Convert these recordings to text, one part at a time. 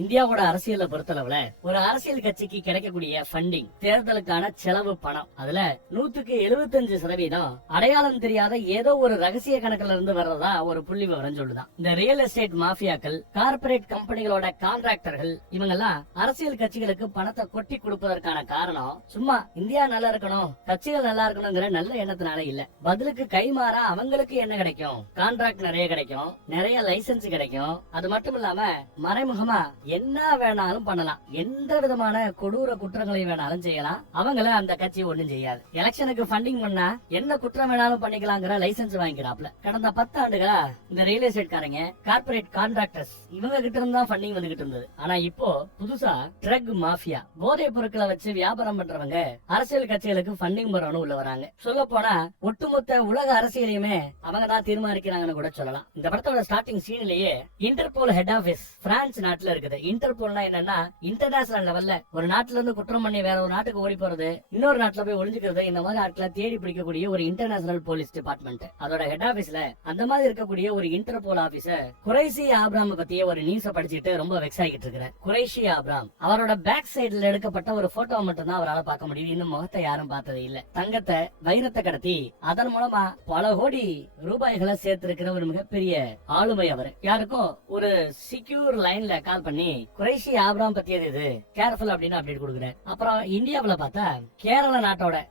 இந்தியாவோட அரசியலை பொறுத்தளவுல ஒரு அரசியல் கட்சிக்கு கிடைக்கக்கூடிய ஃபண்டிங், தேர்தலுக்கான செலவு பணம், அதுல 100% அடையாளம் தெரியாத ஏதோ ஒரு ரகசிய கணக்குல இருந்து வர்றதா ஒரு புள்ளி விவரம் சொல்லுதான். இந்த ரியல் எஸ்டேட் மாஃபியாக்கள், கார்பரேட் கம்பெனிகளோட கான்ட்ராக்டர்கள் இவங்க எல்லாம் அரசியல் கட்சிகளுக்கு பணத்தை கொட்டி கொடுப்பதற்கான காரணம் சும்மா இந்தியா நல்லா இருக்கணும், கட்சிகள் நல்லா இருக்கணுங்கிற நல்ல எண்ணத்தினால இல்ல. பதிலுக்கு கைமாறா அவங்களுக்கு என்ன கிடைக்கும்? கான்ட்ராக்ட் நிறைய கிடைக்கும், நிறைய லைசன்ஸ் கிடைக்கும். அது மட்டும் இல்லாம மறைமுகமா என்ன வேணாலும் பண்ணலாம், எந்த விதமான கொடூர குற்றங்களை வேணாலும் செய்யலாம். அவங்கள அந்த கட்சி ஒண்ணும் செய்யாது. எலெக்ஷனுக்கு ஃபண்டிங் பண்ணா என்ன குற்றம் வேணாலும் பண்ணிக்கலாங்கிற லைசன்ஸ் வாங்கிக்கிறாப்ல. கடந்த 10 ஆண்டுகளா இந்த ரியல் எஸ்டேட் காரங்க, கார்பரேட் கான்ட்ராக்டர்ஸ் இவங்க கிட்ட இருந்தா ஃபண்டிங் வந்துகிட்டு இருந்தது. ஆனா இப்போ புதுசா ட்ரக் மாஃபியா, போதைப் பொருட்களை வச்சு வியாபாரம் பண்றவங்க அரசியல் கட்சிகளுக்கு ஃபண்டிங் பண்ணணும் உள்ள வராங்க. சொல்ல போனா ஒட்டுமொத்த உலக அரசியலையுமே அவங்க தான் தீர்மானிக்கிறாங்கன்னு கூட சொல்லலாம். இந்த படத்தோட ஸ்டார்டிங் சீன்லயே இன்டர்போல் ஹெட் ஆபீஸ் பிரான்ஸ் நாட்டுல இருக்குது. இன்டர்போல்னா என்னன்னா இன்டர்நேஷனல் லெவல்ல ஒரு நாட்டுல இருந்து குற்றம் பண்ணி வேற ஒரு நாட்டுக்கு ஓடி போறது, இன்னொரு நாட்டுல போய் ஒளிஞ்சுக்கிறது, இந்த மாதிரி ஆட்களை தேடி பிடிக்கக்கூடிய ஒரு இன்டர்நேஷனல் போலீஸ் டிபார்ட்மெண்ட். அதோட ஹெட் ஆபீஸ்ல அந்த மாதிரி இருக்கக்கூடிய ஒரு இன்டர்போல் ஆபீசர் குறைஷி ஆப்ராம் பத்திய ஒரு நியூஸ படிச்சுட்டு ரொம்ப வெக்ஸ் ஆகிட்டு இருக்கிறார். குறைஷி ஆப்ராம் அவரோட பேக் சைடுல எடுக்கப்பட்ட ஒரு போட்டோ மட்டும் தான் அவரால் பார்க்க முடியுது. இன்னும் முகத்தை யாரும் பார்த்ததே இல்ல. தங்கத்தை, வைரத்தை கடத்தி அதன் மூலமா பல கோடி ரூபாய்களை சேர்த்திருக்கிற ஒரு மிகப்பெரிய ஆளுமை அவர். யாருக்கும் ஒரு சிக்யூர் லைன்ல கால் பண்ணி குறைஷி ஆப்ராம் பத்தியது இது, கேர்ஃபுல் அப்படின்னு அப்டேட் கொடுக்குறேன். அப்புறம் இந்தியாவுல பார்த்தா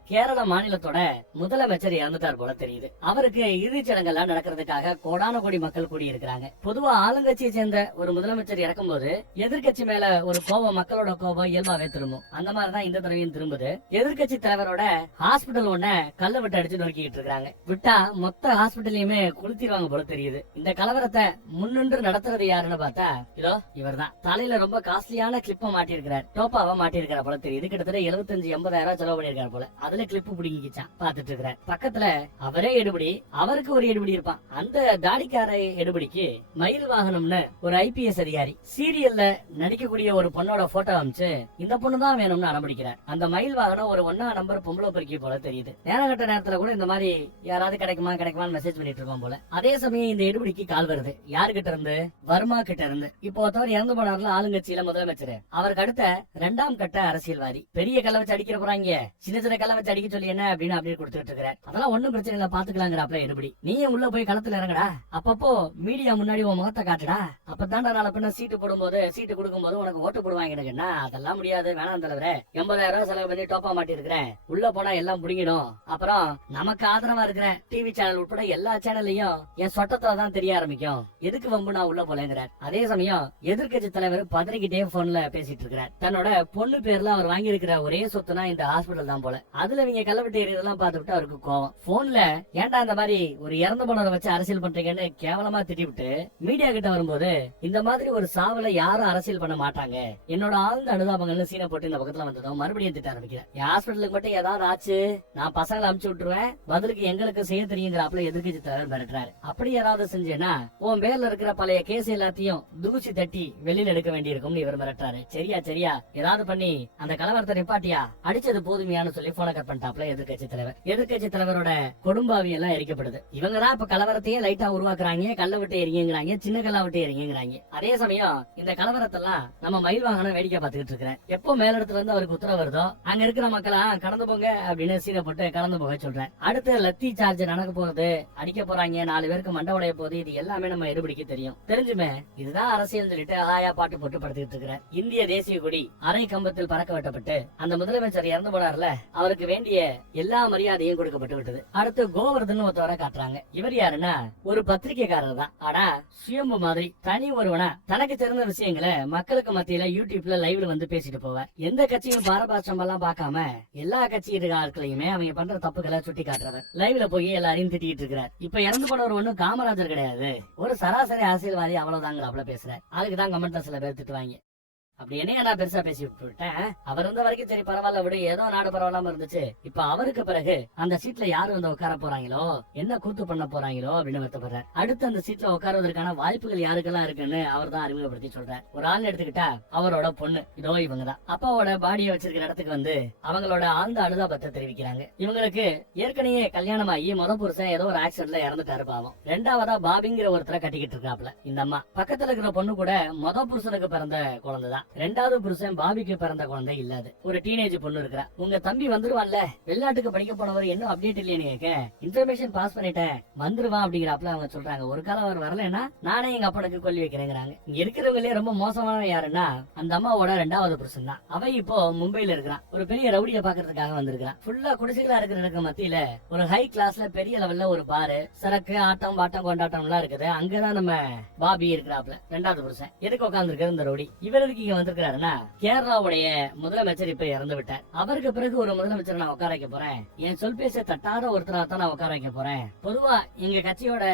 கேரள மாநிலத்தோட முதலமைச்சர் இறந்துட்டார் போல தெரியுது. அவருக்கு இறுதிச் சடங்கெல்லாம் நடக்கிறதுக்காக கோடான கோடி மக்கள் கூடி இருக்கிறாங்க. பொதுவா ஆளுங்கட்சியை சேர்ந்த ஒரு முதலமைச்சர் இறக்கும் போது எதிர்கட்சி மேல ஒரு கோபம், மக்களோட கோபம் இயல்பாவே திரும்பும். அந்த மாதிரிதான் இந்த தடவையும் திரும்புது. எதிர்கட்சி தலைவரோட ஹாஸ்பிட்டல் ஒண்ண கல்ல விட்டு அடிச்சு நொறுக்கிட்டு இருக்காங்க. விட்டா மொத்த ஹாஸ்பிட்டலையுமே கொளுத்திடுவாங்க போல தெரியுது. இந்த கலவரத்தை முன்னின்று நடத்துறது யாருன்னு பார்த்தா இதோ இவர்தான். தலையில ரொம்ப காஸ்ட்லியான கிளிப்ப மாட்டிருக்கிறார், டோப்பாவா மாட்டிருக்கிற போல தெரியுது. கிட்டத்தட்ட 75-80,000 செலவு பண்ணிருக்காரு போல. அதுல கிளிப்பு பிடிங்கிச்சான், பாத்துட்டு இருக்கிறார். பக்கத்துல அவரே எடுபடி, அவருக்கு ஒரு எடுபடி இருப்பான். அந்த தாடிக்கார எடுபடிக்கு மயில் வாகனம்னு ஒரு ஐபிஎஸ் அதிகாரி சீரியல்ல நடிக்கக்கூடிய ஒரு பொண்ணோட போட்டோ அமைச்சு இந்த பொண்ணு தான் வேணும்னு அனுமதிக்கிறார். அந்த மயில் வாகனம் ஒரு 1ஆம் நம்பர் பொம்பளை பொறுக்கி போல தெரியுது. நேரங்கட்ட நேரத்துல கூட இந்த மாதிரி யாராவது கிடைக்குமான்னு மெசேஜ் பண்ணிட்டு இருக்கோம் போல. அதே சமயம் இந்த எடுபடிக்கு கால் வருது. யாருகிட்ட இருந்து? வர்மா கிட்ட இருந்து. இப்போ ஒருத்தவர் இறந்து போனார்ல ஆளுங்கட்சியில முதலமைச்சர், அவருக்கு அடுத்த 2ஆம் கட்ட அரசியல்வாதி. பெரிய கல்ல வச்சு அடிக்கிற போறாங்க, சின்ன சின்ன கல்ல வச்சு அடிக்க சொல்லி என்ன அப்படின்னு அப்படியே கொடுத்துட்டு இருக்கிறார். அதெல்லாம் ஒண்ணும் பிரச்சனை இல்ல, பாத்துக்கலாங்கிறாப்ல எடுபடி. நீயும் உள்ள போய் களத்துல இறங்கடா, அப்பப்போ மீடியா முன்னாடி உன் முகத்தை காட்டுடா, அப்பதான்டா நாளை பின்ன சீட்டு கொடுக்கும் போது உனக்கு ஓட்டு போடுவாங்க. அதெல்லாம் முடியாது, வேணாம் தலைவரே, 80,000 செலவு பண்ணி டோப்பா மாட்டி இருக்கிறேன், உள்ள போனா எல்லாம் புடிங்கிடும். அப்புறம் நமக்கு ஆதரவா இருக்கிற டிவி சேனல் உட்பட எல்லா சேனல்லையும் என் சொட்டத்துல தான் தெரிய ஆரம்பிக்கும், எதுக்கு வம்பு நான் உள்ள போலங்கிறார். அதே சமயம் எதிர்கட்சி தலைவர் பதறிக்கிட்டே போன்ல பேசிட்டு இருக்கிறார். தன்னோட பொண்ணு பேர்ல அவர் வாங்கி இருக்கிற ஒரே சொத்துனா இந்த ஹாஸ்பிட்டல் தான் போல. அதுல இவங்க கள்ளவிட்டு எறியதெல்லாம் பார்த்துட்டு அவருக்கு கோவம். போன்ல ஏன்டா இந்த மாதிரி ஒரு இறந்த போனவரை வச்சு அரசியல் பண்றீங்கன்னு கேவலமா திட்டிவிட்டு மீடியா கிட்ட வரும்போது இந்த மாதிரி ஒரு சாவல யாரும் அரசியல் பண்ண மாட்டாங்க, என்னோட ஆழ்ந்த அனுதாபங்கள்னு சீனை போட்டு இந்த பக்கத்துல வந்ததும் மறுபடியும் திட்ட ஆரம்பிக்கிறேன். ஹாஸ்பிட்டலுக்கு மட்டும் ஏதாவது ஆச்சு நான் பசங்களை அனுப்பிச்சு விட்டுருவேன், பதிலுக்கு எங்களுக்கு செய்ய தெரியுங்கிறாப்புல எதிர்கட்சி தலைவர் மிரட்டுறாரு. அப்படி யாராவது செஞ்சேன்னா உன் பேர்ல இருக்கிற பழைய கேஸ் எல்லாத்தையும் தூசி தட்டி வெளியில எடுக்க வேண்டி இருக்கும்னு இவர் மிரட்டுறாரு. சரியா ஏதாவது பண்ணி அந்த கலவரத்தை நிப்பாட்டியா, அடிச்சது போதுமையான்னு சொல்லி போன கட் பண்ணிட்டாப்ல எதிர்கட்சி தலைவர். எதிர்கட்சி தலைவரோட கொடும்பாவி எல்லாம் எரிக்கப்படுது. இவங்கதான் இப்ப கலவரத்தையே லைட்டா உருவாக்குறாங்க, கல்ல விட்டு எரிங்கிறாங்க, சின்ன கல்லா விட்டு எரிங்கிறாங்க. அதே சமயம் இந்த கலவரத்தெல்லாம் நம்ம மயில் வாகனம் வேடிக்கை பார்த்துக்கிட்டு இருக்கிறேன். எப்போ மேலிடத்துல இருந்து அவருக்கு உத்தரவு வருதோ அங்க இருக்கிற மக்களா கடந்து போங்க அப்படின்னு சீனை போட்டு கடந்து போக சொல்றேன். அடுத்து லத்தி சார்ஜ் நடக்க போறது, அடிக்க போறாங்க, 4 பேருக்கு மண்டை உடைய போகுது, இது எல்லாமே நம்ம எடுபடிக்கு தெரியும். தெரிஞ்சுமே இதுதான் அரசியல் சொல்லிட்டு ஆயா பாட்டு போட்டு படுத்துக்கிட்டு இருக்கிறேன். இந்திய தேசிய கொடி அரை கம்பத்தில் பறக்க வெட்டப்பட்டு அந்த முதலமைச்சர் இறந்து போனார்ல, அவருக்கு வேண்டிய எல்லா மரியாதையும் கொடுக்கப்பட்டு விட்டது. அடுத்து கோவர்தன் ஒருத்தவரை காட்டுறாங்க. இவர் யாருன்னா ஒரு பத்திரிகைக்காரர் தான். ஆனா சுயம்பு மாதிரி தனி ஒருவனா தனக்கு தெரிந்த விஷயங்களை மக்களுக்கு மத்தியில யூடியூப்ல லைவ்ல வந்து பேசிட்டு போவார். எந்த கட்சியும் பாரபட்சம் எல்லாம் பார்க்காம எல்லா கட்சி ஆட்களையுமே அவங்க பண்ற தப்புகளை சுட்டி காட்டுறவர். லைவ்ல போய் எல்லாரையும் திட்டிட்டு இருக்கிறார். இப்ப இறந்து போனவர் ஒண்ணும் காமராஜர் கிடையாது, ஒரு சராசரி அரசியல்வாதி, அவ்வளவுதாங்க பேசுறாரு. அதுக்குதான் கமெண்ட்ல சில பேர் திட்டுவாங்க. அப்படி என்னையா நான் பெருசா பேசி விட்டுட்டேன், அவர் இருந்த வரைக்கும் சரி பரவாயில்ல விடு, ஏதோ நாடு பரவாயில்லாம இருந்துச்சு. இப்ப அவருக்கு பிறகு அந்த சீட்ல யாரு வந்து உட்கார போறாங்களோ, என்ன கூத்து பண்ண போறாங்களோ அப்படின்னு வருத்தப்படுறாரு. அடுத்து அந்த சீட்ல உட்காருவதற்கான வாய்ப்புகள் யாருக்கெல்லாம் இருக்குன்னு அவர் தான் அறிமுகப்படுத்தி சொல்றாரு. ஒரு ஆள் எடுத்துக்கிட்டா அவரோட பொண்ணு, இதோ இவங்க தான் அப்பாவோட பாடியை வச்சிருக்கிற இடத்துக்கு வந்து அவங்களோட ஆழ்ந்த அனுதாபத்தை தெரிவிக்கிறாங்க. இவங்களுக்கு ஏற்கனவே கல்யாணமாகி முத புருஷன் ஏதோ ஒரு ஆக்சிடென்ட்ல இறந்துட்டாரு பாவம். ரெண்டாவதா பாபிங்கிற ஒருத்தரை கட்டிக்கிட்டு இருக்காப்ல இந்த அம்மா. பக்கத்துல இருக்கிற பொண்ணு கூட முத புருஷனுக்கு பிறந்த குழந்தைதான். ரெண்டாவது புருஷன் பாபிக்கு பிறந்த குழந்தை இல்லாது ஒரு டீனேஜ் பொண்ணு இருக்கிறா. உங்க தம்பி வந்துருவான்ல, வெளிநாட்டுக்கு படிக்க போனவர் இன்னும் அப்டேட் இல்லையே கேட்க, இன்ஃபர்மேஷன் பாஸ் பண்ணிட்டேன் வந்துருவான் அப்படிங்கிறாப்ல அவங்க சொல்றாங்க. ஒரு காலம் அவர் வரலன்னா நானே எங்க அப்பனுக்கு கொல்லி வைக்கிறேங்கிறாங்க. இங்க இருக்கிறவங்களே ரொம்ப மோசமானவன் யாருன்னா அந்த அம்மாவோட ரெண்டாவது புருஷன் தான். அவ இப்போ மும்பைல இருக்கிறான். ஒரு பெரிய ரவுடியை பாக்குறதுக்காக வந்திருக்கான். ஃபுல்லா குடிசைகளா இருக்கிற மத்தியில ஒரு ஹை கிளாஸ்ல பெரிய லெவல்ல ஒரு பாரு, சரக்கு, ஆட்டம் பாட்டம் கொண்டாட்டம் எல்லாம் இருக்குது. அங்கதான் நம்ம பாபி இருக்கிறாப்ல ரெண்டாவது புருஷன். எதுக்கு உட்கார்ந்து இருக்காரு இந்த ரவுடி? இவருக்கு இங்க வந்திருக்காருன்னா கேரளாவுடைய முதலமைச்சர் இப்ப இறந்து விட்டார். அவருக்கு பிறகு ஒரு முதலமைச்சர் நான் உட்கார வைக்க போறேன், என் சொல் பேச தட்டாத ஒருத்தரா தான் நான் உட்கார வைக்க போறேன். பொதுவா எங்க கட்சியோட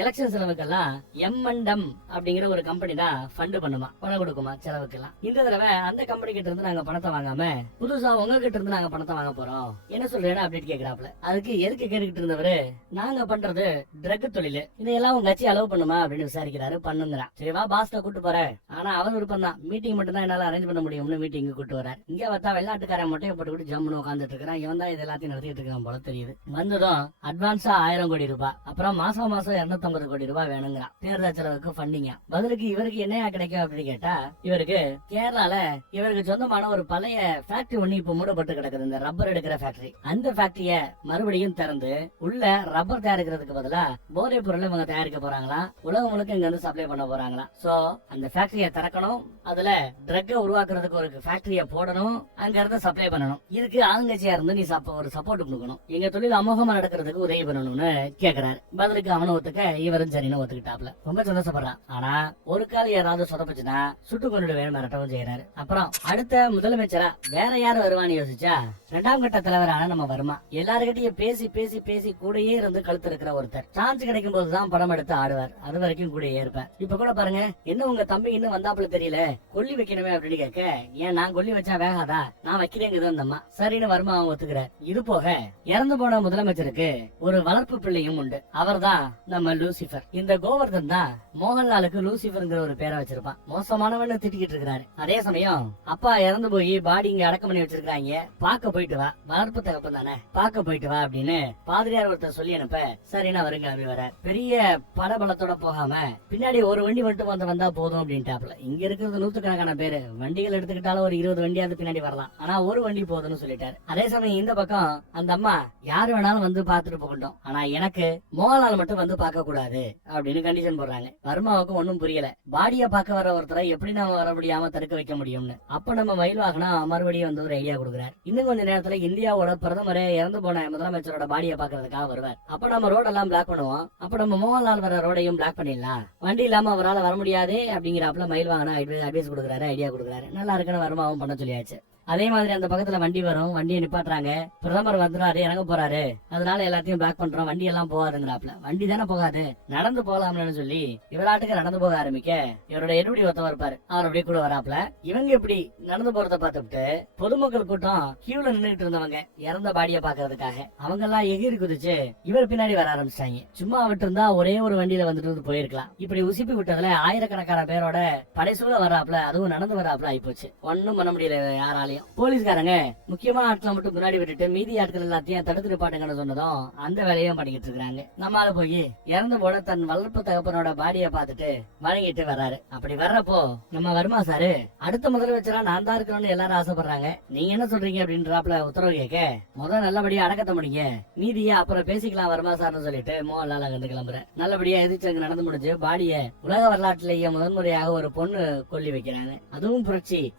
எலெக்ஷன் செலவுக்கெல்லாம் எம்&எம் அப்படிங்கிற ஒரு கம்பெனி தான் ஃபண்ட் பண்ணுமா, பணம் கொடுக்குமா செலவுக்கெல்லாம். இந்த தடவை அந்த கம்பெனி கிட்ட இருந்து நாங்க பணத்தை வாங்காம புதுசா உங்ககிட்ட இருந்து நாங்க பணத்தை வாங்க போறோம், என்ன சொல்றேன்னு அப்டேட் கேக்குறாப்ல. அதுக்கு எதுக்கு கேட்டுக்கிட்டு இருந்தவரு, நாங்க பண்றது ட்ரக் தொழில், இதையெல்லாம் உங்க கட்சி அலோவ் பண்ணுமா அப்படின்னு விசாரிக்கிறாரு. பண்ணுங்கிறான். சரிவா பாஸ்ட கூட்டு போறேன், ஆனா அவன் விருப்பம் தான், மீட்டிங் மட்டும் தான் என்னால அரேஞ்ச் பண்ண முடியும்னு மீட்டிங் கூட்டு வர. இங்க பார்த்தா வெளிநாட்டுக்காரன் மொட்டையை போட்டு ஜம்முன்னு உட்காந்துட்டு இருக்கிறான். இவன் தான் இது எல்லாத்தையும் நடத்திட்டு இருக்கான் போல தெரியுது. வந்ததும் அட்வான்ஸா 1000 கோடி ரூபாய், அப்புறம் மாசம் மாசம் 250 கோடி ரூபாய் வேணுங்கிறான் தேர்தல் செலவுக்கு ஃபண்டிங்க. பதிலுக்கு இவருக்கு என்னையா கிடைக்கும் அப்படின்னு கேட்டா, இவருக்கு கேரளால இவருக்கு சொந்தமான ஒரு பழைய ஃபேக்டரி ஒண்ணு இப்ப மூடப்பட்டு கிடக்குது, இந்த ரப்பர் எடுக்கிற ஃபேக்டரி. அந்த ஃபேக்டரிய மறுபடியும் திறந்து உள்ள ரப்பர் தயாரிக்கிறதுக்கு பதிலா போதை பொருள் இவங்க தயாரிக்க போறாங்களா, உலகம் முழுக்க இங்க வந்து சப்ளை பண்ண போறாங்களா. சோ அந்த ஃபேக்டரிய திறக்கணும், அதுல ட்ரக் உருவாக்குறதுக்கு ஒரு ஃபேக்டரிய போடணும், அங்க இருந்து சப்ளை பண்ணணும். இதுக்கு ஆளுங்கட்சியா இருந்து நீ ஒரு சப்போர்ட் கொடுக்கணும், எங்க தொழில் அமோகமா நடக்கிறதுக்கு உதவி பண்ணணும்னு கேக்குறாரு. பதிலுக்கு அவனை ஒத்துக்க இவரும் சரின்னு ஒத்துக்கிட்டாப்ல. ரொம்ப சந்தோஷப்படுறான். ஆனா ஒரு கால் யாராவது சொதப்புச்சுன்னா சுட்டு கொண்டுடுவேன் மிரட்டவும் செய்யறாரு. அப்புறம் அடுத்த முதலமைச்சரா வேற யாரு வருவான்னு யோசிச்சா 2ஆம் கட்ட தலைவரான நம்ம வருமா. எல்லாருக்கிட்டையும் பேசி பேசி பேசி கூடயே இருந்து கழுத்து இருக்கிற ஒருத்தர். சான்ஸ் கிடைக்கும் போதுதான் படம் எடுத்து ஆடுவார், அது வரைக்கும் கூட இருப்பார். இப்ப கூட பாருங்க, என்ன உங்க தம்பி இன்னும் வந்தாப்புல தெரியல, கொல்லி வைக்கணுமே அப்படின்னு கேட்க, ஏன் நான் கொல்லி வச்சா வேகாதா, நான் வைக்கிறேங்குது அந்தம்மா. சரின்னு வருமா அவன் ஒத்துக்கிறார். இது போக இறந்து போன முதலமைச்சருக்கு ஒரு வளர்ப்பு பிள்ளையும் உண்டு. அவர் தான் நம்ம லூசிபர். இந்த கோவர்தன் தான் மோகன்லாலுக்கு லூசிபர்ங்கிற ஒரு பேரை வச்சிருப்பான். மோசமானவன்னு திட்டிக்கிட்டு இருக்கிறாரு. அதே சமயம் அப்பா இறந்து போய் பாடி இங்க அடக்கம் பண்ணி வச்சிருக்காங்க, பாக்க போயிட்டு வா, வளர்ப்பு தகப்பம் தானே, பாக்க போயிட்டு வா அப்படின்னு பாதிரியார் ஒருத்தர் சொல்லி அனுப்ப சரின்னு அவரும் கிளம்பி வர. பெரிய படபலத்தோட போகாம பின்னாடி ஒரு வண்டி மட்டும் வந்தா போதும் அப்படின்ட்டாப்ல. இங்க இருக்கிறது நூத்துக்கணக்கான பேரு, வண்டிகள் எடுத்துக்கிட்டாலும் ஒரு 20 வண்டியாவது பின்னாடி வரலாம், ஆனா ஒரு வண்டி போதும்னு சொல்லிட்டாரு. அதே சமயம் இந்த பக்கம் அந்த அம்மா யாரு வேணாலும் வந்து பாத்துட்டு போகட்டும், ஆனா எனக்கு மோகன்லால் மட்டும் வந்து பார்க்க கூடாது அப்படின்னு கண்டிஷன் போடுறாங்க. வர்மாவுக்கு ஒன்னும் புரியல, பாடிய பார்க்க வர ஒருத்தரை எப்படி நாம வர முடியாம தடுக்க வைக்க முடியும்னு. அப்ப நம்ம மயில்வாகனா மறுபடியும் வந்து ஒரு ஐடியா கொடுக்குறாரு. இன்னும் கொஞ்ச நேரத்துல இந்தியாவோட பிரதமரே இறந்து போன முதலமைச்சரோட பாடியை பாக்குறதுக்காக வருவார். அப்ப நம்ம ரோடெல்லாம் பிளாக் பண்ணுவோம், அப்ப நம்ம மோகன்லால் வர ரோடையும் பிளாக் பண்ணிடலாம், வண்டி இல்லாம அவரால் வர முடியாதே அப்படிங்கிறப்பல மயில்வாகனா அட்வைஸ் கொடுக்குறாரு, ஐடியா கொடுக்குறாரு. நல்லா இருக்குன்னு வர்மாவும் பண்ண சொல்லியாச்சு. அதே மாதிரி அந்த பக்கத்துல வண்டி வரும், வண்டியை நிப்பாட்டுறாங்க, பிரதமர் வந்துறாரு, இறங்க போறாரு, அதனால எல்லாத்தையும் பேக் பண்றோம், வண்டி எல்லாம் போகாதுங்கிறாப்ல. வண்டி தானே போகாது, நடந்து போகலாம்னு சொல்லி இவராட்டுக்கு நடந்து போக ஆரம்பிக்க இவரோட எடுபடி ஒருத்தவர் இருப்பாரு, அவர் அப்படியே கூட வராப்ல. இவங்க இப்படி நடந்து போறத பார்த்துட்டு பொதுமக்கள் கூட்டம் கியூல நின்றுட்டு இருந்தவங்க இறந்த பாடியை பாக்குறதுக்காக அவங்க எல்லாம் எகிரி குதிச்சு இவர் பின்னாடி வர ஆரம்பிச்சிட்டாங்க. சும்மா விட்டு இருந்தா ஒரே ஒரு வண்டியில வந்துட்டு போயிருக்கலாம். இப்படி உசிப்பி விட்டதுல ஆயிரக்கணக்கான பேரோட படைசூழ வராப்ல, அதுவும் நடந்து வராப்ல ஆயிப்போச்சு. ஒன்னும் பண்ண முடியல யாராலையும். போலீஸ்காரங்க முக்கியமான ஆட்களை மட்டும் முன்னாடி விட்டுட்டு மீதி ஆட்கள் எல்லாத்தையும் தடுத்து நிப்பாட்டுங்கன்னு சொன்னதும் அந்த வேலையும் பண்ணிக்கிட்டு இருக்காங்க. நம்மால போய் இறந்து போட தன் வளர்ப்பு தகப்பனோட பாடியை பார்த்துட்டு வணங்கிட்டு வர்றாரு. அப்படி வர்றப்போ நம்ம வர்மா சாரு அடுத்த முதலமைச்சரா நான் தான் இருக்கணும்னு எல்லாரும் ஆசைப்படுறாங்க, நீங்க என்ன சொல்றீங்க அப்படின்றாப்ல உத்தரவு கேட்க, முதல் நல்லபடியா அடக்கத்த முடிங்க, மீதியா அப்புறம் பேசிக்கலாம் வர்மா சார்னு சொல்லிட்டு மோகன்லால் அங்கிருந்து கிளம்புற. நல்லபடியா எதிர்த்து நடந்து முடிஞ்சு பாடிய உலக வரலாற்றிலேயே முதன்முறையாக ஒரு பொண்ணு கொல்லி வைக்கிறாங்க. அதுவும்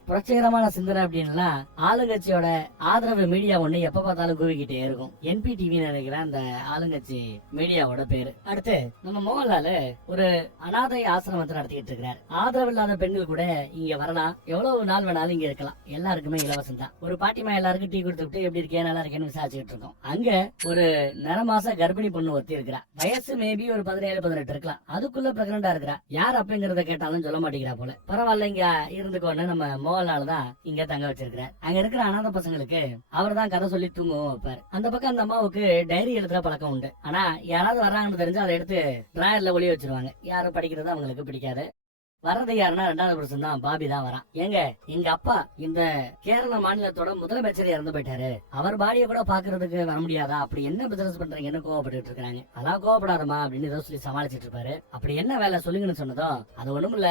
புரட்சிகரமான சிந்தனை அப்படின்னு எல்லாம் ஆளுங்கட்சியோட ஆதரவு மீடியா ஒண்ணு எப்ப பார்த்தாலும் கூவிக்கிட்டே இருக்கும். NPTV நினைக்கிறேன் அந்த ஆளுங்கட்சி மீடியாவோட பேரு. அடுத்து நம்ம மோகன்லால் ஒரு அனாதை ஆசிரமத்தை நடத்திக்கிட்டு இருக்கிறார். ஆதரவு இல்லாத பெண்கள் கூட இங்க வரலாம், எவ்வளவு நாள் வேணாலும் இங்க இருக்கலாம், எல்லாருக்குமே இலவசம் தான். ஒரு பாட்டிமா எல்லாருக்கும் டீ கொடுத்துட்டு எப்படி இருக்கேன் நல்லா இருக்கேன்னு விசாரிச்சுட்டு இருக்கோம். அங்க ஒரு நிறமாச கர்ப்பிணி பொண்ணு ஒருத்தி இருக்கிறா. வயசு மேபி ஒரு 17-18 இருக்கலாம். அதுக்குள்ள பிரெக்னண்டா இருக்கிறா. யார் அப்பங்கிறத கேட்டாலும் சொல்ல மாட்டேங்கிறா போல. பரவாயில்ல இங்க இருந்துக்கோன்னு நம்ம மோகன்லால் தான் இங்க தங்க வச்சிருக்கிறார். அங்க இருக்கிற அனாதை பசங்களுக்கு அவர் தான் கதை சொல்லி தூங்கவும் வைப்பார். அந்த பக்கம் அந்த அம்மாவுக்கு டைரி எழுதுற பழக்கம் உண்டு. ஆனா யாராவது வர்றாங்கன்னு தெரிஞ்சு அதை எடுத்து டிராயர்ல ஒளிய வச்சிருவாங்க. யாரும் படிக்கிறது அவங்களுக்கு பிடிக்காது. வர்றது யாருன்னா 2வது புருஷன் தான் பாபி தான் வரான். ஏங்க எங்க அப்பா இந்த கேரள மாநிலத்தோட முதலமைச்சர் இறந்து போயிட்டாரு, அவர் பாடியை கூட பாக்குறதுக்கு வர முடியாதா, அப்படி என்ன பிசினஸ் பண்றீங்கன்னு கோவப்பட்டு இருக்காங்க. அதான் கோவப்படாதமா அப்படின்னு ஏதோ சொல்லி சமாளிச்சிட்டு இருப்பாரு. அப்படி என்ன வேலை சொல்லுங்கன்னு சொன்னதோ, அது ஒண்ணும் இல்ல,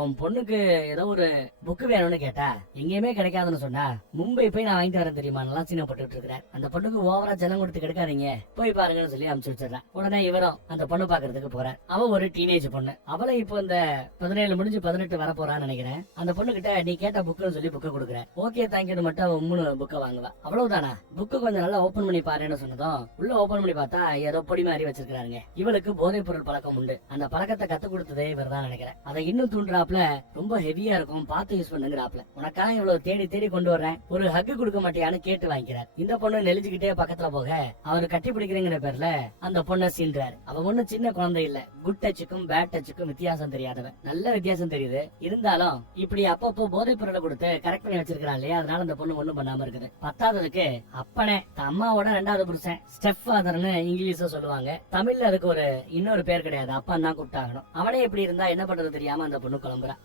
உன் பொண்ணுக்கு ஏதோ ஒரு புக்கு வேணும்னு கேட்டா எங்கேயுமே கிடைக்காதுன்னு சொன்னா மும்பை போய் நான் வாங்கிட்டு வரேன் தெரியுமா, நல்லா சீனப்பட்டு இருக்கிறார். அந்த பொண்ணுக்கு ஓவரா ஜலம் கொடுத்து கெடுக்காதீங்க, போய் பாருங்கன்னு சொல்லி அனுப்பிச்சு வச்சிடறேன். உடனே இவரும் அந்த பொண்ணு பாக்குறதுக்கு போறார். அவ ஒரு டீனேஜ் பொண்ணு. அவளை இப்போ இந்த 17 முடிஞ்சு 18 வர போறான்னு நினைக்கிறேன். அந்த பொண்ணு கிட்ட நீ கேட்ட புக்குன்னு சொல்லி புக்க கொடுக்குறேன். ஓகே தேங்க்யூ மட்டும் அவன் 3 புக்க வாங்குவா. அவ்வளவுதானா? புக்கு கொஞ்சம் நல்லா ஓபன் பண்ணி பாருன்னு சொன்னதும் உள்ள ஓபன் பண்ணி பார்த்தா ஏதோ பொடி மாதிரி வச்சிருக்காருங்க. இவளுக்கு போதைப் பொருள் பழக்கம் உண்டு. அந்த பழக்கத்தை கத்து கொடுத்ததே இவர் தான் நினைக்கிறேன். அதை இன்னும் தூண்டுறாப்ல, ரொம்ப ஹெவியா இருக்கும், பார்த்து யூஸ் பண்ணுங்கிறாப்ல. உனக்காக இவ்வளவு தேடி தேடி கொண்டு வர்றேன், ஒரு ஹக்கு கொடுக்க மாட்டியான்னு கேட்டு வாங்கிக்கிறார். இந்த பொண்ணு நெலிஞ்சுக்கிட்டே பக்கத்துல போக அவர் கட்டி பிடிக்கிறேங்கிற பேர்ல அந்த பொண்ணை சீன்றாரு. அவ ஒண்ணு சின்ன குழந்தை இல்ல, குட் டச்சுக்கும் பேட் டச்சுக்கும் வித்தியாசம் தெரியாதவன். நல்ல வித்தியாசம் தெரியுது. இருந்தாலும் இப்படி அப்பப்போ போதைப் பொருளை கொடுத்து கரெக்ட் பண்ணி வச்சிருக்கான் இல்லையா, அதனால அந்த பொண்ணு ஒண்ணும் பண்ணாம இருக்குது. 10வதுக்கு அப்பனே அம்மாவோட 2வது புருஷன் ஸ்டெப் ஃபாதர்னு இங்கிலீஷ்ல சொல்லுவாங்க. தமிழ்ல அதுக்கு ஒரு இன்னொரு பேர் கிடையாது, அப்பன் தான் கூப்பிட்டாகணும். அவனே இப்படி இருந்தா என்ன பண்றது தெரியாம அந்த பொண்ணு கிளம்புறா.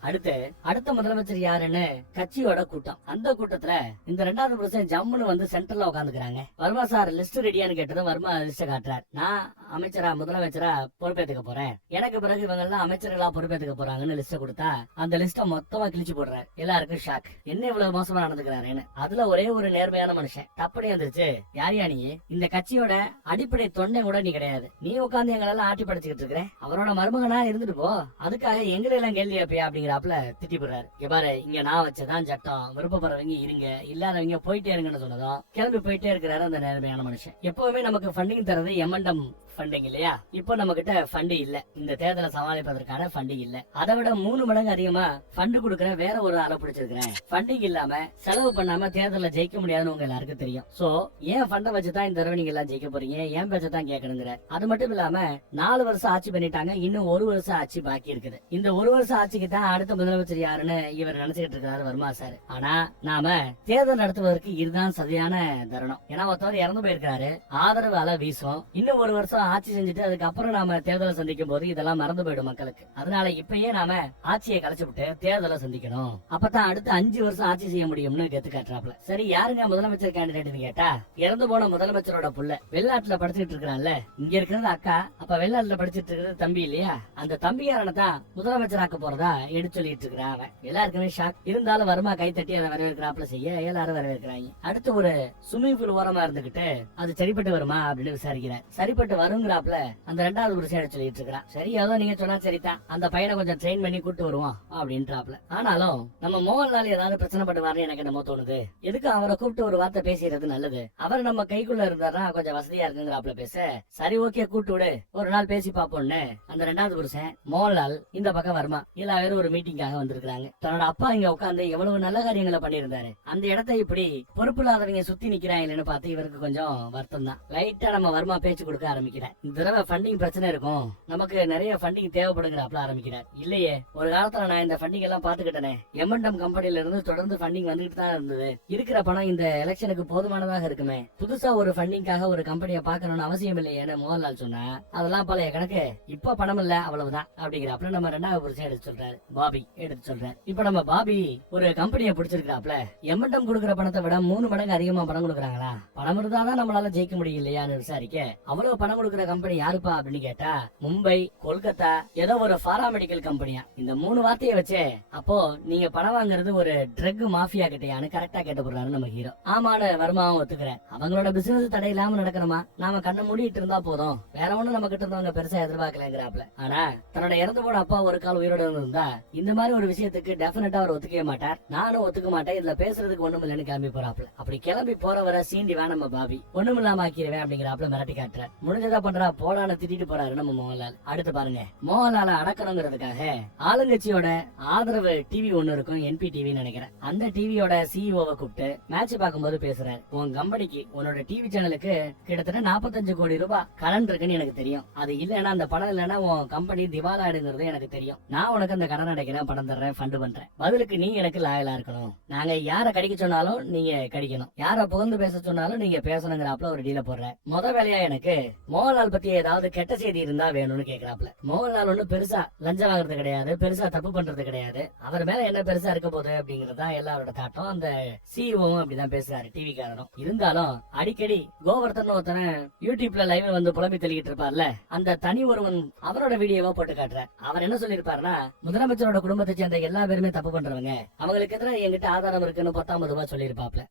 அடுத்த முதலமைச்சர் யாருன்னு கட்சியோட கூட்டம். அந்த கூட்டத்துல இந்த 2வது புருஷன் ஜம்முன்னு வந்து சென்டர்ல உட்காந்துக்கிறாங்க. வர்மா சார் லிஸ்ட் ரெடியான்னு கேட்டதும் வர்மா லிஸ்ட காட்டுறார். நான் அமைச்சரா முதலமைச்சரா பொறுப்பேற்றுக்க போறேன், எனக்கு பிறகு இவங்க எல்லாம் அமைச்சர்களா பொறுப்பேற்றுக்க போறாங்கன்னு லிஸ்ட கொடுத்தா அந்த லிஸ்ட மொத்தமா கிழிச்சு போடுறாரு. எல்லாருக்கும் ஷாக், என்ன இவ்வளவு மோசமா நடந்துக்கிறாருன்னு. அதுல ஒரே ஒரு நேர்மையான மனுஷன் டப்படி வந்துருச்சு. யார் நீ? இந்த கட்சியோட அடிப்படை தொண்டை கூட நீ கிடையாது, நீ உட்காந்து எங்களெல்லாம் ஆட்டி படைச்சுக்கிட்டு இருக்கிற, அவரோட மருமகனா இருந்துட்டு போ, அதுக்காக எங்களை எல்லாம் கேள்வி வைப்பியா அப்படிங்கிறாப்புல திட்டி போடுறாரு. பாரு, இங்க நான் வச்சதான் சட்டம், விருப்பப்படுறவங்க இருங்க, இல்லாதவங்க போயிட்டே இருங்கன்னு சொன்னதும் கிளம்பி போயிட்டே இருக்கிறாரு அந்த நேர்மையான மனுஷன். எப்பவுமே நமக்கு ஃபண்டிங் தரது M&M ஃபண்டிங் இல்லையா? இப்போ நம்ம கிட்ட ஃபண்டு இல்ல, இந்த தேர்தலை சமாளிப்பதற்கான ஃபண்டிங் இல்ல. அதை விட 3 மடங்கு அதிகமா ஃபண்டு கொடுக்கற வேற ஒரு ஆளை பிடிச்சிருக்கிறேன். ஃபண்டிங் இல்லாம செலவு பண்ணாம தேர்தல ஜெயிக்க முடியாதுன்னு உங்க எல்லாருக்கும் தெரியும். சோ ஏன் ஃபண்டை வச்சுதான் இந்த தடவை நீங்க எல்லாம் ஜெயிக்க போறீங்க, ஏன் பேச்ச தான் கேட்கணுங்கிற. அது மட்டும் இல்லாம 4 வருஷம் ஆட்சி பண்ணிட்டாங்க, இன்னும் 1 வருஷம் ஆட்சி பாக்கி இருக்குது. இந்த 1 வருஷம் ஆட்சிக்கு தான் அடுத்த முதலமைச்சர் யாருன்னு இவர் நினைச்சுக்கிட்டு இருக்காரு வர்மா சார். ஆனா நாம தேர்தல் நடத்துவதற்கு இதுதான் சரியான தருணம். ஏன்னா ஒருத்தவர் இறந்து போயிருக்காரு, ஆதரவு அலை வீசும். இன்னும் 1 வருஷம் ஆட்சி செஞ்சுட்டு அதுக்கப்புறம் நாம தேர்தலை சந்திக்கும் போது இதெல்லாம் மறந்து போயிடும் மக்களுக்கு. அதனால இப்பயே நாம ஆட்சியை கலைச்சு விட்டு தேர்தலை சந்திக்கணும், அப்பதான் அடுத்த 5 வருஷம் ஆட்சி செய்ய முடியும்னு கெத்து காட்டுறாப்ல. சரி, யாருங்க முதலமைச்சர் கேண்டிடேட்னு கேட்டா இறந்து போன முதலமைச்சரோட புள்ள வெளிநாட்டுல படிச்சுட்டு இருக்கிறான்ல, இங்க இருக்கிறது அக்கா, அப்ப வெளிநாட்டுல படிச்சுட்டு இருக்கிறது தம்பி இல்லையா, அந்த தம்பியாரனை தான் முதலமைச்சராக்க போறதா எடுத்து சொல்லிட்டு இருக்கிறான் அவன். எல்லாருக்குமே ஷாக். இருந்தாலும் வர்மா கை தட்டி அதை வரவேற்கிறாப்ல செய்ய எல்லாரும் வரவேற்கிறாங்க. அடுத்து ஒரு ஸ்விம்மிங் பூல் ஓரமா இருந்துகிட்டு அது சரிப்பட்டு வருமா அப்படின்னு விசாரிக்கிறார். சரிப்பட்டு வருங்கிறாப்ல அந்த 2வது புருஷன் எடுத்து சொல்லிட்டு இருக்கிறான். சரி, ஏதோ நீங்க சொன்னா சரிதான், அந்த பையனை கொஞ்சம் ட்ரெயின் பண்ணி கூட்டு வருவோம் அப்படின்றாப்ல. ஆனாலும் நம்ம மோகன்லால் ஏதாவது பிரச்சனை பண்ணுவாருன்னு எனக்கு என்னமோ தோணுது. எதுக்கு அவரை கூப்பிட்டு ஒரு வார்த்தை பேசுறது நல்லது, அவர் நம்ம கைக்குள்ள இருந்தாரா கொஞ்சம் வசதியா இருக்குங்கிறாப்ல பேச. சரி ஓகே கூட்டு விடு, ஒரு நாள் பேசி பாப்போம்னு அந்த 2வது புருஷன் மோகன்லால் இந்த பக்கம் வர்மா எல்லா பேரும் ஒரு மீட்டிங்காக வந்திருக்காங்க. தன்னோட அப்பா இங்க உட்கார்ந்து எவ்வளவு நல்ல காரியங்களை பண்ணியிருந்தாரு, அந்த இடத்தை இப்படி பொறுப்பு இல்லாதவங்க சுத்தி நிக்கிறாங்கன்னு பார்த்து இவருக்கு கொஞ்சம் வருத்தம் தான். லைட்டா நம்ம வர்மா பேச்சு கொடுக்க ஆரம்பிக்கிறேன். இந்த தடவை ஃபண்டிங் பிரச்சனை இருக்கும், நமக்கு நிறைய ஃபண்டிங் தேவைப்படுங்கிறாப்ல ஆரம்பிக்கிறார். இல்லையே, ஒரு காலத்துல நான் இந்த ஃபண்டிங் எல்லாம் பாத்துக்கிட்டேனே, M&M கம்பெனில இருந்து தொடர்ந்து ஃபண்டிங் வந்துகிட்டு தான் இருந்தது, இருக்கிற பணம் இந்த எலெக்ஷனுக்கு போதுமானதாக இருக்குமே, புதுசா ஒரு ஃபண்டிங்காக ஒரு கம்பெனியை பாக்கணும்னு அவசியம் இல்லையேன்னு மோகன்லால் சொன்னா, அதெல்லாம் பழைய கணக்கு, இப்ப பணம் இல்ல அவ்வளவுதான் அப்படிங்கிறாப்ல நம்ம 2வது புருஷன் எடுத்து சொல்றாரு. பாபி எடுத்து சொல்றாரு. இப்ப நம்ம பாபி ஒரு கம்பெனியை பிடிச்சிருக்காப்ல, M&M கொடுக்குற பணத்தை விட 3 மடங்கு அதிகமா பணம் கொடுக்குறாங்களா, பணம் இருந்தாதான் நம்மளால ஜெயிக்க முடியும் இல்லையான்னு விசாரிக்க, அவ்வளவு பணம் கொடுக்குற கம்பெனி யாருப்பா அப்படின்னு கேட்டா மும்பை, கொல்கத்தா ஏதோ ஒரு பாராமெடிக்கல் கம்பெனியா, மாட்டேன். இந்த 3 வார்த்தையை வச்சே அப்போ நீங்க பணம் வாங்குறது ஒரு ட்ரக் மாஃபியா கிட்டையான்னு கரெக்டா கேட்டுப்படுறாரு நம்ம ஹீரோ. ஆமான வருமாவும் ஒத்துக்கிறேன். அவங்களோட பிசினஸ் தடை இல்லாம நடக்கணுமா, நாம கண்ணை மூடிட்டு இருந்தா போதும், வேற ஒண்ணும் நம்ம கிட்ட இருந்தவங்க பெருசா எதிர்பார்க்கலங்கிறாப்ல. ஆனா தன்னோட இறந்து போன அப்பா ஒரு கால் உயிரோட இருந்தா இந்த மாதிரி ஒரு விஷயத்துக்கு டெஃபினட்டா அவர் ஒத்துக்கவே மாட்டார். நானும் ஒத்துக்க மாட்டேன், இதுல பேசுறதுக்கு ஒண்ணும் இல்லைன்னு கிளம்பி போறாப்ல. அப்படி கிளம்பி போறவரை சீண்டிவா நம்ம பாபி ஒண்ணும் இல்லாம ஆக்கிடுவேன் அப்படிங்கிறாப்ல மிரட்டி காட்டுறாரு. முடிஞ்சதா பண்றா போடான்னு திட்டிட்டு போறாரு நம்ம மோகன்லால். அடுத்து பாருங்க, மோகன்லால அடக்கணுங்கிறதுக்காக ஆளுங்கட்சியோட ஆதரவு டிவி ஒண்ணு இருக்கும், என்பி டிவின்னு நினைக்கிறேன். அந்த டிவியோட சிஇஓவை கூப்பிட்டு மேட்ச் பார்க்கும்போது பேசுறாரு. உன் கம்பெனிக்கு உன்னோட டிவி சேனலுக்கு கிட்டத்தட்ட 45 கோடி ரூபாய் கடன் இருக்குன்னு எனக்கு தெரியும். அது இல்லன்னா அந்த பணம் இல்லன்னா உன் கம்பெனி திவாலாயிடுங்கிறது எனக்கு தெரியும். நான் உனக்கு அந்த கடன் அடைக்கிறேன், பணம் தர்றேன், ஃபண்ட் பண்றேன். பதிலுக்கு நீ எனக்கு லாயலா இருக்கணும். நாங்க யார கடிக்க சொன்னாலும் நீங்க கடிக்கணும், யார புகழ்ந்து பேச சொன்னாலும் நீங்க பேசணுங்கிறாப்ல ஒரு டீல போடுற. முத வேலையா எனக்கு மோகன்லால் பத்தி ஏதாவது கெட்ட செய்தி இருந்தா வேணும்னு கேக்குறாப்ல. மோகன்லால் ஒண்ணு பெருசா லஞ்சம் வாங்குறது கிடையாது, பெருசா தப்பு பண்றது கிடையாது, அவர் மேல என்ன பெருசா இருக்க போகுது அப்படிங்கறதா எல்லாரோட தாட்டம். அந்த சிஇஓவும் அப்படிதான் பேசுறாரு, டிவி காரனும். இருந்தாலும் அடிக்கடி கோவர்தன் ஒருத்தன யூடியூப்ல லைவ்ல வந்து புலம்பி தெளிக்கிட்டு இருப்பார்ல, அந்த தனி ஒருவன் அவரோட வீடியோவா போட்டு காட்டுறார். அவர் என்ன சொல்லிருப்பாருன்னா, முதலமைச்சரோட குடும்பத்தை சேர்ந்த எல்லா பேருமே தப்பு பண்றவங்க, அவங்களுக்கு எதிராக என்கிட்ட ஆதாரம் இருக்குன்னு 19 ரூபாய் சொல்லிருப்பாப்ல.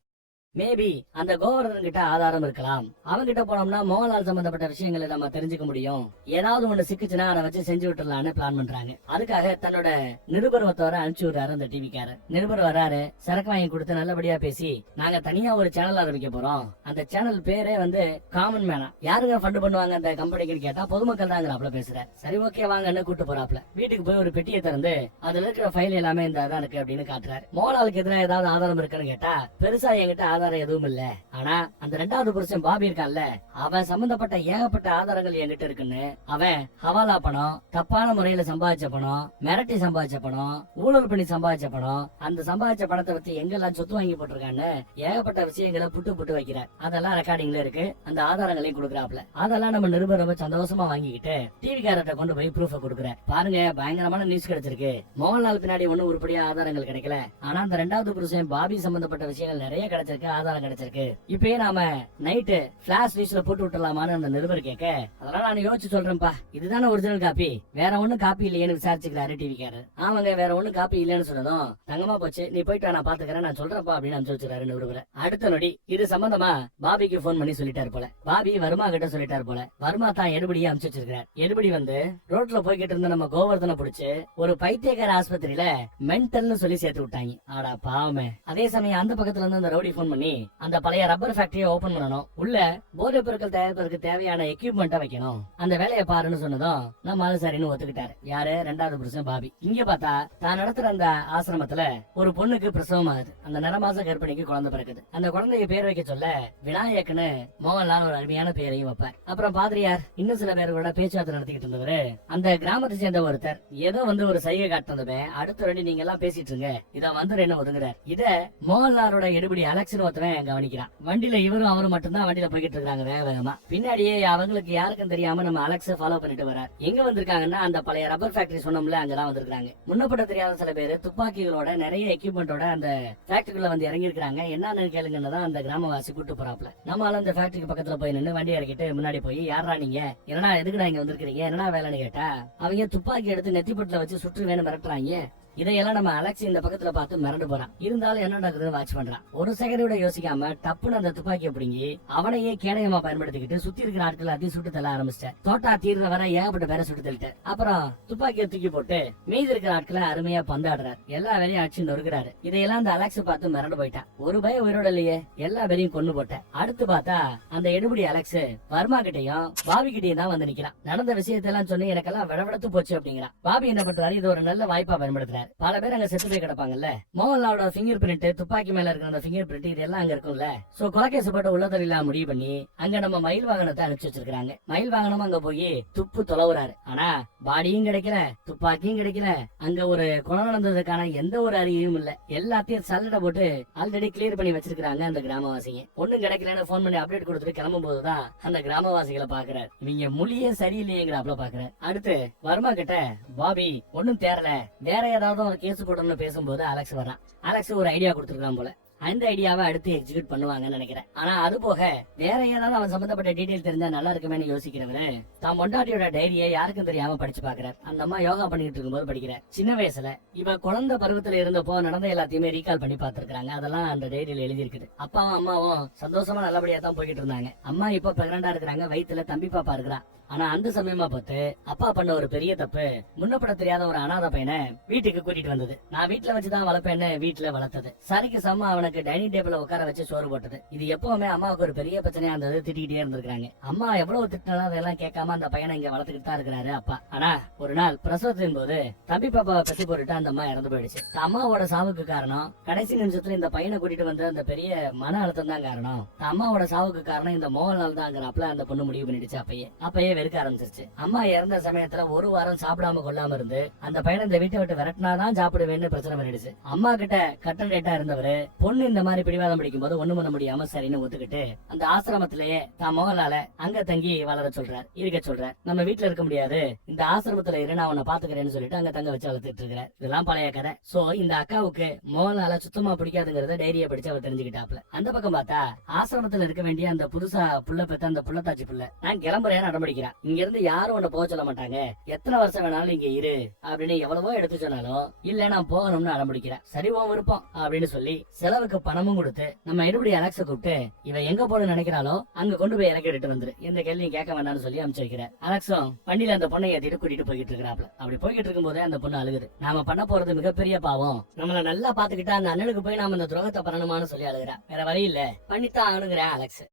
மேபி அந்த கோவர்தன் கிட்ட ஆதாரம் இருக்கலாம். அவங்கிட்ட போனோம்னா மோகன்லால் சம்பந்தப்பட்ட விஷயங்களை நம்ம தெரிஞ்சுக்க முடியும். ஏதாவது ஒண்ணு சிக்குச்சுன்னா அதை வச்சு செஞ்சு விட்டுலான்னு பிளான் பண்றாங்க. அதுக்காக தன்னோட நிருபர் ஒருத்தவரை அனுப்பிச்சு விடுறாரு அந்த டிவிக்காரர். நிருபர் வராரு, சரக்கு வாங்கி கொடுத்து நல்லபடியா பேசி, நாங்க தனியா ஒரு சேனல் ஆரம்பிக்க போறோம், அந்த சேனல் பேரே வந்து காமன் மேனா, யாருங்க ஃபண்ட் பண்ணுவாங்க அந்த கம்பெனிக்கு கேட்டா பொதுமக்கள் தாங்கிறாப்ல பேசுற. சரி ஓகே வாங்கன்னு கூட்டு போறாப்ல. வீட்டுக்கு போய் ஒரு பெட்டியை திறந்து அதுல இருக்கிற ஃபைல் எல்லாமே இந்த அதான் இருக்கு அப்படின்னு காட்டுறாரு. மோகன்லாலுக்கு எதிராக ஏதாவது ஆதாரம் இருக்குன்னு கேட்டா பெருசா என்கிட்ட ஆதாரம் எதுவும் இல்ல, ஆனா அந்த 2வது புருஷன் பாபி இருக்கான்ல, அவன் சம்பந்தப்பட்ட ஏகப்பட்ட ஆதாரங்கள் என்கிட்ட இருக்குன்னு, அவன் ஹவாலா பணம், தப்பான முறையில சம்பாதிச்ச பணம், மிரட்டி சம்பாதிச்ச பணம், ஊழல் பண்ணி சம்பாதிச்ச பணம், அந்த சம்பாதிச்ச பணத்தை பத்தி எங்கெல்லாம் சொத்து வாங்கி போட்டிருக்கான்னு ஏகப்பட்ட விஷயங்களை புட்டு வைக்கிறார். அதெல்லாம் ரெக்கார்டிங்ல இருக்கு, அந்த ஆதாரங்களையும் கொடுக்குறாப்ல. அதெல்லாம் நம்ம நிருபர் ரொம்ப சந்தோஷமா வாங்கிக்கிட்டு டிவி காரர்கிட்ட கொண்டு போய் ப்ரூஃப் கொடுக்குற. பாருங்க பயங்கரமான நியூஸ் கிடைச்சிருக்கு, மோகன்லால் பின்னாடி ஒன்னும் உருப்படியா ஆதாரங்கள் கிடைக்கல, ஆனா அந்த 2வது புருஷன் பாபி சம்பந்தப்பட்ட விஷயங்கள் நிறைய கிடைச்சிருக்கு, ஆதாரம் கிடைச்சிருக்கு. இப்பயே நாம நைட்டு பிளாஷ் நியூஸ்ல போட்டு விட்டுலாமான்னு அந்த நிருபர் கேட்க, அதெல்லாம் நான் யோசிச்சு சொல்றேன்ப்பா, இதுதானே ஒரிஜினல் காப்பி, வேற ஒண்ணும் காப்பி இல்லையேன்னு விசாரிச்சுக்கிறாரு டிவி காரர். ஆமாங்க வேற ஒண்ணும் காப்பி இல்லன்னு சொன்னதும், தங்கமா போச்சு நீ போயிட்டு நான் பாத்துக்கிறேன், நான் சொல்றேன்ப்பா அப்படின்னு அனுப்பிச்சு வச்சுறாரு நிருபர். அடுத்த நொடி இது சம்பந்தமா பாபிக்கு போன் பண்ணி சொல்லிட்டாரு போல. பாபி வர்மா கிட்ட சொல்லிட்டாரு போல. வர்மா தான் எடுபடியா அனுப்பிச்சு வச்சிருக்காரு. எடுபடி வந்து ரோட்ல போய்கிட்டு இருந்த நம்ம கோவர்தனை பிடிச்சு ஒரு பைத்தியக்கார ஆஸ்பத்திரியில மென்டல்னு சொல்லி சேர்த்து விட்டாங்க. ஆடா பாவமே. அதே சமயம் அந்த பக்கத்துல இருந்து அந்த ரவுடி போன் பண்ணி அந்த பழைய ரப்பர் ஃபேக்டரியை ஓபன் பண்ணணும், உள்ள போதைப் பொருட்கள் தயாரிப்பதற்கு தேவையான எக்யூப்மெண்ட்டை வைக்கணும், அந்த வேலையை பாருன்னு சொன்னதும் நம்ம சரின்னு ஒத்துக்கிட்டாரு. யாரு? 2வது புருஷன் பாபி. இங்க பார்த்தா தான் நடத்துற அந்த ஆசிரமத்துல ஒரு பொண்ணுக்கு பிரசவம் ஆகுது. அந்த நிறமாச கர்ப்பிணிக்கு குழந்தை பிறக்குது. அந்த குழந்தைய பேர் வைக்க சொல்ல விநாயகன்னு மோகன்லால் ஒரு அருமையான பேரையும் வைப்பார். அப்புறம் பாதிரியார் இன்னும் சில பேரோட பேச்சுவார்த்தை நடத்திக்கிட்டு இருந்தவரு அந்த கிராமத்தை சேர்ந்த ஒருத்தர் ஏதோ வந்து ஒரு சைகை காட்டுறதுமே அடுத்த ரெண்டு நீங்க எல்லாம் பேசிட்டு இருங்க, இத வந்துடுறேன்னு ஒதுங்குறார். இத மோகன்லாலோட எடுபடி அலெக்ஸ்னு ஒருத்தவன் கவனிக்கிறான். வண்டியில இவரும் அவரும் மட்டும்தான் வண்டியில போய்கிட்டு இருக்காங்க வேக வேகமா. பின்னாடியே அவங்களுக்கு யாருக்கும் தெரியாம நம்ம அலெக்ஸ ஃபாலோ பண்ணிட்டு வரார். எங்க வந்திருக்காங்கன்னா அந்த பழைய ரப்பர் ஃபேக்டரி சொன்னோம்ல அங்கதான் வந்திருக்காங்க. முன்னப்பட்ட தெரியாத சில பேர் துப்பாக்கிகளோட நிறைய எக்யூப்மெண்டோட அந்த ஃபேக்டரிக்குள்ள வந்து இறங்கி இருக்காங்க. என்னன்னு கேளுங்கன்னு தான் அந்த கிராமவாசி கூட்டு போறாப்ல. நம்மளால அந்த ஃபேக்டரிக்கு பக்கத்துல போய் நின்று வண்டி இறக்கிட்டு முன்னாடி போய் யாரா நீங்க, என்னடா எதுக்குடா இங்க வந்திருக்கீங்க, என்னடா வேலைன்னு கேட்டா அவங்க துப்பாக்கி எடுத்து நெத்திப்பட்டுல வச்சு சுற்று வேணும் மிரட்டுறாங்க. இதையெல்லாம் நம்ம அலெக்ஸ் இந்த பக்கத்துல பார்த்து மிரண்டு போறான். இருந்தாலும் என்ன நடக்குதுன்னு வாட்ச் பண்றான். ஒரு செகண்ட் கூட யோசிக்காம டப்புன்னு அந்த துப்பாக்கியை பிடிங்கி அவனையே கேடயமா பயன்படுத்திக்கிட்டு சுத்தி இருக்கிற ஆட்கள் அதையும் சுட்டு தள்ள ஆரம்பிச்சிட்டேன். தோட்டா தீர்ற வர ஏகப்பட்ட பேரை சுட்டு தள்ளிட்டு அப்புறம் துப்பாக்கியை தூக்கி போட்டு மீதி இருக்கிற ஆட்களை அருமையா பந்தாடுறாரு. எல்லா வேலையும் அடிச்சு நொறுக்கிறாரு. இதையெல்லாம் அந்த அலெக்ஸ் பார்த்து மிரண்டு போயிட்டான். ஒரு பயம் உயிரோட இல்லையே, எல்லா பேரையும் கொண்டு போட்டேன். அடுத்து பார்த்தா அந்த எடுபடி அலெக்ஸ் வர்மா கிட்டையும் பாபி கிட்டையும் தான் வந்து நிக்கிறான். நடந்த விஷயத்தெல்லாம் சொல்லி எனக்கெல்லாம் விடவிடத்து போச்சு அப்படிங்கிறான். பாபி என்ன பண்றாரு, இது ஒரு நல்ல வாய்ப்பா பயன்படுத்துறாரு. பல பேர் அங்க செத்து போய் கிடப்பாங்கல்ல, மோகன்லாலோட பிங்கர் பிரிண்ட், துப்பாக்கி மேல இருக்கிற அந்த பிங்கர் பிரிண்ட் இதெல்லாம் அங்க இருக்கும்ல. சோ கொலைகேசு போட்டு உள்ளதறில முடிவு பண்ணி அங்க நம்ம மயில் வாகனத்தை அனுப்பிச்சு வச்சிருக்காங்க. மயில் வாகனம் அங்க போய் துப்பு தொலைவுறாரு. ஆனா பாடியும் கிடைக்கல, துப்பாக்கியும் கிடைக்கல, அங்க ஒரு கொலை நடந்ததுக்கான எந்த ஒரு அறிவும் இல்ல. எல்லாத்தையும் சல்லடை போட்டு ஆல்ரெடி கிளியர் பண்ணி வச்சிருக்காங்க அந்த கிராமவாசிங்க. ஒண்ணும் கிடைக்கலன்னு போன் பண்ணி அப்டேட் கொடுத்துட்டு கிளம்பும் போதுதான் அந்த கிராமவாசிகளை பாக்குறாரு. இவங்க மொழியே சரியில்லையேங்கிறாப்ல பாக்குறாரு. அடுத்து வர்மா கிட்ட பாபி ஒண்ணும் தேரல, வேற ஏதாவது கேஸ் போடணும்னு பேசும்போது அலெக்ஸ் வரான். அலெக்ஸ் ஒரு ஐடியா கொடுத்துருக்கான் போல. அந்த ஐடியாவை அடுத்து எக்ஸிக்யூட் பண்ணுவாங்கன்னு நினைக்கிறேன். ஆனா அது போக வேற ஏதாவது அவன் சம்பந்தப்பட்ட டீடைல் தெரிஞ்சா நல்லா இருக்குமேனு யோசிக்கிறவரு தான் பொண்டாட்டியோட டைரியை யாருக்கும் தெரியாம படிச்சு பாக்குறாரு. அந்த அம்மா யோகா பண்ணிட்டு இருக்கும்போது படிக்கிறார். சின்ன வயசுல இவ குழந்தை பருவத்துல இருந்தப்போ நடந்த எல்லாத்தையுமே ரீகால் பண்ணி பாத்துருக்காங்க. அதெல்லாம் அந்த டைரியில எழுதி இருக்குது. அப்பாவும் அம்மாவும் சந்தோஷமா நல்லபடியா தான் போய்கிட்டு இருந்தாங்க. அம்மா இப்ப பிரெக்னண்டா இருக்கிறாங்க, வயித்துல தம்பி பாப்பா இருக்கிறா. ஆனா அந்த சமயமா பார்த்து அப்பா பண்ண ஒரு பெரிய தப்பு, முன்னப்பட தெரியாத ஒரு அனாதை பையனை வீட்டுக்கு கூட்டிட்டு வந்தது. நான் வீட்டுல வச்சுதான் வளர்ப்பேன்னு வீட்டுல வளர்த்தது. சரிக்கு சம அவனுக்கு டைனிங் டேபிள்ல உட்கார வச்சு சோறு போட்டது. இது எப்பவுமே அம்மாவுக்கு ஒரு பெரிய பிரச்சனையா இருந்தது. திட்டிகிட்டே இருந்திருக்காங்க. அம்மா எவ்வளவு திட்டினாலும் அதெல்லாம் கேட்காம அந்த பையனை இங்க வளர்த்துக்கிட்டு தான் இருக்கிறாரு அப்பா. ஆனா ஒரு நாள் பிரசவத்தின் போது தம்பி பாப்பாவை பத்தி போட்டுட்டு அந்த அம்மா இறந்து போயிடுச்சு. அம்மாவோட சாவுக்கு காரணம் கடைசி நிமிஷத்துல இந்த பையனை கூட்டிட்டு வந்து அந்த பெரிய மன அழுத்தம் தான் காரணம். அம்மாவோட சாவுக்கு காரணம் இந்த மோகன்லால் தாங்கிறப்பல அந்த பொண்ணு முடிவு பண்ணிடுச்சு. அப்பயே வெறுக்க ஆரம்பிச்சிருச்சு. அம்மா இறந்த சமயத்துல ஒரு வாரம் சாப்பிடாம கொள்ளாம இருந்து அந்த பையனை இந்த வீட்டை விட்டு விரட்டினாதான் சாப்பிடுவேன்னு பிரச்சனை பண்ணிடுச்சு. அம்மா கிட்ட கட்டன் ரேட்டா இருந்தவரு பொண்ணு இந்த மாதிரி பிடிவாதம் பிடிக்கும் போது ஒண்ணு பண்ண முடியாம சரின்னு ஒத்துக்கிட்டு அந்த ஆசிரமத்திலேயே தான் மோகன்லால அங்க தங்கி வளர சொல்றார், இருக்க சொல்றார். நம்ம வீட்டுல இருக்க முடியாது, இந்த ஆசிரமத்துல இரு, நான் உன்னை பாத்துக்கிறேன்னு சொல்லிட்டு அங்க தங்க வச்சு வளர்த்துட்டு இருக்கிறார். இதெல்லாம் பழைய கதை. சோ இந்த அக்காவுக்கு மோகன்லால சுத்தமா பிடிக்காதுங்கிறத டைரியை படிச்சு அவர் தெரிஞ்சுக்கிட்டாப்ல. அந்த பக்கம் பார்த்தா ஆசிரமத்துல இருக்க வேண்டிய அந்த புதுசா புள்ள பெத்த அந்த புள்ளத்தாச்சி புள்ள நான் கிளம்புறேன்னு அடம்பிடிக்கிறான். இங்க இருந்து யாரும் உன்னை போக சொல்ல மாட்டாங்க, எத்தனை வருஷம் வேணாலும் இங்க இரு அப்படின்னு எவ்வளவோ எடுத்து சொன்னாலும் இல்ல நான் போகணும்னு அடம்பிடிக்கிறேன். சரி உன் விருப்பம் அப்படின்னு சொல்லி செலவுக்கு பணமும் கொடுத்து நம்ம எடுபடி அலெக்ஸ கூப்பிட்டு இவன் எங்க போகணும்னு நினைக்கிறாளோ அங்க கொண்டு போய் இறக்கி எடுத்து வந்துரு, எந்த கேள்வியும் கேட்க வேண்டாம்னு சொல்லி அனுப்பிச்சு வைக்கிறேன். அலெக்ஸும் வண்டியில அந்த பொண்ணை ஏத்திட்டு கூட்டிட்டு போய்கிட்டு இருக்கிறாப்ல. அப்படி போய்கிட்டு இருக்கும் போதே அந்த பொண்ணு அழுகுது. நாம பண்ண போறது மிகப்பெரிய பாவம், நம்மள நல்லா பாத்துக்கிட்டா அந்த அண்ணனுக்கு போய் நாம இந்த துரோகத்தை பண்ணணுமான்னு சொல்லி அழுகிறா. வேற வழி இல்ல, பண்ணித்தான் ஆகணுங்கிறேன் அலெக்ஸ்.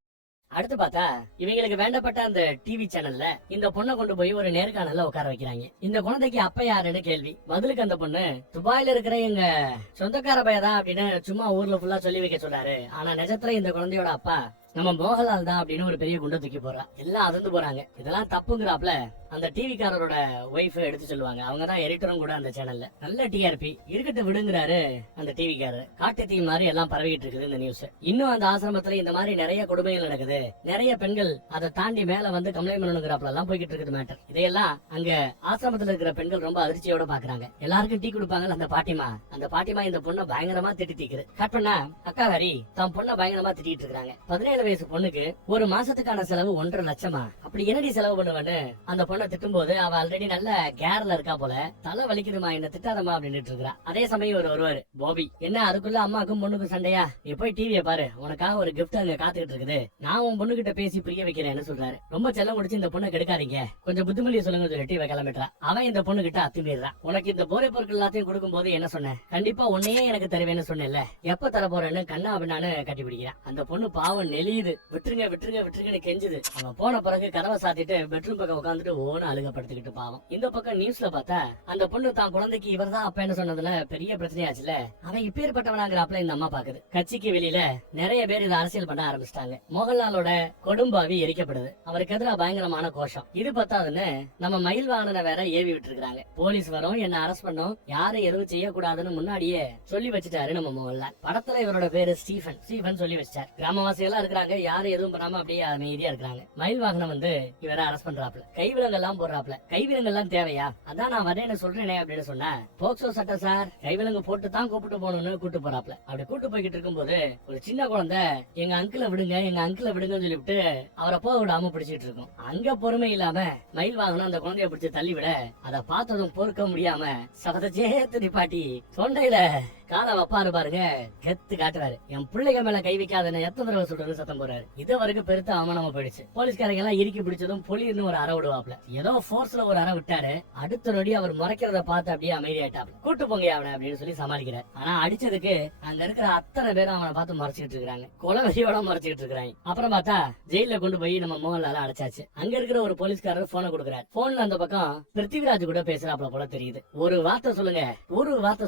அடுத்து பார்த்தா இவங்களுக்கு வேண்டப்பட்ட அந்த டிவி சேனல்ல இந்த பொண்ணை கொண்டு போய் ஒரு நேர்காணல்ல உட்கார வைக்கிறாங்க. இந்த குழந்தைக்கு அப்ப யாருன்னு கேள்வி. பதிலுக்கு அந்த பொண்ணு துபாயில இருக்கிற எங்க சொந்தக்கார பையதான் அப்படின்னு சும்மா ஊர்ல ஃபுல்லா சொல்லி வைக்க சொல்றாரு. ஆனா நிஜத்துல இந்த குழந்தையோட அப்பா நம்ம மோகன்லால் தான் அப்படின்னு ஒரு பெரிய குண்டை தூக்கி போடுறா. எல்லாம் அதிர்ந்து போறாங்க. இதெல்லாம் தப்புங்கிறாப்ல அந்த டிவிக்காரரோட ஒய்ஃப் எடுத்து சொல்லுவாங்க. அவங்க தான் எடிட்டரும் கூட அந்த சேனல்ல. நல்ல டிஆர்பி இருக்கட்டு விடுங்கிறாரு அந்த டிவிக்காரர். காட்டு தீ மாதிரி எல்லாம் பரவிட்டு இருக்குது இந்த நியூஸ். இன்னும் அந்த ஆசிரமத்துல இந்த மாதிரி நிறைய கொடுமைகள் நடக்குது, நிறைய பெண்கள் அதை தாண்டி மேல வந்து கம்ப்ளைண்ட் பண்ணணுங்கிறாப்ல எல்லாம் போய்கிட்டு இருக்குது மேட்டர். இதையெல்லாம் அங்க ஆசிரமத்துல இருக்கிற பெண்கள் ரொம்ப அதிர்ச்சியோட பாக்குறாங்க. எல்லாருக்கும் டீ கொடுப்பாங்க அந்த பாட்டிமா. அந்த பாட்டிமா இந்த பொண்ணை பயங்கரமா திட்டி தீக்குது. கட் பண்ணா அக்கா ஹரி தான் பொண்ணை பயங்கரமா திட்டிட்டு இருக்காங்க. 17 வயசு பொண்ணுக்கு ஒரு மாசத்துக்கான செலவு 1.5 லட்சமா? அப்படி என்னடி செலவு பண்ணுவேன்னு அந்த பொண்ணை திட்டும் போது அவ ஆல்ரெடி நல்ல கேர்ல இருக்கா போல. தலை வலிக்குதுமா, என்ன திட்டாதமா அப்படின்னு இருக்கா. அதே சமயம் வருவாரு பாபி. என்ன அதுக்குள்ள அம்மாக்கும் பொண்ணுக்கும் சண்டையா? நீ போய் டிவியை பாரு, உனக்காக ஒரு கிஃப்ட் அங்க காத்துக்கிட்டு இருக்குது, நான் உன் பொண்ணு கிட்ட பேசி புரிய வைக்கிறேன்னு சொல்றாரு. ரொம்ப செல்லம் முடிச்சு இந்த பொண்ணை கெடுக்காதீங்க, கொஞ்சம் புத்திமொழியை சொல்லுங்க சொல்லி டிவி கிளம்பிட்டா. அவன் இந்த பொண்ணு கிட்ட அத்துமீறான். உனக்கு இந்த போதை பொருட்கள் எல்லாத்தையும் கொடுக்கும் போது என்ன சொன்னேன்? கண்டிப்பா உன்னையே எனக்கு தருவேன்னு சொன்னேன்ல, எப்ப தர போறேன்னு கண்ணா அப்படின்னு கட்டி பிடிக்கிறான். அந்த பொண்ணு பாவம் நெளியுது. விட்டுருங்க விட்டுருங்க விட்டுருங்கன்னு கெஞ்சுது. அவன் போன பிறகு கதவை சாத்திட்டு பெட்ரூம் பக்கம் உட்காந்துட்டு ஓன அழுகப்படுத்திக்கிட்டு பாவம். இந்த பக்கம் நியூஸ்ல பார்த்தா அந்த பொண்ணு தான் குழந்தைக்கு இவர் தான் அப்பன்னு சொன்னதுல பெரிய பிரச்சனையாச்சுல. அவன் இப்பேற்பட்டவனாங்கிறாப்ல இந்த அம்மா பாக்குது. கட்சிக்கு வெளியில நிறைய பேர் இதை அரசியல் பண்ண ஆரம்பிச்சிட்டாங்க. மோகன்லாலோட கொடும்பாவி எரிக்கப்படுது. அவருக்கு எதிராக பயங்கரமான கோஷம். இது பத்தாதுன்னு நம்ம மயில் வாகனனை வேற ஏவி விட்டு இருக்காங்க. போலீஸ் வரும், என்ன அரெஸ்ட் பண்ணும், யாரும் எதுவும் செய்யக்கூடாதுன்னு முன்னாடியே சொல்லி வச்சுட்டாரு நம்ம மோகன்லால். படத்துல இவரோட பேரு ஸ்டீஃபன் சொல்லி வச்சார். கிராமவாசி எல்லாம் இருக்கிறாங்க, யாரும் எதுவும் பண்ணாம அப்படியே அமைதியா இருக்காங்க. மயில் வாகனம் வந்து இவரை அரெஸ்ட் பண்றாப்ல. கைவிலங்கு எல்லாம் போடுறாப்ல. கைவிலங்கு எல்லாம் தேவையா? அதான் நான் வரேன்னு சொல்றேனே அப்படின்னு சொன்ன. போக்சோ சட்டம் சார், கைவிலங்கு போட்டு தான் கூப்பிட்டு போகணும்னு கூட்டு போறாப்ல. அப்படி கூட்டு போய்கிட்டு இருக்கும் போது ஒரு சின்ன குழந்தை எங்க அங்கிள விடுங்க எங்க அங்கிள விடுங்கன்னு சொல்லிவிட்டு அவரை போக விடாம பிடிச்சிட்டு இருக்கும். அங்க பொறுமை இல்லாம மயில் வாகனம் அந்த குழந்தைய பிடிச்சி தள்ளி விட அதை பார்த்ததும் பொறுக்க முடியாம சபத சேர்த்து நிப்பாட்டி தொண்டையில காலை வப்பாரு பாருங்க, கெத்து காட்டுறாரு. என் பிள்ளைங்க மேல கை வைக்காத எத்தனை தடவை சொல்றது சத்தம் போறாரு. இது வரைக்கும் பெருத்த அவமானமா போயிடுச்சு. போலீஸ்காரங்க எல்லாம் இறுக்கி பிடிச்சதும் பொலின்னு ஒரு அறை விடுவாப்ல. ஏதோ போர்ஸ்ல ஒரு அறை விட்டாரு. அடுத்த நொடி அவர் முறைக்கிறத பார்த்து அப்படியே அமைதியாயிட்டாப்ல. கூட்டு போங்க அவனை அப்படின்னு சொல்லி சமாளிக்கிறார். ஆனா அடிச்சதுக்கு அங்க இருக்கிற அத்தனை பேரும் அவனை பார்த்து மறைச்சிட்டு இருக்காங்க. கொலவெறியோட மறைச்சிட்டு இருக்காங்க. அப்புறம் பார்த்தா ஜெயில கொண்டு போய் நம்ம மோகன்லால அடைச்சாச்சு. அங்க இருக்கிற ஒரு போலீஸ்காரர் போனை கொடுக்குறாரு. போன்ல அந்த பக்கம் பிருத்திவிராஜ் கூட பேசுறாப்ல போல தெரியுது. ஒரு வார்த்தை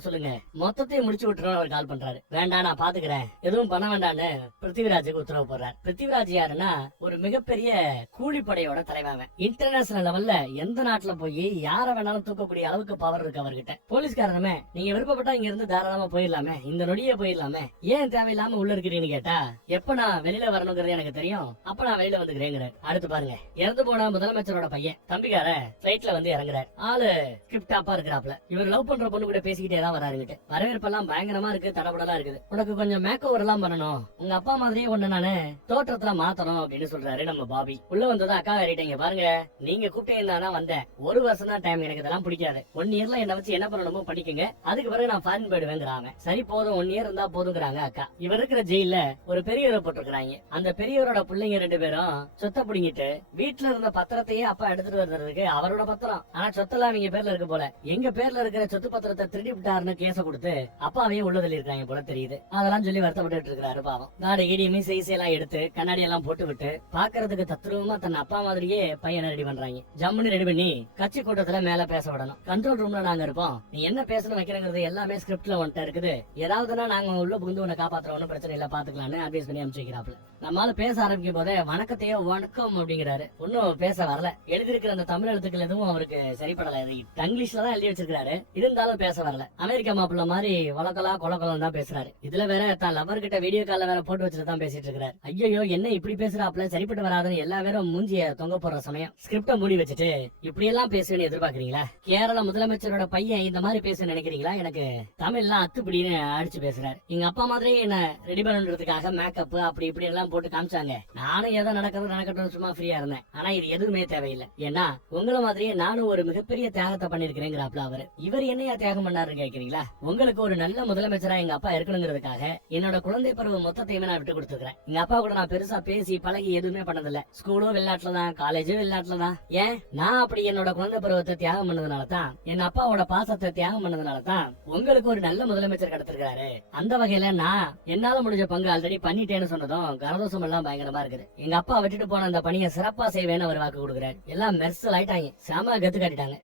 சொல்லுங்க மொத்தத்தையும் முடிச்சு விட்டுறோம் அவர் கால் பண்றாரு. வேண்டாம் நான் பாத்துக்கிறேன், எதுவும் பண்ண வேண்டான்னு பிருத்திவிராஜுக்கு உத்தரவு போடுறாரு. பிருத்திவிராஜ் யாருன்னா ஒரு மிகப்பெரிய கூலிப்படையோட தலைவன். இன்டர்நேஷனல் லெவல்ல எந்த நாட்டுல போய் யார வேணாலும் தூக்கக்கூடிய அளவுக்கு பவர் இருக்கு அவர்கிட்ட. போலீஸ்காரனமே நீங்க விருப்பப்பட்டா இங்க இருந்து தாராளமா போயிடலாமே, இந்த நொடியே போயிடலாமே, ஏன் தேவையில்லாம உள்ள இருக்கிறீன்னு கேட்டா எப்ப நான் வெளியில வரணுங்கிறது எனக்கு தெரியும், அப்ப நான் வெளியில வந்துக்கிறேங்கிற. அடுத்து பாருங்க, இறந்து போன முதலமைச்சரோட பையன் தம்பிக்கார பிளைட்ல வந்து இறங்குறாரு. ஆளு கிப்டாப்பா இருக்கிறாப்ல. இவர் லவ் பண்ற பொண்ணு கூட பேசிக்கிட்டே தான் வராருங்கிட்டு. வரவேற்பெல்லாம் எல்லாம் பயங்கரமா இருக்கு, தடபடலா இருக்குது. உனக்கு கொஞ்சம் மேக் ஓவர் எல்லாம் பண்ணணும், உங்க அப்பா மாதிரியே ஒண்ணு நானு தோற்றத்துல மாத்தணும் அப்படின்னு சொல்றாரு நம்ம பாபி. உள்ள வந்ததா அக்கா வேறிட்டீங்க பாருங்க, நீங்க கூப்பிட்டே வந்தேன், ஒரு வருஷம் தான் டைம், எனக்கு இதெல்லாம் பிடிக்காது, 1 இயர்ல என்ன வச்சு என்ன பண்ணணுமோ பண்ணிக்கங்க, அதுக்கு பிறகு நான் ஃபாரின் போயிடுவேங்கிறாங்க. சரி போதும், 1 இயர் இருந்தா போதுங்கிறாங்க அக்கா. இவர் இருக்கிற ஜெயில ஒரு பெரியவரை போட்டிருக்காங்க. அந்த பெரியவரோட பிள்ளைங்க 2 பேரும் சொத்தை புடிங்கிட்டு வீட்டுல இருந்த பத்திரத்தையே அப்பா எடுத்துட்டு வர்றதுக்கு அவரோட பத்திரம், ஆனா சொத்தெல்லாம் அவங்க பேர்ல இருக்கு போல, எங்க பேர்ல இருக்கிற சொத்து பத்திரத்தை திருடி விட்டாருன்னு கேச கொடுத்து அப்பாவே உள்ளதில் இருக்காங்க போல தெரியுது. அதெல்லாம் சொல்லி வருத்தப்பட்டு இருக்காரு பாவம். காடு இடி மீசை எல்லாம் எடுத்து கண்ணாடி எல்லாம் போட்டு விட்டு பாக்குறதுக்கு தத்ரூபமா தன் அப்பா மாதிரியே பையனை ரெடி பண்றாங்க. ஜம்முன்னு ரெடி பண்ணி கட்சி கூட்டத்துல மேல பேச விடணும். கண்ட்ரோல் ரூம்ல நாங்க இருப்போம், நீ என்ன பேசணும் வைக்கிறங்கிறது எல்லாமே ஸ்கிரிப்ட்ல வந்துட்டு இருக்குது, ஏதாவதுன்னா நாங்க உள்ள புகுந்து உன்னை காப்பாத்துறோம், ஒன்னும் பிரச்சனை இல்ல பாத்துக்கலாம்னு அட்வைஸ் பண்ணி அனுப்பிச்சு வைக்கிறாப்ல. நம்மளால பேச ஆரம்பிக்கும் போதே வணக்கத்தையோ வணக்கம் அப்படிங்கிறாரு. ஒன்னும் பேச வரல, எழுதிருக்கிற அந்த தமிழ் எழுத்துக்கள் எதுவும் அவருக்கு சரிப்படல, இங்கிலீஷ்ல தான் எழுதி வச்சிருக்காரு, இருந்தாலும் பேச வரல. அமெரிக்கா மாப்பிள்ள மாதிரி வழக்கலா கொலக்கலம் தான் பேசுறாரு. இதுல வேற தான் லவர் கிட்ட வீடியோ கால்ல வேற போட்டு வச்சுட்டு தான் பேசிட்டு இருக்காரு. ஐயோ என்ன இப்படி பேசுறாப்ல, சரிப்பட்டு வராதுன்னு எல்லா பேரும் மூஞ்சிய தொங்க போடுற சமயம் ஸ்கிரிப்ட மூடி வச்சுட்டு இப்படி எல்லாம் பேசுவேன்னு எதிர்பார்க்கறீங்களா? கேரள முதலமைச்சரோட பையன் இந்த மாதிரி பேச நினைக்கிறீங்களா? எனக்கு தமிழ்லாம் அத்துப்படின்னு அடிச்சு பேசுறாரு. எங்க அப்பா மாதிரி என்ன ரெடி பண்ணுறதுக்காக மேக்கப் அப்படி இப்படி எல்லாம் போட்டு காமிச்சாங்க. நானும் எதை நடக்கட்டும் சும்மா ஃப்ரீயா இருந்தேன். ஆனா இது எதுவுமே தேவையில்லை. ஏன்னா உங்கள மாதிரியே நானும் ஒரு மிகப்பெரிய தியாகத்தை பண்ணிருக்கிறேங்கிறாப்ல அவரு. இவர் என்னையா தியாகம் பண்ணாருன்னு கேட்கிறீங்களா? உங்களுக்கு ஒரு நல்ல முதலமைச்சரா எங்க அப்பா இருக்கணுங்கிறதுக்காக என்னோட குழந்தை பருவ மொத்தத்தையுமே நான் விட்டு கொடுத்துருக்கேன். எங்க அப்பா கூட நான் பெருசா பேசி பழகி எதுவுமே பண்ணதில்ல. ஸ்கூலும் வெளிநாட்டுலதான், காலேஜும் வெளிநாட்டுலதான். ஏன் நான் அப்படி என்னோட குழந்தை பருவத்தை தியாகம் பண்ணதுனாலதான், என் அப்பாவோட பாசத்தை தியாகம் பண்ணதுனாலதான் உங்களுக்கு ஒரு நல்ல முதலமைச்சர் கிடைச்சிருக்காரு. அந்த வகையில நான் என்னால முடிஞ்ச பங்கு ஆல்ரெடி பண்ணிட்டேன்னு சொன்னதும் கரதோஷம் எல்லாம் பயங்கரமா இருக்குது. எங்க அப்பா விட்டுட்டு போன அந்த பணியை சிறப்பா செய்வேன்னு அவர் வாக்கு கொடுக்குறாரு. எல்லாம் மெர்சல் ஆயிட்டாங்க, செம கத்து காட்டிட்டாங்க.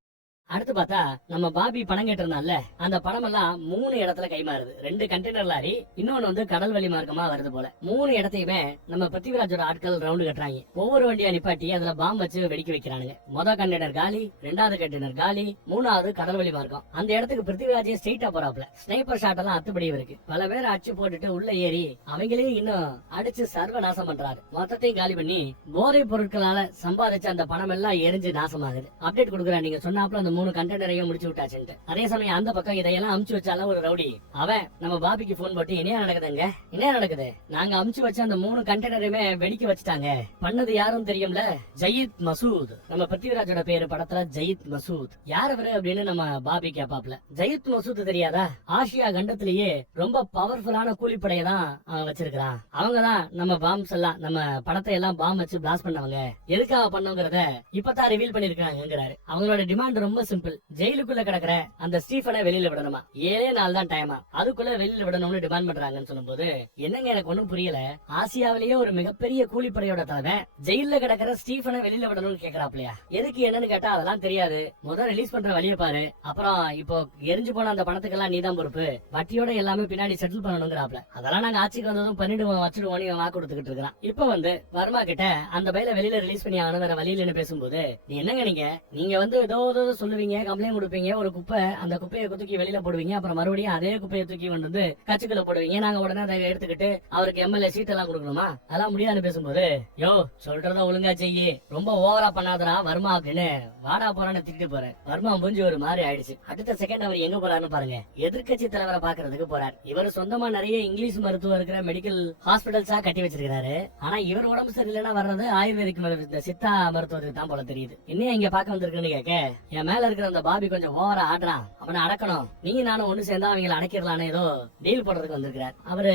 அடுத்து பார்த்தா நம்ம பாபி பணம் கேட்டிருந்தால, அந்த பணம் எல்லாம் 3 இடத்துல கைமாறுது. 2 கண்டெய்னர் லாரி, இன்னொன்னு வந்து கடல் வழி மார்க்கமா வருது போல. 3 இடத்தையுமே நம்ம பிருத்திவிராஜோட ஆட்கள் ரவுண்டு கட்டுறாங்க. ஒவ்வொரு வண்டியா நிப்பாட்டி அதுல பாம்பு வச்சு வெடிக்க வைக்கிறானுங்க. மொதல் கண்டெய்னர் காலி, 2வது கண்டெய்னர் காலி, 3வது கடல் வழி மார்க்கம். அந்த இடத்துக்கு பிருத்திவிராஜே ஸ்ட்ரெயிட்டா போறாப்ல. ஸ்னைப்பர் ஷாட் எல்லாம் அத்துப்படி இருக்கு. பல பேர் அடிச்சு போட்டுட்டு உள்ள ஏறி அவங்களையும் இன்னும் அடிச்சு சர்வ நாசம் பண்றாரு. மொத்தத்தையும் காலி பண்ணி போதைப் பொருட்களால சம்பாதிச்ச அந்த பணம் எல்லாம் எரிஞ்சு நாசமாகுது. அப்டேட் கொடுக்குறேன், நீங்க சொன்னாப்ல அந்த 3 கண்டெய்னரையும் முடிச்சு விட்டாச்சுட்டு. அதே சமயம் அந்த பக்கம் இதையெல்லாம் அமுச்சு வச்சாலும் ஒரு ரவுடி அவன் நம்ம பாபிக்கு போன் போட்டு என்ன நடக்குதுங்க, என்ன நடக்குது, நாங்க அமுச்சு வச்ச அந்த 3 கண்டெய்னரையுமே வெடிக்க வச்சுட்டாங்க, பண்ணது யாரும் தெரியும்ல, ஜயீத் மசூத். நம்ம பிருத்திவிராஜோட பேரு படத்துல ஜயீத் மசூத் யார் அவரு அப்படின்னு நம்ம பாபி கேப்பாப்ல. ஜயீத் மசூத் தெரியாதா? ஆசியா கண்டத்திலேயே ரொம்ப பவர்ஃபுல்லான கூலிப்படையை தான் அவன் வச்சிருக்கான். அவங்கதான் நம்ம பாம்ஸ் எல்லாம், நம்ம படத்தை எல்லாம் பாம் வச்சு பிளாஸ்ட் பண்ணவங்க. எதுக்காக பண்ணவங்கிறத இப்பதான் ரிவீல் பண்ணிருக்காங்கிறாரு. அவங்களோட டிமாண்ட் ரொம்ப சிம்பிள், ஜெயிலுக்குள்ள கிடக்குற அந்த ஸ்டீஃபனை வெளியில விடணுமா, 7 நாள் தான் டைமா, அதுக்குள்ள வெளியில விடணும்னு டிமாண்ட் பண்றாங்கன்னு சொல்லும்போது என்னங்க எனக்கு ஒண்ணும் புரியல. ஆசியாவிலேயே ஒரு மிகப்பெரிய கூலிப்படையோட தலைவன் ஜெயில கிடக்குற ஸ்டீஃபனை வெளியில விடணும்னு கேக்குறாப்லையா? எதுக்கு என்னன்னு கேட்டா அதெல்லாம் தெரியாது, முதல் ரிலீஸ் பண்ற வழியை பாரு, அப்புறம் இப்போ எரிஞ்சு போன அந்த பணத்துக்கெல்லாம் நீதான் பொறுப்பு, வட்டியோட எல்லாமே பின்னாடி செட்டில் பண்ணணுங்கிறாப்ல. அதெல்லாம் நாங்க ஆட்சிக்கு வந்ததும் பண்ணிடுவோம் வச்சிடுவோம் வாக்கு கொடுத்துக்கிட்டு இருக்கிறான். இப்ப வந்து வர்மா கிட்ட அந்த பையில வெளியில ரிலீஸ் பண்ணி ஆகணும் வேற வழியில பேசும்போது நீ என்னங்க நீங்க வந்து ஏதோ சொல்லுவீங்க, கம்ப்ளைண்ட் கொடுப்பீங்க, ஒரு குப்பை, அந்த குப்பையை தூக்கி வெளியில போடுவீங்க, அப்புறம் மறுபடியும் அதே குப்பையை தூக்கி கொண்டு வந்து கட்சிக்குள்ள போடுவீங்க, நாங்க உடனே அதை எடுத்துக்கிட்டு அவருக்கு எம்எல்ஏ சீட் எல்லாம் கொடுக்கணுமா, அதெல்லாம் முடியாதுன்னு பேசும்போது யோ சொல்றத ஒழுங்கா செய்யி, ரொம்ப ஓவரா பண்ணாதரா வர்மா அப்படின்னு வாடா போறான்னு திட்டிட்டு போறேன். வர்மா மூஞ்சி ஒரு மாதிரி ஆயிடுச்சு. அடுத்த செகண்ட் அவர் எங்க போறாருன்னு பாருங்க, எதிர்கட்சி தலைவரை பாக்குறதுக்கு போறாரு. இவர் சொந்தமா நிறைய இங்கிலீஷ் மருத்துவம் இருக்கிற மெடிக்கல் ஹாஸ்பிட்டல்ஸா கட்டி வச்சிருக்காரு. ஆனா இவர் உடம்பு சரியில்லைன்னா வர்றது ஆயுர்வேதிக் சித்தா மருத்துவத்துக்கு தான் போல தெரியுது. இன்னும் இங்க பாக்க வந்திருக்குன்னு கேட்க, என் மேல இருக்கிற அந்த பாபி கொஞ்சம் ஓவரா ஆடுறான், அவனை அடக்கணும், நீங்க நானும் ஒண்ணு சேர்ந்தா அவங்களை அடக்கிடலான்னு ஏதோ டீல் போடுறதுக்கு வந்திருக்கிறார். அவரு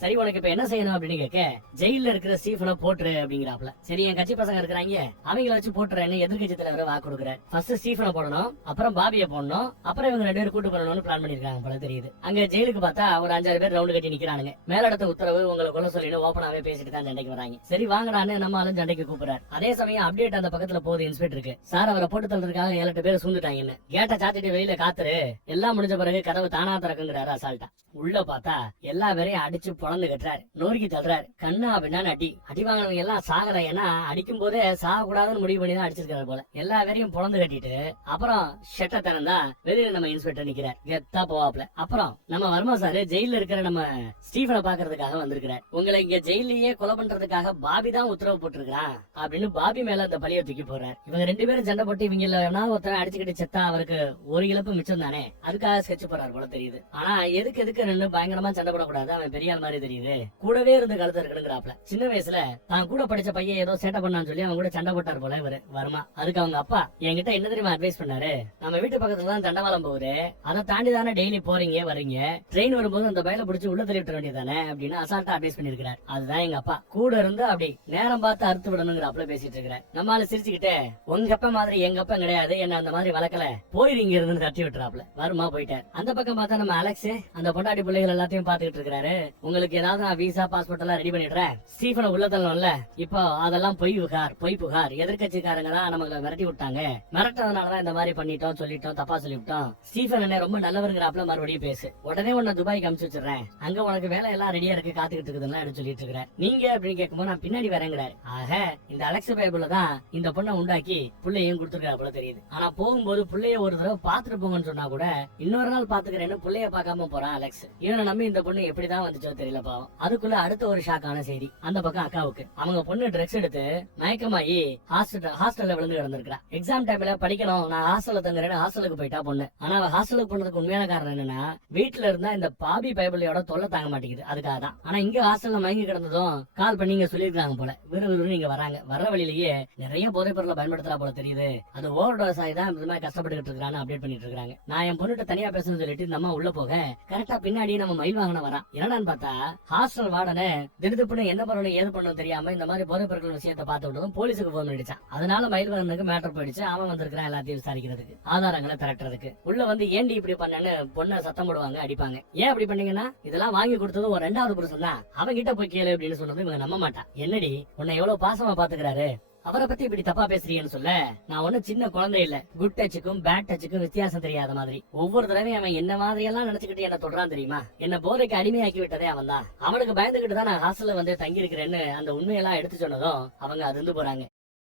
சரி உனக்கு இப்ப என்ன செய்யணும் அப்படின்னு கேட்க, ஜெயில இருக்கிற ஸ்டீஃபனை போட்டுரு அப்படிங்கிறாப்ல. சரி என் கட்சி பசங்க இருக்கிறாங்க அவங்கள வச்சு போட்டுறேன்னு எதிர்கட்சி தலைவர் வாக்கு கொடுக்குறாரு. ஃபர்ஸ்ட் ஸ்டீஃபனை போடணும், அப்புறம் பாபியை போடணும், அப்புறம் இவங்க 2 பேரும் கூட்டு பண்ணணும்னு பிளான் பண்ணிருக்காங்க போல தெரியுது. அங்க ஜெயிலுக்கு பார்த்தா ஒரு 5-6 பேர் ரவுண்டு கட்டி நிக்கிறானுங்க. மேலிடத்த உத்தரவு உங்களை கொல்ல சொல்லிட்டு ஓப்பனாவே பேசிட்டு தான் சண்டைக்கு வராங்க. சரி வாங்கடான்னு நம்ம ஆளும் சண்டைக்கு கூப்பிடுறாரு. அதே சமயம் அப்டேட் அந்த பக்கத்துல போகுது இன்ஸ்பெக்டருக்கு, சார் அவரை போட்டு தள்ளுறதுக்காக 7-8 பேர் சூழ்ந்துட்டாங்கன்னு. கேட்ட சாத்திட்டு வெளியில காத்துரு, எல்லாம் முடிஞ்ச பிறகு கதவு தானா திறக்குங்கிறாரு அசால்ட்டா. உள்ள பார்த்தா எல்லா பேரையும் அடிச்சு பொழந்து கட்டுறாரு, நொறுக்கி தள்ளுறாரு. கண்ணா அப்படின்னா அடி வாங்கினவங்க எல்லாம் சாகல, ஏன்னா அடிக்கும் போதே சாக கூடாதுன்னு முடிவு பண்ணி தான் அடிச்சிருக்காரு போல. எல்லா பேரையும் பொழந்து கட்டிட்டு அப்புறம் ஷெட்டை திறந்தா வெளியில நம்ம இன்ஸ்பெக்டர் நிக்கிறார், கெத்தா போவாப்ல. அப்புறம் நம்ம வர்மா சாரு ஜெயில இருக்கிற நம்ம ஸ்டீஃபனை பாக்குறதுக்காக வந்திருக்கிறார். உங்களை இங்க ஜெயிலேயே கொலை பண்றதுக்காக பாபி தான் உத்தரவு போட்டிருக்கான் அப்படின்னு பாபி மேல அந்த பழிய தூக்கி போறாரு. இவங்க 2 பேரும் சண்டை போட்டு இவங்க ஒருத்தர் அடிச்சு அடிச்சுக்கிட்டு செத்தா அவருக்கு ஒரு இழப்பு மிச்சம் தானே, அதுக்காக ஸ்கெட்ச் போறாரு போல தெரியுது. ஆனா எதுக்கு ரெண்டு பயங்கரமா சண்டை போடக்கூடாது, அவன் பெரிய ஆள் மாதிரி தெரியுது, கூடவே இருந்து கழுத்து இருக்கணுங்கிறாப்ல. சின்ன வயசுல தான் கூட படிச்ச பையன் ஏதோ சேட்டை பண்ணான்னு சொல்லி அவன் கூட சண்டை போட்டார் போல இவரு வருமா. அதுக்கு அவங்க அப்பா என்கிட்ட என்ன தெரியுமா அட்வைஸ் பண்ணாரு, நம்ம வீட்டு பக்கத்துல தான் தண்டவாளம் போகுது, அதை தாண்டி தானே டெய்லி போறீங்க வரீங்க, ட்ரெயின் வரும்போது அந்த பையில பிடிச்சி உள்ள தள்ளி விட வேண்டியதானே அப்படின்னு அசால்ட்டா அட்வைஸ் பண்ணிருக்காரு. அதுதான் எங்க அப்பா கூட இருந்து அப்படி நேரம் பார்த்து அறுத்து விடணுங்கிறாப்ல பேசிட்டு இருக்கிறேன். நம்மளால சிரிச்சுக்கிட்டே உங்க அப்பா மாதிரி எங்க அப்பா கிடையாது, என்ன அந்த மாதிரி வளர்க்கல, போயிருங்க இருந்து தட்டி விட்டுறாப்ல. வருமா போயிட்டார். அந்த பக்கம் பார்த்தா நம்ம அலெக்ஸ் அந்த பொண்டாட்டி பிள்ளைகள் எல்லாத்தையும் பாத்துக்கிட்டு இருக்காரு. உங்களுக்கு ஏதாவது நான் விசா பாஸ்போர்ட் எல்லாம் ரெடி பண்ணிடுறேன், ஸ்டீஃபனை உள்ள தள்ளணும்ல, இப்போ அதெல்லாம் பொய் புகார் எதிர்கட்சிக்காரங்க தான் நம்மள மிரட்டி விட்டாங்க, மிரட்டதுனாலதான் இந்த மாதிரி பண்ணிட்டோம் சொல்லிட்டோம் தப்பா சொல்லிவிட்டோம், ஸ்டீஃபன் என்ன ரொம்ப நல்லவருங்கிறாப்ல, மறுபடியும் பேசு, உடனே உன்னை துபாய்க்கு அனுப்பிச்சு வச்சிடறேன், அங்க உனக்கு வேலை எல்லாம் ரெடியா இருக்கு காத்துக்கிட்டு இருக்குதுன்னு சொல்லிட்டு இருக்கிறேன். நீங்க அப்படின்னு கேட்கும்போது நான் பின்னாடி வரேங்கிறாரு. ஆக இந்த அலெக்ஸ் பைபிள் தான் இந்த பொண்ணை உண்டாக்கி புள்ளையும் கொடுத்துருக்காப்புல தெரியுது. ஆனா போகும்போது புள்ளைய ஒரு தடவை பாத்துட்டு போங்கன்னு சொன்னா கூட இன்னொரு நாள் பாத்துக்கிறேன்னு புள்ளைய பார்க்காம போறான் அலெக்ஸ். இவனை நம்பி இந்த பொண்ணு எப்படிதான் வந்துச்சோ தெரியல பாவம். அதுக்குள்ள அடுத்த ஒரு ஷாக்கான செய்தி அந்த பக்கம் அக்காவுக்கு. அவங்க பொண்ணு ட்ரக்ஸ் எடுத்து மயக்கமாயி ஹாஸ்டல்ல விழுந்து கிடந்திருக்கா. எக்ஸாம் டைம்ல படிக்கணும், நான் ஹாஸ்டல்ல தங்குறேன்னு ஹாஸ்டலுக்கு போயிட்டா பொண்ணு. ஆனா அவ ஹாஸ்டலுக்கு போனதுக்கு உண்மையான காரணம் என்னன்னா, வீட்டுல இருந்தா இந்த பாபி பைபிளையோட தொல்லை தாங்க மாட்டேங்குது, அதுக்காக தான். ஆனா இங்க ஹாஸ்டல்ல மயங்கி கிடந்ததும் கால் பண்ணி இங்க சொல்லிருக்காங்க போல, விறுவிறுன்னு இங்க வராங்க. வர்ற வழியிலேயே நிறைய போதைப் பொருளை பயன்படுத்துறா போல தெரியுது, அது ஓவர் டோஸ் ஆகி தான் இந்த மாதிரி கஷ்டப்பட்டு இருக்கான்னு அப்டேட் பண்ணிட்டு இருக்காங்க. நான் என் பொண்ணுகிட்ட தனியா பேசணும்னு சொல்லிட்டு நம்ம உள்ள போக கரெக்டா பின்னாடி நம்ம மயில் வாங்கின வரான். என்னடான்னு பார்த்தா ஹாஸ்டல் வார்டனே திடுப்புன்னு என்ன பண்ணணும் ஏது பண்ணணும் தெரியாம இந்த மாதிரி போதைப் பொருட்கள் விஷயத்தை பார்த்து விட்டதும் போலீஸுக்கு போன் பண்ணிடுச்சான். அதனால மயில் வாங்கினதுக்கு மேட்டர் போயிடுச்சு. அவன் வந்திருக்கான் எல்லாத்தையும் விசாரிக்கிறதுக்கு, ஆதாரங்களை திரட்டுறதுக்கு. உள்ள வந்து ஏண்டி இப்படி பண்ணன்னு பொண்ணை சத்தம் போடுவாங்க, அடிப்பாங்க. ஏன் அப்படி பண்ணீங்கன்னா, இதெல்லாம் வாங்கி கொடுத்தது ஒரு 2வது புருஷன் தான், அவங்க கிட்ட போய் கேளு அப்படின்னு சொன்னது இவங்க நம்ப மாட்டான். என்னடி உன்னை எவ்வளவு பாசமா பாத்துக்கிறாரு, அவரை பத்தி இப்படி தப்பா பேசுறீங்கன்னு சொல்ல, நான் ஒன்னும் சின்ன குழந்தை இல்ல, குட் டச்சுக்கும் பேட் டச்சுக்கும் வித்தியாசம் தெரியாத மாதிரி ஒவ்வொரு தடவையும் அவன் என்ன மாதிரி எல்லாம் நினைச்சுக்கிட்டு என்ன தொடரான் தெரியுமா. என்ன போதைக்கு அடிமையாக்கி விட்டதே அவன் தான். அவனுக்கு பயந்துகிட்டு தான் நான் ஹாஸ்டல்ல வந்து தங்கி இருக்கிறேன்னு அந்த உண்மையெல்லாம் எடுத்து சொன்னதும் அவங்க அதிர்ந்து போறாங்க.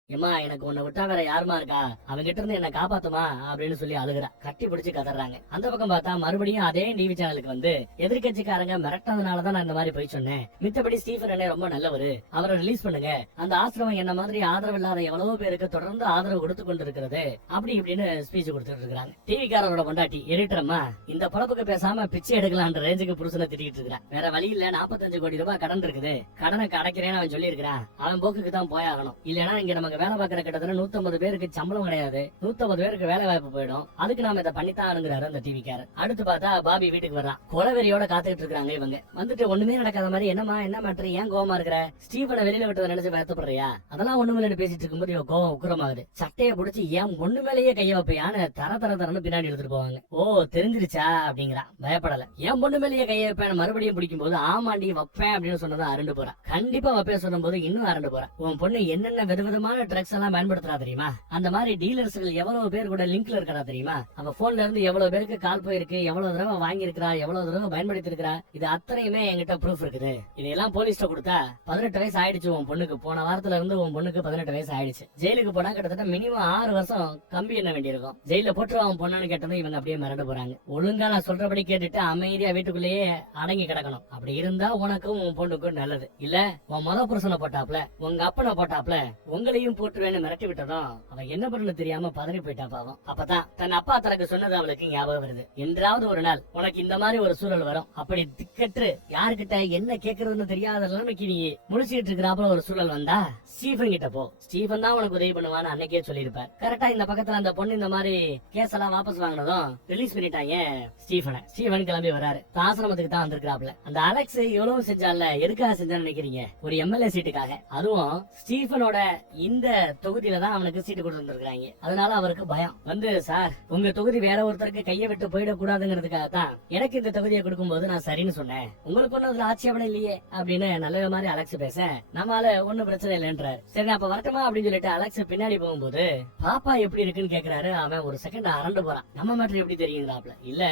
ஏமா எனக்கு உன்னை விட்டா வேற யாருமா இருக்கா, அவங்க கிட்ட இருந்து என்ன காப்பாத்துமா அப்படின்னு சொல்லி அழுகுறா. கட்டி பிடிச்சு கதறாங்க. அந்த பக்கம் பார்த்தா மறுபடியும் அதே டிவி சேனலுக்கு வந்து எதிர்கட்சிக்காரங்க மிரட்டதுனாலதான் நான் இந்த மாதிரி போய் சொன்னேன், மித்தபடி ஸ்டீஃபன் என்ன ரொம்ப நல்லவரு, அவரை ரிலீஸ் பண்ணுங்க, அந்த ஆசிரமம் என்ன மாதிரி ஆதரவு இல்லாத எவ்வளவோ பேருக்கு தொடர்ந்து ஆதரவு கொடுத்து கொண்டு இருக்கிறது அப்படி இப்படின்னு ஸ்பீச் கொடுத்துட்டு இருக்காங்க. டிவிக்காரரோட பொண்டாட்டி எடிட்டரம்மா இந்த பொழப்புக்கு பேசாம பிச்சை எடுக்கலான்ற ரேஞ்சுக்கு புருஷனை திட்டிட்டு இருக்கிறான். வேற வழி இல்ல, 45 கோடி ரூபாய் கடன் இருக்குது, கடனை அடைக்கிறேன்னு அவன் சொல்லி இருக்கிறான், அவன் போக்குக்கு தான் போயாகணும், இல்லன்னா இங்க நமக்கு வேலை பார்க்கிற கிட்டத்தட்ட 150 பேருக்கு சம்பளம் கிடையாது, 150 பேருக்கு வேலை வாய்ப்பு போயிடும், அதுக்கு நாம இதை பண்ணித்தானுங்கிறாரு அந்த டிவிக்காரர். அடுத்து பார்த்தா பாபி வீட்டுக்கு வர்றான். கொலவெறியோட காத்துக்கிட்டு இருக்காங்க இவங்க. வந்துட்டு ஒண்ணுமே நடக்காத மாதிரி, என்னமா என்ன மாற்று, ஏன் கோவமா இருக்கிற, ஸ்டீவனை வெளியில விட்டதை நினைச்சு வருத்தப்படுறியா, அதெல்லாம் ஒண்ணுமே பேசிட்டு இருக்கும்போது இவன் கோவம் உக்குரமாகுது. சட்டையை பிடிச்சி ஏன் ஒண்ணு மேலேயே கைய வைப்பையான்னு தரன்னு பின்னாடி எடுத்துட்டு போவாங்க. ஓ தெரிஞ்சிருச்சா அப்படிங்கிறான். பயப்படல. ஏன் பொண்ணு மேலேயே கைய வைப்பேன் மறுபடியும் பிடிக்கும் போது ஆமாண்டி வைப்பேன் அப்படின்னு சொன்னதை அரண்டு போறான். கண்டிப்பா வைப்பேன் சொல்லும் போது இன்னும் அரண்டு போறான். உன் பொண்ணு என்னென்ன விதவிதமான ட்ரக்ஸ் எல்லாம் பயன்படுத்துறா தெரியுமா, அந்த மாதிரி டீலர்ஸ்கள் எவ்வளவு பேர் கூட லிங்க்ல இருக்கா தெரியுமா, அவ போன்ல இருந்து எவ்வளவு பேருக்கு கால் போயிருக்கு, எவ்வளவு தடவை வாங்கி இருக்கா, எவ்வளவு தடவை பயன்படுத்தி இருக்கா, இது அத்தனையுமே என்கிட்ட ப்ரூஃப் இருக்குது. இதெல்லாம் போலீஸ்ட கொடுத்தா 18 வயசு ஆயிடுச்சு உன் பொண்ணுக்கு. போன வாரத்துல இருந்து உன் பொண்ணுக்கு 18 வயசு ஆயிடுச்சு. ஜெயிலுக்கு போனா கிட்டத்தட்ட மினிமம் 6 வருஷம் கம்பி என்ன வேண்டியிருக்கும். ஜெயில போட்டு அவன் பொண்ணு கேட்டதும் இவங்க அப்படியே மிரண்டு போறாங்க. ஒழுங்கா நான் சொல்றபடி கேட்டுட்டு அமைதியா வீட்டுக்குள்ளேயே அடங்கி கிடக்கணும். அப்படி இருந்தா உனக்கும் உன் பொண்ணுக்கும் நல்லது. இல்ல உன் முத புருஷனை போட்டாப்ல, உங்க அப்பனை போட்டாப்ல, உங்களையும் போட்டுவேன்னு மிரட்டி விட்டதும் அவ என்ன பண்ணு தெரியாம பதறி போயிட்டா பாவம். அப்பதான் தன் அப்பா தனக்கு சொன்னது அவளுக்கு ஞாபகம் வருது. என்றாவது ஒரு நாள் உனக்கு இந்த மாதிரி ஒரு சூழல் வரும், அப்படி திக்கற்று யாருக்கிட்ட என்ன கேக்குறதுன்னு தெரியாத நிலைமைக்கு நீ முழிச்சுட்டு இருக்கிறாப்புல ஒரு சூழல் வந்தா ஸ்டீஃபன் கிட்ட போ, ஸ்டீஃபன் தான் உனக்கு உதவி பண்ணுவான்னு அன்னைக்கே சொல்லியிருப்பார். கரெக்டா இந்த பக்கத்துல அந்த பொண்ணு இந்த மாதிரி கேஸ் எல்லாம் வாபஸ் வாங்கினதும் ரிலீஸ் பண்ணிட்டாங்க ஸ்டீஃபனை. ஸ்டீஃபன் கிளம்பி வராரு. ஆசிரமத்துக்கு தான் வந்திருக்காப்ல. அந்த அலெக்ஸ் எவ்வளவு செஞ்சால எதுக்காக செஞ்சான்னு நினைக்கிறீங்க, ஒரு எம்எல்ஏ சீட்டுக்காக. அதுவும் ஸ்டீஃபனோட இந்த தொகுதியில தான் அவனுக்கு சீட்டு கொடுத்துருக்காங்க. அதனால அவருக்கு பயம் வந்து, சார் உங்க தொகுதி வேற ஒருத்தருக்கு கையை விட்டு போயிடக்கூடாதுங்கிறதுக்காக தான் எனக்கு இந்த தொகுதியை கொடுக்கும் போது நான் சரின்னு சொன்னேன், உங்களுக்கு ஒண்ணு அதுல ஆட்சேபணம் இல்லையே அப்படின்னு நல்ல மாதிரி அலெக்ஸ் பேச, நம்மால ஒண்ணும் பிரச்சனை இல்லைன்றாரு. சரி அப்ப வரட்டுமா அப்படின்னு சொல்லிட்டு அலெக்ஸ் பின்னாடி போகும்போது பாப்பா எப்படி இருக்குன்னு கேக்குறாரு. அவன் ஒரு செகண்ட் அரண்டு போறான். நம்ம மேட்டர் எப்படி தெரியுங்கிறாப்ல. இல்ல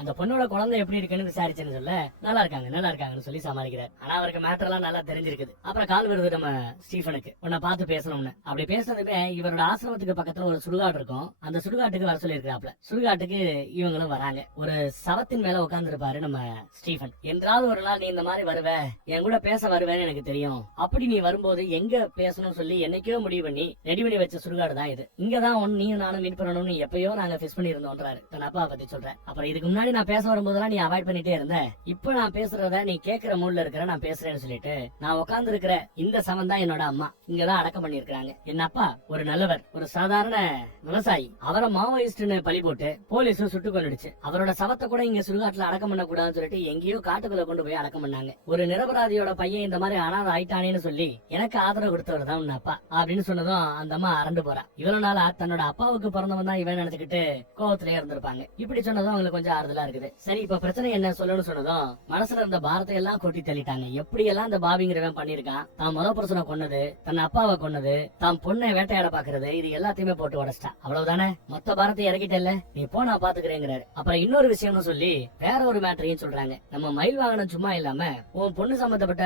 அந்த பொண்ணோட குழந்தை எப்படி இருக்குன்னு விசாரிச்சேன்னு சொல்ல, நல்லா இருக்காங்கன்னு சொல்லி சமாளிக்கிறார். ஆனா அவருக்கு மேட்டர் எல்லாம் நல்லா தெரிஞ்சிருக்குது. அப்புறம் கால் வருது நம்ம ஸ்டீஃபனுக்கு, உன்னை பார்த்து பேசணும்னு. பேசுறேன். அப்படி பேசுனதுமே இவரோட ஆசிரமத்துக்கு பக்கத்துல ஒரு சுடுகாடு இருக்கும். அந்த சுடுகாட்டுக்கு வர சொல்லி இருக்கிறாப்ல. சுடுகாட்டுக்கு இவங்களும் வராங்க. ஒரு சவத்தின் மேல உட்கார்ந்து இருப்பாரு நம்ம ஸ்டீஃபன். என்றாவது ஒரு நாள் நீ இந்த மாதிரி வருவ, என் கூட பேச வருவேன்னு எனக்கு தெரியும். அப்படி நீ வரும்போது எங்க பேசணும்னு சொல்லி என்னைக்கோ முடிவு பண்ணி ரெடி பண்ணி வச்ச சுடுகாடு தான் இது. இங்கதான் நீயும் நானும் மீட் பண்ணணும்னு எப்பயோ நாங்க ஃபிக்ஸ் பண்ணி இருந்தோன்றாரு. தன் அப்பா பத்தி சொல்றேன். அப்புறம் இதுக்கு முன்னாடி நான் பேச வரும்போதெல்லாம் நீ அவாய்ட் பண்ணிட்டே இருந்த. இப்ப நான் பேசுறத நீ கேட்கிற மூட்ல இருக்கிற, நான் பேசுறேன்னு சொல்லிட்டு நான் உட்கார்ந்து இருக்கிற இந்த சவன் தான் என்னோட அம்மா. இங்கதான் அடக்கம் பண்ணிருக்காங்க. என் அப்பா ஒரு நல்லவர், ஒரு சாதாரண விவசாயி. அவரை மாவோயிஸ்ட்னு பழி போட்டு போலீஸ் சுட்டு கொண்டுடுச்சு. அவரோட சவத்தை கூட இங்க சுடுகாட்டுல அடக்கம் பண்ண கூடாதுன்னு சொல்லிட்டு எங்கேயோ காட்டுக்குள்ள கொண்டு போய் அடக்கம் பண்ணாங்க. ஒரு நிரபராதியோட பையன் இந்த மாதிரி அனாதை ஆயிட்டானேன்னு சொல்லி எனக்கு ஆதரவு கொடுத்தவர் தான் உன் அப்பா அப்படின்னு சொன்னதும் அந்த அம்மா அரண்டு போறா. இவ்வளவு நாளா தன்னோட அப்பாவுக்கு பிறந்தவன் தான் இவன் நினைச்சுக்கிட்டு கோவத்திலே இருந்திருப்பாங்க. இப்படி சொன்னதும் அவங்களுக்கு கொஞ்சம் ஆறுதலா இருக்குது. சரி, இப்ப பிரச்சனை என்ன சொல்லணும்னு சொன்னதும் மனசுல இருந்த பாரத்தை எல்லாம் கொட்டி தள்ளிட்டாங்க. எப்படி எல்லாம் இந்த பாபிங்கிறவன் பண்ணிருக்கான், தான் முதல் புருஷனை கொன்னது, தன் அப்பாவை கொன்னது, தான் பொண்ணை வேட்டையாட பாக்குறது, இது எல்லாத்தையுமே போட்டு உடச்சிட்டா. அவ்வளவுதானே, மொத்த பாரத்தை இறக்கிட்டல்ல, நீ போ நான் பாத்துக்கிறேங்கிறாரு. அப்புறம் இன்னொரு விஷயம்னு சொல்லி வேற ஒரு மேட்டரையும் சொல்றாங்க. நம்ம மயில் வாகனம் சும்மா இல்லாம உன் பொண்ணு சம்பந்தப்பட்ட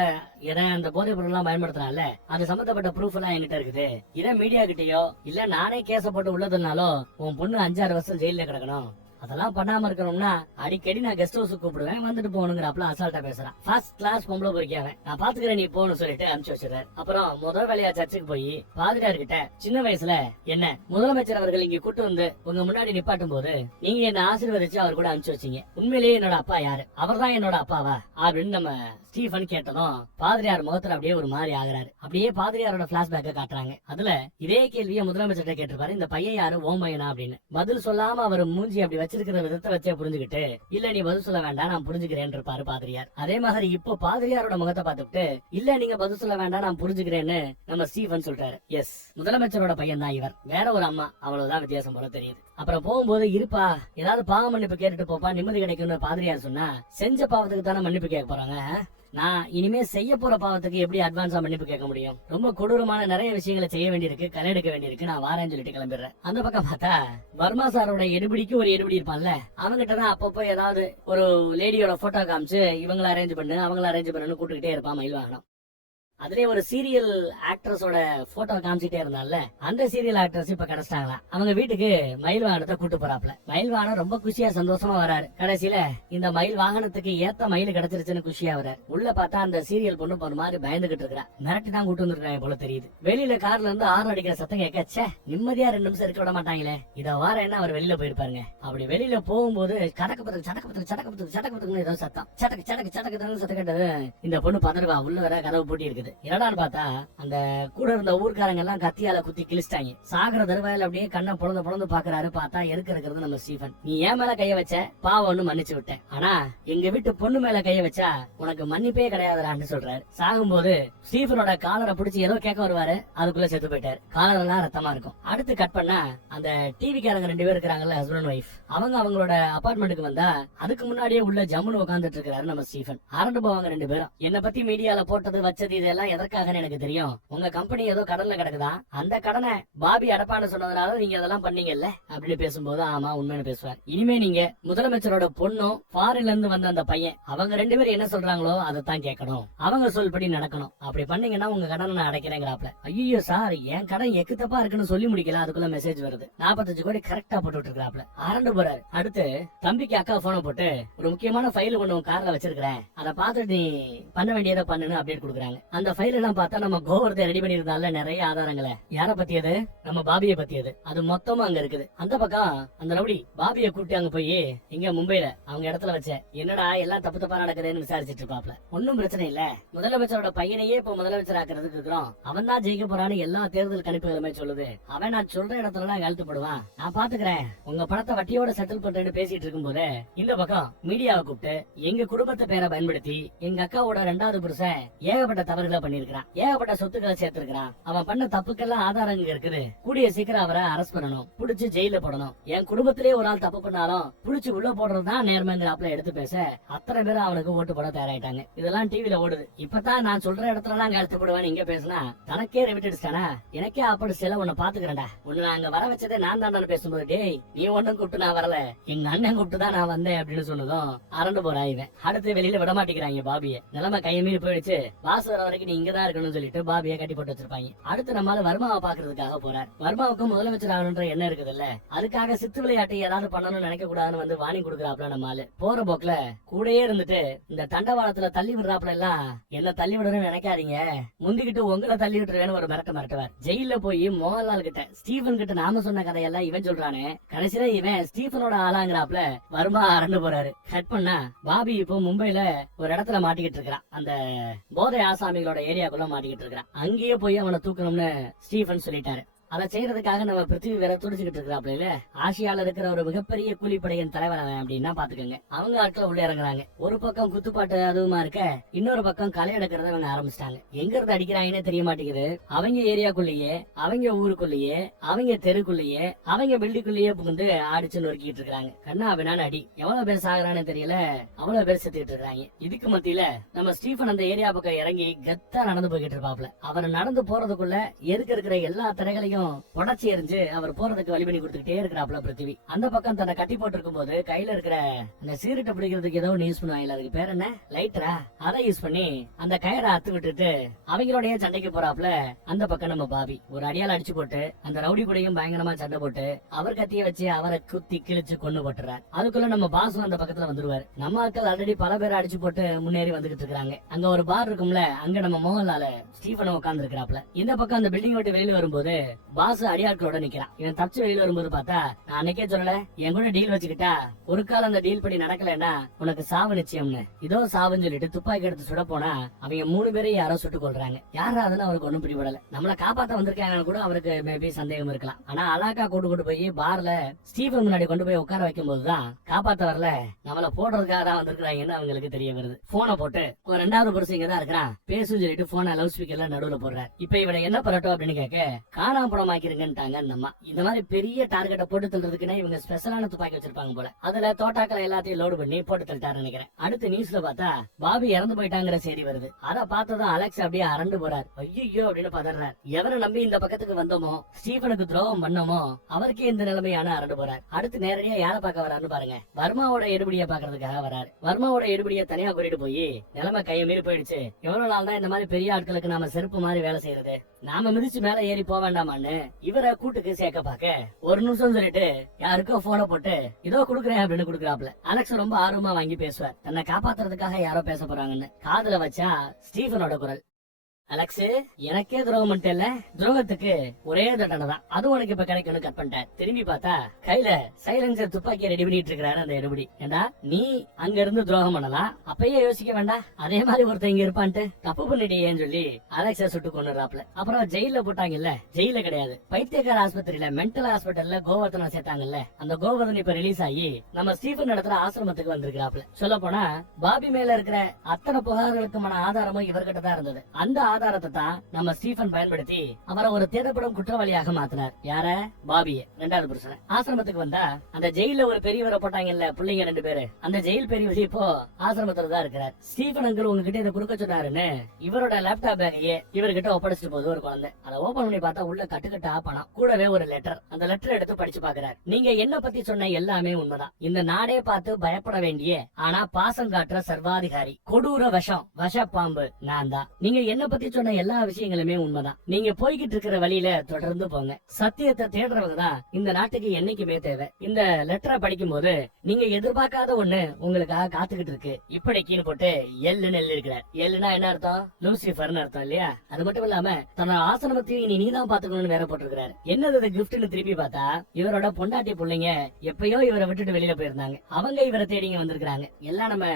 அந்த போதை பொருள் எல்லாம் பயன்படுத்தினால அது சம்பந்தப்பட்ட ப்ரூஃப் எல்லாம் என்கிட்ட இருக்குது. இதை மீடியா கிட்டயோ இல்ல நானே கேச போட்டு உள்ளதுனாலோ உன் பொண்ணு 5-6 வருஷம் ஜெயில கிடக்கணும். அதெல்லாம் பண்ணாம இருக்கணும்னா அடிக்கடி நான் கெஸ்ட் ஹவுஸ் கூப்பிடுவேன், வந்துட்டு போகணுங்கிறப்பல அசால்ட்டா பேசுறான். ஃபர்ஸ்ட் கிளாஸ் பொம்பளை பொறுக்காவன். நான் பாத்துக்கிறேன், நீ போகணும்னு சொல்லிட்டு அனுப்பிச்சு வச்சிருக்காரு. அப்புறம் முதல் வேலையா சர்ச்சுக்கு போய் பாதிரியார் கிட்ட சின்ன வயசுல என்ன முதலமைச்சர் அவர்கள் இங்க கூட்டு வந்து உங்க முன்னாடி நிப்பாட்டும் போது நீங்க என்ன ஆசீர்வதிச்சு அவர் கூட அனுப்பிச்சு வச்சீங்க. உண்மையிலேயே என்னோட அப்பா யாரு, அவர் தான் என்னோட அப்பாவா அப்படின்னு நம்ம ஸ்டீஃபன் கேட்டதும் பாதிரியார் முகத்துல அப்படியே ஒரு மாதிரி ஆகுறாரு. அப்படியே பாதிரியாரோட பிளாஷ்பேக்க காட்டுறாங்க. அதுல இதே கேள்வியை முதலமைச்சர்கிட்ட கேட்டிருப்பாரு, இந்த பையன் யாரு, ஓம் பையனா அப்படின்னு. பதில் சொல்லாம அவர் மூஞ்சி அப்படி வச்சிருக்கிற விதத்தை வச்சே புரிஞ்சுக்கிட்டு இல்ல நீ பதில் சொல்ல வேண்டாம் நான் புரிஞ்சுக்கிறேன் இருப்பாரு பாதிரியார். அதே மாதிரி இப்போ பாதிரியாரோட முகத்தை பார்த்துட்டு இல்ல நீங்க பதில் சொல்ல வேண்டாம் நான் புரிஞ்சுக்கிறேன்னு நம்ம ஸ்டீஃபன் சொல்றாரு. எஸ், முதலமைச்சரோட பையன் தான் இவர். வேற ஒரு அம்மா, அவ்வளவுதான் வித்தியாசம் போல தெரியுது. அப்புறம் போகும்போது இருப்பா ஏதாவது பாவ மன்னிப்பு கேட்டுட்டு போப்பா, நிம்மதி கிடைக்கும்னு பாதிரியார் சொன்னா செஞ்ச பாவத்துக்கு தானே மன்னிப்பு கேட்க போறாங்க. நான் இனிமே செய்ய போற பாவத்துக்கு எப்படி அட்வான்ஸா மன்னிப்பு கேட்க முடியும்? ரொம்ப கொடூரமான நிறைய விஷயங்களை செய்ய வேண்டியிருக்கு, களை எடுக்க வேண்டியிருக்கு, நான் வாரேன்னு சொல்லிட்டு கிளம்பிடுறேன். அந்த பக்கம் பார்த்தா வர்மா சாரோட எடுபடிக்கு ஒரு எடுபடி இருப்பான்ல, அவங்கிட்ட தான் அப்பப்போ ஏதாவது ஒரு லேடியோட போட்டோ காமிச்சு இவங்களை அரேஞ்ச் பண்ணு அவங்களை அரேஞ்ச் பண்ணுன்னு கூட்டுக்கிட்டே இருப்பான் மயில் வாகனம். அதுலயே ஒரு சீரியல் ஆக்ட்ரஸோட போட்டோ காமிச்சிட்டே இருந்தால அந்த சீரியல் ஆக்ட்ரஸ் இப்ப கிடைச்சிட்டாங்களா. அவங்க வீட்டுக்கு மயில் வாகனத்தை கூட்டு போறாப்ல. மயில் வாகனம் ரொம்ப குஷியா சந்தோஷமா வராரு. கடைசியில இந்த மயில் வாகனத்துக்கு ஏத்த மயில் கிடைச்சிருச்சுன்னு குஷியா வராரு. உள்ள பார்த்தா அந்த சீரியல் பொண்ணு ஒரு மாதிரி பயந்துகிட்டு இருக்கா. மிரட்டி தான் கூட்டு வந்துருக்காங்க போல தெரியுது. வெளியில கார்ல இருந்து ஆறு அடிக்கிற சத்தம் கேட்க நிம்மதியா 2 நிமிஷம் இருக்க விட மாட்டாங்களே, இத வார என்ன அவர் வெளியில போயிருப்பாருங்க. அப்படி வெளியில போகும்போது சடக்கு ஏதோ சத்தம், சடக்கு சத்தம் கேட்டது. இந்த பொண்ணு பதறுவா, உள்ள வர கதவு பூட்டி இருக்குது. என்னடான்னு பார்த்தா அந்த கூட இருந்த ஊர்க்காரங்க எல்லாம் கத்தியால குத்தி கிழிச்சிட்டாங்க. சாகர தருவாயில அப்படியே கண்ணை பொழந்து பாக்குறாரு. பார்த்தா இருக்கிறது நம்ம ஸ்டீஃபன். நீ ஏன் மேல கைய வச்ச, பாவம்னு மன்னிச்சு விட்டேன், ஆனா எங்க வீட்டு பொண்ணு மேல கைய வச்சா உனக்கு மன்னிப்பே கிடையாதுடான்னு சொல்றாரு. சாகும்போது ஸ்டீஃபனோட காலரை பிடிச்சி ஏதோ கேட்க வருவாரு, அதுக்குள்ள செத்து போயிட்டாரு. காலர் எல்லாம் ரத்தமா இருக்கும். அடுத்து கட் பண்ணா அந்த டிவிக்காரங்க 2 பேர் இருக்கிறாங்கல்ல, ஹஸ்பண்ட் ஒய்ஃப், அவங்களோட அபார்ட்மெண்ட்டுக்கு வந்தா அதுக்கு முன்னாடியே உள்ள ஜம்முன்னு உட்காந்துட்டு இருக்காரு நம்ம ஸ்டீஃபன். அரண்டு போவாங்க 2 பேரும். என்ன பத்தி மீடியால போட்டது வச்சது இதெல்லாம் எதற்காகன்னு எனக்கு தெரியும். உங்க கம்பெனி ஏதோ கடல்ல கிடக்குதா, அந்த கடனை பாபி அடப்பான்னு சொன்னதுனால நீங்க அதெல்லாம் பண்ணீங்கல்ல அப்படின்னு பேசும்போது ஆமா உண்மைன்னு பேசுவார். இனிமே நீங்க முதலமைச்சரோட பொண்ணும் ஃபாரின்ல இருந்து வந்த அந்த பையன் அவங்க 2 பேரும் என்ன சொல்றாங்களோ அதைத்தான் கேட்கணும், அவங்க சொல்படி நடக்கணும். அப்படி பண்ணீங்கன்னா உங்க கடனை நான் அடைக்கிறேங்கிறாப்ல. ஐயோ சார், என் கடன் எக்கு தப்பா இருக்குன்னு சொல்லி முடிக்கல, அதுக்குள்ள மெசேஜ் வருது. 45 கோடி கரெக்டா போட்டு இருக்காப்ல. அரண்டு போறாரு. அடுத்து தம்பிக்கு அக்கா போனை போட்டு ஒரு முக்கியமான ஃபைல் ஒண்ணு கார்ல வச்சிருக்கிறேன், அதை பார்த்துட்டு நீ பண்ண வேண்டியதை பண்ணுன்னு அப்டேட் கொடுக்குறாங்க. அந்த ஃபைல் எல்லாம் பார்த்தா நம்ம கோவர்தை ரெடி பண்ணிருந்தால நிறைய ஆதாரங்களை, யார பத்தியது, நம்ம பாபியை பத்தியது, அது மொத்தமா அங்க இருக்குது. அந்த பக்கம் அந்த ரவுடி பாபியை கூட்டி அங்க போய் இங்க மும்பைல அவங்க இடத்துல வச்ச என்னடா எல்லாம் தப்பு தப்பா நடக்குதுன்னு விசாரிச்சுட்டு இருப்பாப்ல. ஒன்னும் பிரச்சனை இல்ல, முதலமைச்சரோட பையனையே இப்ப முதலமைச்சர் ஆக்குறதுக்கு இருக்கிறோம், அவன் தான் ஜெயிக்க போறான்னு எல்லா தேர்தல் கணிப்புகளுமே சொல்லுது. அவன் நான் சொல்ற இடத்துல எல்லாம் கழுத்து போடுவான், நான் பாத்துக்கிறேன், உங்க பணத்தை வட்டியோட செட்டில் பண்றேன்னு பேசிட்டு இருக்கும் போது இந்த பக்கம் மீடியாவை கூப்பிட்டு எங்க குடும்பத்தை பேரை பயன்படுத்தி எங்க அக்காவோட 2வது புருஷன் ஏகப்பட்ட தவறுகளை பண்ணிருக்கான், ஏகப்பட்ட சொத்துக்களை சேர்த்திருக்கான், அவன் பண்ண தப்புக்கெல்லாம் ஆதாரங்கள் இருக்குது, கூடிய சீக்கிரம் அவரை அரெஸ்ட் பண்ணணும், புடிச்சு ஜெயில போடணும், என் குடும்பத்திலேயே ஒரு ஆள் தப்பு பண்ணாலும் புடிச்சு உள்ள போடுறதுதான் நேர்மைங்கிறாப்ல எடுத்து பேச அத்தனை பேரும் அவனுக்கு ஓட்டு போட தயாராயிட்டாங்க. இதெல்லாம் டிவில ஓடுது. இப்பதான் நான் சொல்ற இடத்துல எல்லாம் கழுத்து போடுவேன்னு இங்க பேசினா தனக்கே விட்டுடுச்சானா, எனக்கே அப்படி சில உன்னை பாத்துக்கிறேன்டா, உன்னை நான் அங்க வர வச்சதே நான் தான் பேசும்போது டேய் நீ ஒண்ணும் கூப்பிட்டு நான் வரல, எங்க அண்ணன் கூப்பிட்டு தான் நான் வந்தேன் அப்படின்னு சொன்னதும் அரண்டு போறான் இவன். அடுத்து வெளியில விட மாட்டேங்கிறாங்க பாபிய. நிலைமை கையை மீறி போயிடுச்சு. வாசு வர வரைக்கும் நீ இங்கதான் இருக்கணும்னு சொல்லிட்டு பாபியை கட்டி போட்டு வச்சிருப்பாங்க. அடுத்து நம்மால வர்மாவை பாக்குறதுக்காக போறார். வர்மாவுக்கும் முதலமைச்சர் ஆகணுன்ற எண்ணம் இருக்குது இல்ல, அதுக்காக சித்து விளையாட்டு ஏதாவது பண்ணணும்னு நினைக்க கூடாதுன்னு வந்து வாணி கொடுக்குறாப்ல. நம்மால போற போக்குல கூடயே இருந்துட்டு இந்த தண்டவாளத்துல தள்ளி விடுறாப்ல எல்லாம் என்ன தள்ளி விடணும்னு நினைக்காதீங்க, முந்திக்கிட்டு உங்களை தள்ளி விட்டுருவேன்னு ஒரு மிரட்டுவார். ஜெயில போய் மோகன்லால் கிட்ட ஸ்டீபன் கிட்ட நாம சொன்ன கதையெல்லாம் இவன் சொல்றானே, கடைசியில இவன் ஸ்டீபனோட ஆளாங்கிறாப்ல. வர்மா அரண்டு போறாரு. கட் பண்ணா பாபி இப்போ மும்பைல ஒரு இடத்துல மாட்டிக்கிட்டு இருக்கிறான். அந்த போதை ஆசாமிகளோட ஏரியாக்குள்ள மாட்டிக்கிட்டு இருக்கிறான். அங்கேயே போய் அவனை தூக்கணும்னு ஸ்டீபன் சொல்லிட்டாரு. அதை செய்யறதுக்காக நம்ம பிருத்திவி வேற துடிச்சுக்கிட்டு இருக்கிறாப்ல. ஆசியால இருக்கிற ஒரு மிகப்பெரிய கூலிப்படையின் தலைவர் அவன் அப்படின்னா பாத்துக்கோங்க. அவங்க ஆட்களை உள்ள இறங்குறாங்க. ஒரு பக்கம் குத்துப்பாட்டு அதுவுமா இருக்க, இன்னொரு பக்கம் களை எடுக்கிறத அவங்க ஆரம்பிச்சிட்டாங்க. எங்க இருந்து அடிக்கிறாங்கன்னே தெரிய மாட்டேங்குது. அவங்க ஏரியாக்குள்ளேயே, அவங்க ஊருக்குள்ளேயே, அவங்க தெருக்குள்ளேயே, அவங்க பில்டிங்குள்ளேயே புகுந்து அடிச்சு நொறுக்கிட்டு இருக்காங்க. கண்ணா அவனான அடி எவ்வளவு பேர் சாகுறான்னு தெரியல, அவ்வளவு பேர் செத்துக்கிட்டு இருக்காங்க. இதுக்கு மத்தியில நம்ம ஸ்டீபன் அந்த ஏரியா பக்கம் இறங்கி கத்தா நடந்து போய்கிட்டு இருப்பாப்ல. அவர் நடந்து போறதுக்குள்ள எதுக்கு இருக்கிற எல்லா தடைகளையும் உடச்சி எரிஞ்சு அவர் போறதுக்கு வழி பண்ணி கொடுத்துக்கிட்டே இருக்கிறாப்ல பிருத்திவி. அந்த பக்கம் தன்னை கட்டி போட்டு இருக்கும் போது கையில இருக்கிற அந்த சீரட்டை பிடிக்கிறதுக்கு ஏதோ யூஸ் பண்ணுவாங்க, அதுக்கு பேர் என்ன, லைட்டரா, அதை யூஸ் பண்ணி அந்த கயிறை அத்து விட்டுட்டு அவங்களோடய சண்டைக்கு போறாப்ல. அந்த பக்கம் நம்ம பாபி ஒரு அடியால் அடிச்சு போட்டு அந்த ரவுடி கூடையும் பயங்கரமா சண்டை போட்டு அவர் கத்திய வச்சு அவரை குத்தி கிழிச்சு கொண்டு போட்டுறாரு. அதுக்குள்ள நம்ம பாசும் அந்த பக்கத்துல வந்துருவாரு. நம்ம ஆட்கள் ஆல்ரெடி பல பேரை அடிச்சு போட்டு முன்னேறி வந்துகிட்டு இருக்காங்க. அங்க ஒரு பார் இருக்கும்ல, அங்க நம்ம மோகன்லால ஸ்டீபன் உட்கார்ந்து இருக்கிறாப்ல. இந்த பக்கம் அந்த பில்டிங் விட்டு வெளியில வரும்போது பாஸ் அடியாட்களோட நிக்கிறான். இவன் தப்பிச்சு வெளியில வரும்போது பார்த்தா, நான் அன்னைக்கே சொல்லல என் கூட டீல் வச்சுக்கிட்டா ஒரு கால அந்த டீல் படி நடக்கலன்னா உனக்கு சாவு நிச்சயம்னு. இதோ சாவுன்னு சொல்லிட்டு துப்பாக்கி எடுத்து சுட போனா அவங்க 3 பேரையும் யாரோ சுட்டு கொள்றாங்க. யாரா அதுன்னு அவருக்கு ஒண்ணும் பிடிபடல. நம்மள காப்பாத்த வந்திருக்காங்கன்னு கூட அவருக்கு மேபி சந்தேகம் இருக்கலாம். ஆனா அலாக்கா கொண்டு போய் பார்ல ஸ்டீபன் முன்னாடி கொண்டு போய் உட்கார வைக்கும் போதுதான் காப்பாத்த வரல, நம்மள போடுறதுக்காக தான் வந்திருக்காங்கன்னு அவங்களுக்கு தெரிய வருது. போனை போட்டு ஒரு 2வது புருஷன் இங்கதான் இருக்கிறான் பேசுன்னு சொல்லிட்டு போனை லவுட் ஸ்பீக்கர்ல நடுவுல போடுறாரு. இப்ப இவனை என்ன பண்ணட்டும் அப்படின்னு கேட்க, காணாம படமாக்கிருங்கன்ட்டாங்க. நம்ம இந்த மாதிரி பெரிய டார்கெட்டை போட்டு தள்ளுறதுக்குன்னா இவங்க ஸ்பெஷலான துப்பாக்கி வச்சிருப்பாங்க போல. அதுல தோட்டாக்களை எல்லாத்தையும் லோடு பண்ணி போட்டு தள்ளிட்டாரு நினைக்கிறேன். அடுத்து நியூஸ்ல பார்த்தா பாபி இறந்து போயிட்டாங்கிற செய்தி வருது. அதை பார்த்ததும் அலெக்ஸ் அப்படியே அரண்டு போறாரு. ஐயோ அப்படின்னு பதறாரு. எவரை நம்பி இந்த பக்கத்துக்கு வந்தோமோ, ஸ்டீபனுக்கு துரோகம் பண்ணோமோ, அவருக்கே இந்த நிலைமையான அரண்டு போறாரு. அடுத்து நேரடியா யாரை பார்க்க வராருன்னு பாருங்க. வர்மாவோட எடுபடியை பாக்குறதுக்காக வராரு. வர்மாவோட எடுபடியை தனியா கூட்டிட்டு போய் நிலைமை கையை மீறி போயிடுச்சு. எவ்வளவு நாள் தான் இந்த மாதிரி பெரிய ஆட்களுக்கு நாம செருப்பு மாதிரி வேலை செய்யறது, நாம மிதிச்சு மேல ஏறி போக வேண்டாமான்னு இவரை கூட்டுக்கு சேர்க்க பாக்க ஒரு நிமிஷம் சொல்லிட்டு யாருக்கோ போன போட்டு இதோ குடுக்குறேன் அப்படின்னு குடுக்குறாப்ல. அலெக்ஸ் ரொம்ப ஆர்வமா வாங்கி பேசுவார். தன்னை காப்பாத்துறதுக்காக யாரோ பேச போறாங்கன்னு. காதுல வச்சா ஸ்டீபனோட குரல். அலெக்ஸ், எனக்கே துரோகம் பண்ணிட்டேல்ல, துரோகத்துக்கு ஒரே தண்டனை தான், அது உனக்கு இப்ப கிடைக்கும்னு கட் பண்ணிட்டேன். திரும்பி பார்த்தா கையில சைலன்சர் துப்பாக்கியை ரெடி பண்ணிட்டு இருக்கிறாரு அந்த எடுபடி. ஏண்டா நீ அங்க இருந்து துரோகம் பண்ணலாம், அப்பயே யோசிக்க வேண்டாம் அதே மாதிரி ஒருத்தன் இங்க இருப்பான்ட்டு, தப்பு பண்ணிட்டேன்னு சொல்லி அலெக்ஸ சுட்டு கொண்டுறாப்ல. அப்புறம் ஜெயில போட்டாங்கல்ல, ஜெயில கிடையாது பைத்தியக்கார ஆஸ்பத்திரியில மென்டல் ஹாஸ்பிட்டல்ல கோவர்தனை சேர்த்தாங்கல்ல, அந்த கோவர்தன் இப்ப ரிலீஸ் ஆகி நம்ம ஸ்டீபன் இடத்துல ஆசிரமத்துக்கு வந்திருக்கிறாப்ல. சொல்ல போனா பாபி மேல இருக்கிற அத்தனை புகார்களுக்குமான ஆதாரமும் இவர்கிட்ட தான் இருந்தது. அந்த ஆதாரத்தை தான் நம்ம ஸ்டீபன் பயன்படுத்தி அவரை ஒரு தேடப்படும் குற்றவாளியாக மாத்தினார். யார? பாபிய, 2வது புருஷன். ஆசிரமத்துக்கு வந்தா அந்த ஜெயில ஒரு பெரியவரை போட்டாங்கல்ல பிள்ளைங்க 2 பேரு, அந்த ஜெயில் பெரியவர் இப்போ ஆசிரமத்துல தான் இருக்கிறார். ஸ்டீபன் அங்கிள் உங்ககிட்ட இதை கொடுக்க சொன்னாருன்னு இவரோட லேப்டாப் பேக்கையே இவர்கிட்ட ஒப்படைச்சிட்டு போகுது ஒரு குழந்தை. அதை ஓபன் பண்ணி பார்த்தா உள்ள கட்டுக்கட்டா பணம், கூடவே ஒரு லெட்டர். அந்த லெட்டர் எடுத்து படிச்சு பாக்குறாரு. நீங்க என்ன பத்தி சொன்ன எல்லாமே உண்மைதான். இந்த நாடே பார்த்து பயப்பட வேண்டிய ஆனா பாசம் காட்டுற சர்வாதிகாரி, கொடூர விஷம், விஷ பாம்பு நான் தான். நீங்க என்ன பத்தி சொன்ன எல்லா விஷயங்களுமே உண்மைதான். நீங்க போய்கிட்டு இருக்கிற வழியில தொடர்ந்து போங்க. சத்தியத்தை தேடுறவங்க தான் இந்த நாட்டுக்கு என்னைக்குமே தேவை. இந்த லெட்டரை படிக்கும் போது நீங்க எதிர்பார்க்காத ஒண்ணு உங்களுக்காக காத்துக்கிட்டு இருக்கு. இப்படிக்குன்னு போட்டு எல்லுன்னு எழுதி இருக்கிறார். எல்லுனா என்ன அர்த்தம்? லூசிஃபர்னு அர்த்தம் இல்லையா? அது மட்டும் இல்லாம தன்னோட ஆசிரமத்தையும் நீ தான் பாத்துக்கணும்னு வேற போட்டிருக்கிறாரு. என்னது கிஃப்ட்னு திருப்பி பார்த்தா இவரோட பொண்டாட்டி பிள்ளைங்க எப்பயோ இவரை விட்டுட்டு வெளியில போயிருந்தாங்க. அவங்க இவரை தேடிங்க வந்திருக்காங்க. எல்லாம் நம்ம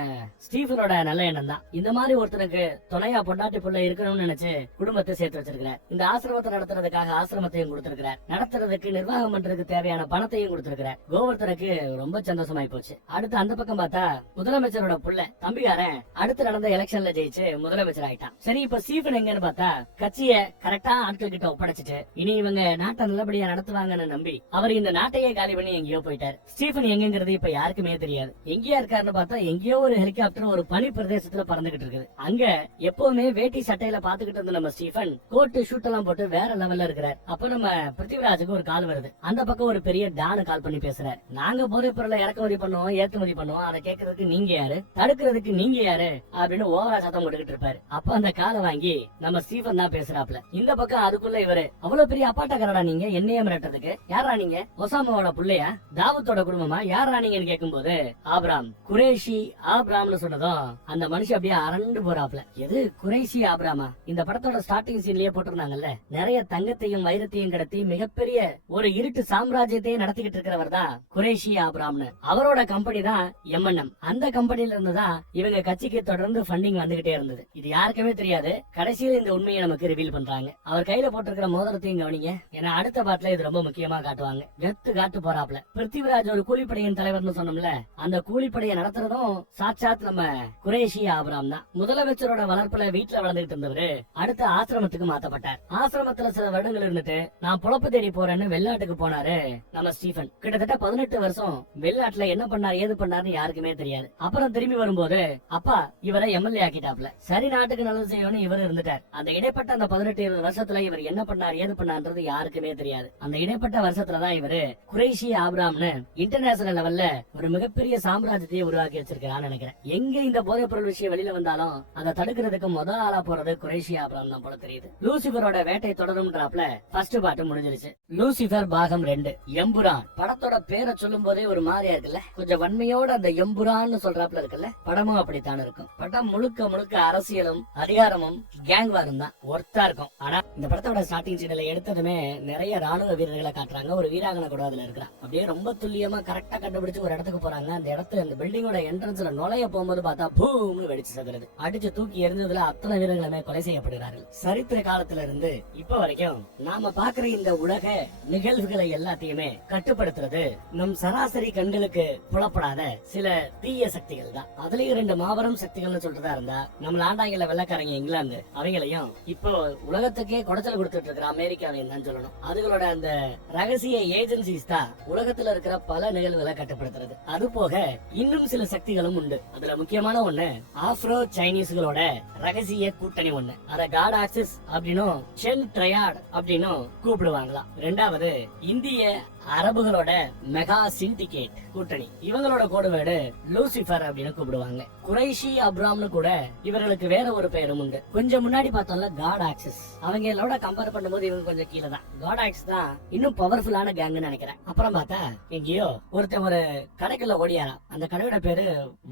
ஸ்டீபனோட நல்ல எண்ணம் தான். இந்த மாதிரி ஒருத்தருக்கு துணையா பொண்டாட்டி பிள்ளை இருக்கணும்னு நினைச்சு குடும்பத்தை சேர்த்து வச்சிருக்கிறார். இந்த ஆசிரமத்தை நடத்துறதுக்காக ஆசிரமத்தையும் கொடுத்திருக்கிறார். நடத்துறதுக்கு நிர்வாகம் பண்றதுக்கு தேவையான பணத்தையும் கொடுத்திருக்கிறார். கோவர்த்தனுக்கு ரொம்ப சந்தோஷமாயி போச்சு. அடுத்து அந்த பக்கம் பார்த்தா முதலமைச்சரோட புள்ள தம்பிகாரன் அடுத்து நடந்த எலெக்ஷன்ல ஜெயிச்சு முதலமைச்சர் ஆயிட்டான். சரி, இப்ப ஸ்டீபன் எங்கன்னு பார்த்தா கட்சிய கரெக்டா ஆட்கள் கிட்ட ஒப்படைச்சிட்டு இனி இவங்க நாட்டை நல்லபடியா நடத்துவாங்கன்னு நம்பி அவர் இந்த நாட்டையே காலி பண்ணி எங்கேயோ போயிட்டார். ஸ்டீபன் எங்கிறது இப்ப யாருக்குமே தெரியாது. எங்கேயா இருக்காருன்னு பார்த்தா எங்கேயோ ஒரு ஹெலிகாப்டர் ஒரு பனி பிரதேசத்துல பறந்துகிட்டு இருக்குது. அங்க எப்பவுமே வேட்டி சட்டையில பாத்துக்கிட்டு இருந்த நம்ம ஸ்டீஃபன் கோட்டு ஷூட் எல்லாம் போட்டு வேற லெவல்ல இருக்கிறார். அப்ப நம்ம பிருத்திவிராஜுக்கு ஒரு கால் வருது. அந்த பக்கம் ஒரு பெரிய டானு கால் பண்ணி பேசுறாரு. நாங்க போதைப் பொருளை இறக்குமதி பண்ணுவோம், ஏற்றுமதி பண்ணுவோம், அதை கேட்கறதுக்கு நீங்க யாரு, தடுக்கிறதுக்கு நீங்க யாரு அப்படின்னு ஓவரா சத்தம் போட்டுக்கிட்டு இருப்பாரு. அப்ப அந்த காலை வாங்கி நம்ம ஸ்டீஃபன் தான் பேசுறாப்ல. இந்த பக்கம் அதுக்குள்ள இவரு, அவ்வளவு பெரிய அப்பாட்டக்காரடா நீங்க, என்னைய மிரட்டுறதுக்கு, யாரா நீங்க, ஒசாமாவோட புள்ளையா, தாவூத்தோட குடும்பமா, யாரா நீங்கன்னு கேட்கும் போது ஆபிராம், குரேஷி ஆபிராம்னு சொன்னதும் அந்த மனுஷன் அப்படியே அரண்டு போறாப்ல. எது குரேஷி ஆபிராமா? இந்த படத்தோட ஸ்டார்டிங் சீன்லயே போட்டிருந்தாங்கல்ல, நிறைய தங்கத்தையும் வைரத்தையும் கடத்தி மிகப்பெரிய ஒரு இருட்டு சாம்ராஜ்யத்தையே நடத்திக்கிட்டு இருக்கிறவர் தான் குரேஷி ஆபிராம்னு. அவரோட கம்பெனி தான் எம்என்எம். அந்த கம்பெனில இருந்து தான் இவங்க கட்சிக்கு தொடர்ந்து ஃபண்டிங் வந்துகிட்டே இருந்தது. இது யாருக்குமே தெரியாது. கடைசியில் இந்த உண்மையை நமக்கு ரிவீல் பண்றாங்க. அவர் கையில போட்டிருக்கிற மோதிரத்தையும் கவனிங்க. ஏன்னா அடுத்த பாட்டுல இது ரொம்ப முக்கியமா காட்டுவாங்க. கத்து காட்டு போறாப்ல. பிருத்திவிராஜ் ஒரு கூலிப்படையின் தலைவர்னு சொன்னோம்ல, அந்த கூலிப்படையை நடத்துறதும் சாட்சாத் நம்ம குரேஷி ஆபிராம் தான். முதலமைச்சரோட வளர்ப்புல வீட்டுல வளர்ந்துகிட்டு இருந்தவரு அடுத்த ஆசிரமத்துக்கு மாத்தப்பட்டார். ஆசிரமத்துல சில வருடங்கள் இருந்துட்டு நான் பொழப்பு தேடி போறேன்னு வெளிநாட்டுக்கு போனாரு நம்ம ஸ்டீஃபன். கிட்டத்தட்ட 18 வருஷம் வெளிநாட்டுல என்ன பண்ணார் ஏது பண்ணாருன்னு யாருக்குமே தெரியாது. அப்புறம் திரும்பி வரும்போது அப்பா இவரை எம்எல்ஏ ஆக்கிட்டாப்ல. சரி, நாட்டுக்கு நல்லது செய்யணும்னு இவர் இருந்துட்டார். அந்த இடைப்பட்ட அந்த 18-20 வருஷத்துல இவர் என்ன பண்ணார் ஏது பண்ணார்ன்றது யாருக்குமே தெரியாது. அந்த இடைப்பட்ட வருஷத்துலதான் இவரு குரேஷி ஆபிராம்னு இன்டர்நேஷனல் லெவல்ல ஒரு மிகப்பெரிய சாம்ராஜ்யத்தையே உருவாக்கி வச்சிருக்கான்னு நினைக்கிறேன். எங்க இந்த போதைப் பொருள் விஷயம் வெளியில வந்தாலும் அதை தடுக்கிறதுக்கு முதல் ஆளா போறது குரேஷி ஆபிராம் தான் போல தெரியுது. லூசிபரோட வேட்டை தொடரும்ன்றாப்ல ஃபர்ஸ்ட் பார்ட் முடிஞ்சிருச்சு. லூசிபர் பாகம் 2 எம்புரான். படத்தோட பேரை சொல்லும் போதே ஒரு மாதிரியா இருக்குல்ல, கொஞ்சம் வன்மையோட அந்த எம்புரான்னு சொல்றாப்ல இருக்குல்ல. படமும் அப்படித்தான் இருக்கும். படம் முழுக்க முழுக்க அரசியலும் அதிகாரமும் கேங் வாரும் தான் ஒர்த்தா இருக்கும். ஆனா இந்த படத்தோட ஸ்டார்டிங் சீன்ல எடுத்ததுமே நிறைய ராணுவ வீரர்களை காட்டுறாங்க. ஒரு வீராங்கனை கூட அதுல இருக்கிறா. அப்படியே ரொம்ப துல்லியமா கரெக்டா கண்டுபிடிச்சு ஒரு இடத்துக்கு போறாங்க. அந்த இடத்துல அந்த பில்டிங்கோட என்ட்ரன்ஸ்ல நுழைய போகும்போது பார்த்தா பூம்னு வெடிச்சு சதுறது. அடிச்சு தூக்கி எரிஞ்சதுல அத்தனை வீரர்களுமே கொலை செய்யப்படுகிறார்கள். சரித்திர காலத்துல இருந்து இப்ப வரைக்கும் நாம பாக்குற இந்த உலக நிகழ்வுகளை எல்லாத்தையுமே கட்டுப்படுத்துறது நம் சராசரி கண்களுக்கு புலப்படாத சில தீய சக்திகள் தான். அதுலயும் 2 மாபெரும் சக்திகள்னு சொல்றதா இருந்தா நம்ம ஆண்டாங்கல வெள்ளக்காரங்க இங்கிலாந்து, அவங்களையும் இப்போ உலகத்துக்கே குடைச்சல் கொடுத்துட்டு இருக்கிற அமெரிக்காவையும் தான் சொல்லணும். அதுகளோட அந்த ரகசிய ஏஜென்சிஸ் தான் உலகத்துல இருக்கிற பல நிகழ்வுகளை கட்டுப்படுத்துறது. அது போக இன்னும் சில சக்திகளும் உண்டு. அதுல முக்கியமான ஒண்ணு ஆப்ரோ சைனீஸ்களோட ரகசிய கூட்டணி ஒண்ணு. அத காட் ஆக்சிஸ் அப்படின்னும் சென் ட்ரையாட் அப்படின்னும் கூப்பிடுவாங்களாம். 2வது இந்திய அரபுகளோட மெகா சிண்டிகேட் கூட்டணி. இவங்களோட கோடுவேடு லூசிபர் அப்படின்னு கூப்பிடுவாங்க. குரைஷி அப்ராம்னு கூட இவர்களுக்கு வேற ஒரு பெயரும் உண்டு. கொஞ்சம் முன்னாடி பார்த்தோம்ல காட் ஆக்சிஸ், அவங்களோட கம்பேர் பண்ணும்போது இவங்க கொஞ்சம் கீழே தான். காட் ஆக்சிஸ் தான் இன்னும் பவர்ஃபுல்லான கேங்னு நினைக்கிறேன். அப்புறம் பார்த்தா எங்கேயோ ஒருத்தன் ஒரு கடைக்குள்ள ஓடியாரா. அந்த கடையோட பேரு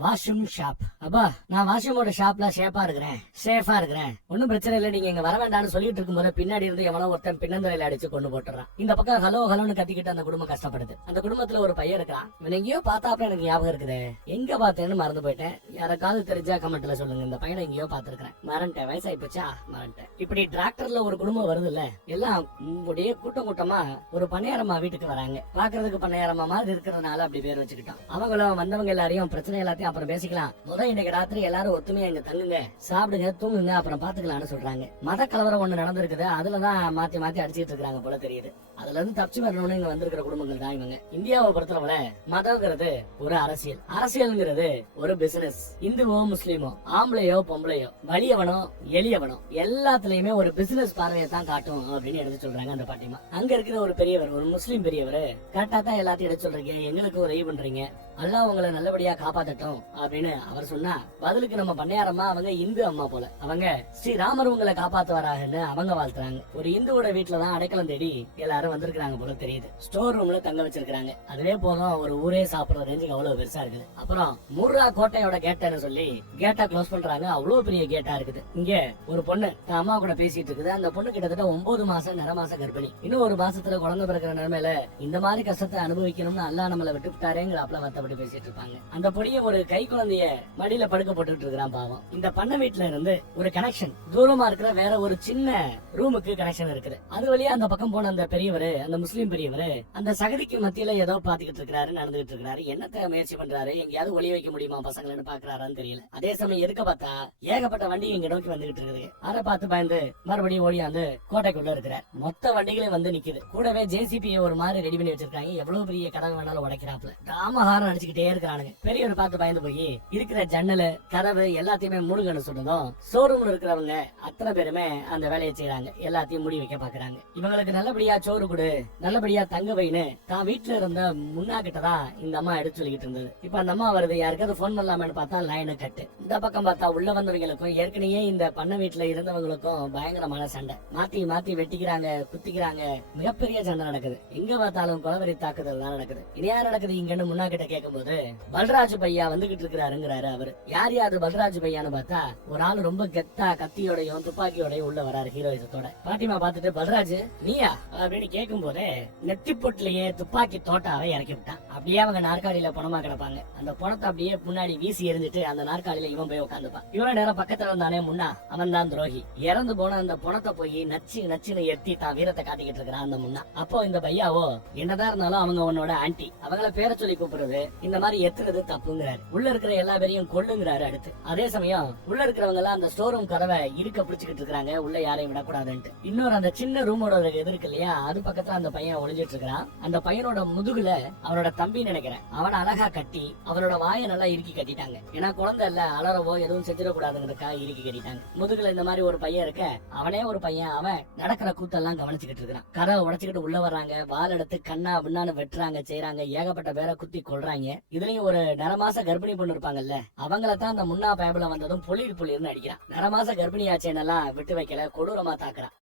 வாஷும் ஷாப். அப்பா நான் வாஷுமோட ஷாப்ல ஷேப்பா இருக்கிறேன், சேஃபா இருக்கிறேன், ஒன்னும் பிரச்சனை இல்லை, நீங்க இங்க வர வேண்டாம்னு சொல்லிட்டு இருக்கும் போது பின்னாடி இருந்து எவனோ ஒருத்தன் பின்னந்தரையில அடிச்சு கொண்டு போட்டுறான். இந்த பக்கம் ஹலோ ஹலோன்னு கத்திக்கிட்டு அந்த குடும்பம் கஷ்டப்படுது. அந்த குடும்பத்துல ஒரு பையன் இருக்கான். இவன் எங்கேயோ பார்த்தாப்ப எனக்கு ஞாபகம் இருக்குது, எங்க பார்த்தேன்னு மறந்து போயிட்டேன். யாராவது தெரிஞ்சா கமெண்ட்ல சொல்லுங்க. இந்த பையனை எங்கேயோ பார்த்திருக்கிறேன், மறந்துட்டேன், வயசாகி போச்சா மறந்துட்டேன். இப்படி டிராக்டர்ல ஒரு குடும்பம் வருது இல்ல, எல்லாம் அப்படியே கூட்டம் கூட்டமா ஒரு பண்ணையாரம்மா வீட்டுக்கு வராங்க. பாக்குறதுக்கு பண்ணையாரம்மா மாதிரி இருக்கிறதுனால அப்படி பேர் வச்சுக்கிட்டோம். அவங்களும் வந்தவங்க எல்லாரையும் பிரச்சனை எல்லாத்தையும் அப்புறம் பேசிக்கலாம், முதல் இன்னைக்கு ராத்திரி எல்லாரும் ஒத்துமையா இங்க தங்குங்க, சாப்பிடுங்க, தூங்குங்க, அப்புறம் பாத்துக்கலாம்னு சொல்றாங்க. மத கலவரம் ஒண்ணு நடந்திருக்குது, அதுலதான் மாத்தி மாத்தி அடிச்சுட்டு இருக்காங்க போல தெரியுது. அதுல இருந்து தப்பிச்சு வரணும்னு இங்க வந்திருக்கிற குடும்பங்கள் தான் இவங்க. இந்தியாவை பொறுத்தளவுல மதம்ங்கிறது ஒரு அரசியல், அரசியல்ங்கிறது ஒரு பிசினஸ். இந்துவோ முஸ்லீமோ, ஆம்பளையோ பொம்பளையோ, வலியவனோ எளியவனோ, எல்லாத்துலயுமே ஒரு பிசினஸ் பார்வையை தான் காட்டும் அப்படின்னு எடுத்து சொல்றாங்க அந்த பாட்டிமா. அங்க இருக்கிற ஒரு பெரியவர், ஒரு முஸ்லீம் பெரியவர், கரெக்டா தான் எல்லாத்தையும் எடுத்து சொல்றீங்க, எங்களுக்கு உதவி பண்றீங்க, அல்லாஹ் உங்களை நல்லபடியா காப்பாத்தட்டும் அப்படின்னு அவர் சொன்னா, பதிலுக்கு நம்ம பண்ணையாரம்மா அவங்க இந்து அம்மா போல, அவங்க ஸ்ரீராமர் உங்களை காப்பாத்துவாராகன்னு அவங்க வாழ்த்துறாங்க. ஒரு இந்துவோட வீட்டுலதான் அடைக்கலம் தேடி எல்லாரும் வந்திருக்காங்க போல தெரியுது. ஸ்டோர் ரூம்ல தங்க வச்சிருக்காங்க. அதுவே போதும் ஒரு ஊரே சாப்பிடுற ரேஞ்சுக்கு அவ்வளவு பெருசா இருக்குது. அப்புறம் முர்ரா கோட்டையோட கேட்டன்னு சொல்லி கேட்டா க்ளோஸ் பண்றாங்க. அவ்வளவு பெரிய கேட்டா இருக்குது. இங்க ஒரு பொண்ணு தான் அம்மா கூட பேசிட்டு இருக்குது. அந்த பொண்ணு கிட்டத்தட்ட 9 மாசம் நிறமாச கர்ப்பிணி. இன்னும் ஒரு மாசத்துல குழந்தை பிறக்கிற நிலைமையில இந்த மாதிரி கஷ்டத்தை அனுபவிக்கணும்னு அல்லாஹ் நம்மளை விட்டுட்டாரேங்கிற வருத்தப்பட்டு பேசிட்டு இருப்பாங்க. அந்த பொடிய ஒரு கை குழந்தைய மடியில படுக்க போட்டுட்டு இருக்கிறான் பாவம். இந்த பண்ண வீட்டுல இருந்து ஒரு கனெக்ஷன் தூரமா இருக்கிற வேற ஒரு சின்ன ரூமுக்கு கனெக்ஷன் இருக்குது. அது வழியா அந்த பக்கம் போன அந்த பெரியவரு, அந்த முஸ்லீம் பெரியவரு, அந்த சகதிக்கு மத்தியில ஏதோ பாத்துக்கிட்டு இருக்காரு, நடந்துகிட்டு இருக்காரு. என்னத்த முயற்சி பண்றாரு, எங்கேயாவது ஒளிய வைக்க முடியுமா பசங்களன்னு பாக்குறாரான்னு தெரியல. அதே சமயம் இருக்க பார்த்தா ஏகப்பட்ட வண்டி இங்க நோக்கி வந்துகிட்டு இருக்குது. அதை பார்த்து பயந்து மறுபடியும் ஓடியாந்து கோட்டைக்குள்ள இருக்கிறார். மொத்த வண்டிகளையும் வந்து நிக்குது. கூடவே ஜேசிபி ஒரு மாதிரி ரெடி பண்ணி வச்சிருக்காங்க. எவ்வளவு பெரிய கதவு வேணாலும் உடைக்கிறாப்ல. ராமஹாரம் அடிச்சுக்கிட்டே இருக்கிறானுங்க. பெரியவர் பார்த்து பயந்து போய் இருக்கிற ஜன்னல் கதவு எல்லாத்தையுமே மூடுகன்னு சொன்னதும் ஷோரூம்ல இருக்கிறவங்க அத்தனை பேருமே அந்த வேலையை செய்யறாங்க. எல்லாத்தையும் மூடி வைக்க பாக்குறாங்க. இவங்களுக்கு நல்லபடியா சோறு கொடு, நல்லபடியா தங்க வைன்னு தான் வீட்டுல இருந்த முன்னா கிட்டதான் இந்த அம்மா எடுத்து சொல்லிக்கிட்டு இருந்தது. இப்ப அந்த அம்மா வருது, யாருக்காவது போன் பண்ணலாமனு பார்த்தா லைனு கட்டு. இந்த பக்கம் பார்த்தா உள்ள வந்தவங்களுக்கும் ஏற்கனவே இந்த பண்ண வீட்டுல இருந்தவங்களுக்கும் பயங்கரமான சண்டை. மாத்தி மாத்தி வெட்டிக்கிறாங்க, குத்திக்கிறாங்க. மிகப்பெரிய சண்டை நடக்குது. எங்க பார்த்தாலும் கொலவெறி தாக்குதல் தான் நடக்குது. இனியா நடக்குது இங்கன்னு முன்னா கிட்ட கேட்கும் போது பல்ராஜ் பையா வந்துகிட்டு இருக்கிறாருங்கிறாரு. அவரு யார் யாரு பல்ராஜ் பையான்னு பார்த்தா ஒரு ஆள் ரொம்ப கெத்தா கத்தியோடையும் துப்பாக்கியோடையும் உள்ள வராரு ஹீரோயிசத்தோட. பாட்டிமா பார்த்துட்டு பல்ராஜ் நீயா அப்படின்னு கேட்கும் போதே நெத்தி பொட்டிலேயே துப்பாக்கி தோட்டாவை இறக்கி விட்டான். அப்படியே அவங்க நாற்காலியில பணமா கிடப்பாங்க. அந்த பணத்தை அப்படியே முன்னாடி வீசி எரிஞ்சிட்டு அந்த நாற்காலியில இவன் போய் உட்காந்துப்பான். இவன் நேரம் பக்கத்துல வந்தானே முன்னா, அவன் தான் துரோகி. இறந்து போன அந்த பணத்தை போய் நச்சு நச்சுன்னு எத்தி தான் வீரத்தை காட்டிக்கிட்டு இருக்கிறான் அந்த முன்னா. அப்போ இந்த பையாவோ என்னதான் இருந்தாலும் அவங்க உன்னோட ஆன்டி, அவங்கள பேரை சொல்லி கூப்பிடுறது இந்த மாதிரி எத்துறது தப்புங்கிறாரு. உள்ள இருக்கிற எல்லா பேரையும் கொள்ளுங்கிறாரு. அடுத்து அதே சமயம் உள்ள இருக்கிறவங்க எல்லாம் அந்த ஸ்டோர் ரூம் கதவை இருக்க பிடிச்சுக்கிட்டு இருக்காங்க, உள்ள யாரையும் விடக்கூடாதுன்ட்டு. இன்னொரு அந்த சின்ன ரூமோட எது இருக்கு இல்லையா, அது பக்கத்துல அந்த பையன் ஒளிஞ்சிட்டு இருக்கிறான். அந்த பையனோட முதுகுல அவனோட தம்பி நினைக்கிறேன் அவனை அழகா கட்டி அவனோட வாயை நல்லா இறுக்கி கட்டிட்டாங்க. ஏன்னா குழந்தை இல்ல, அலறவோ எதுவும் செஞ்சிடக்கூடாதுங்கிறதுக்காக இறுக்கி கட்டிட்டாங்க. முதுகுல இந்த மாதிரி ஒரு பையன் இருக்க, அவனே ஒரு பையன், அவன் நடக்கிற கூத்தெல்லாம் கவனிச்சுக்கிட்டு இருக்கிறான். கதவை உடைச்சுக்கிட்டு உள்ள வர்றாங்க, வால் எடுத்து கண்ணா பின்னான்னு வெட்டுறாங்க, செய்யறாங்க, ஏகப்பட்ட பேரை குத்தி கொள்றாங்க. இதுலயும் ஒரு நரமாச கர்ப்பிணி பொண்ணு இருப்பாங்கல்ல, அவங்கள தான் அந்த முன்னா பயபுல வந்ததும் புளிர்னு அடிக்கிறான். நரமாச கர்ப்பிணியாச்சேனெல்லாம் விட்டு வைக்கல, கொடூரமா தாக்குறான்.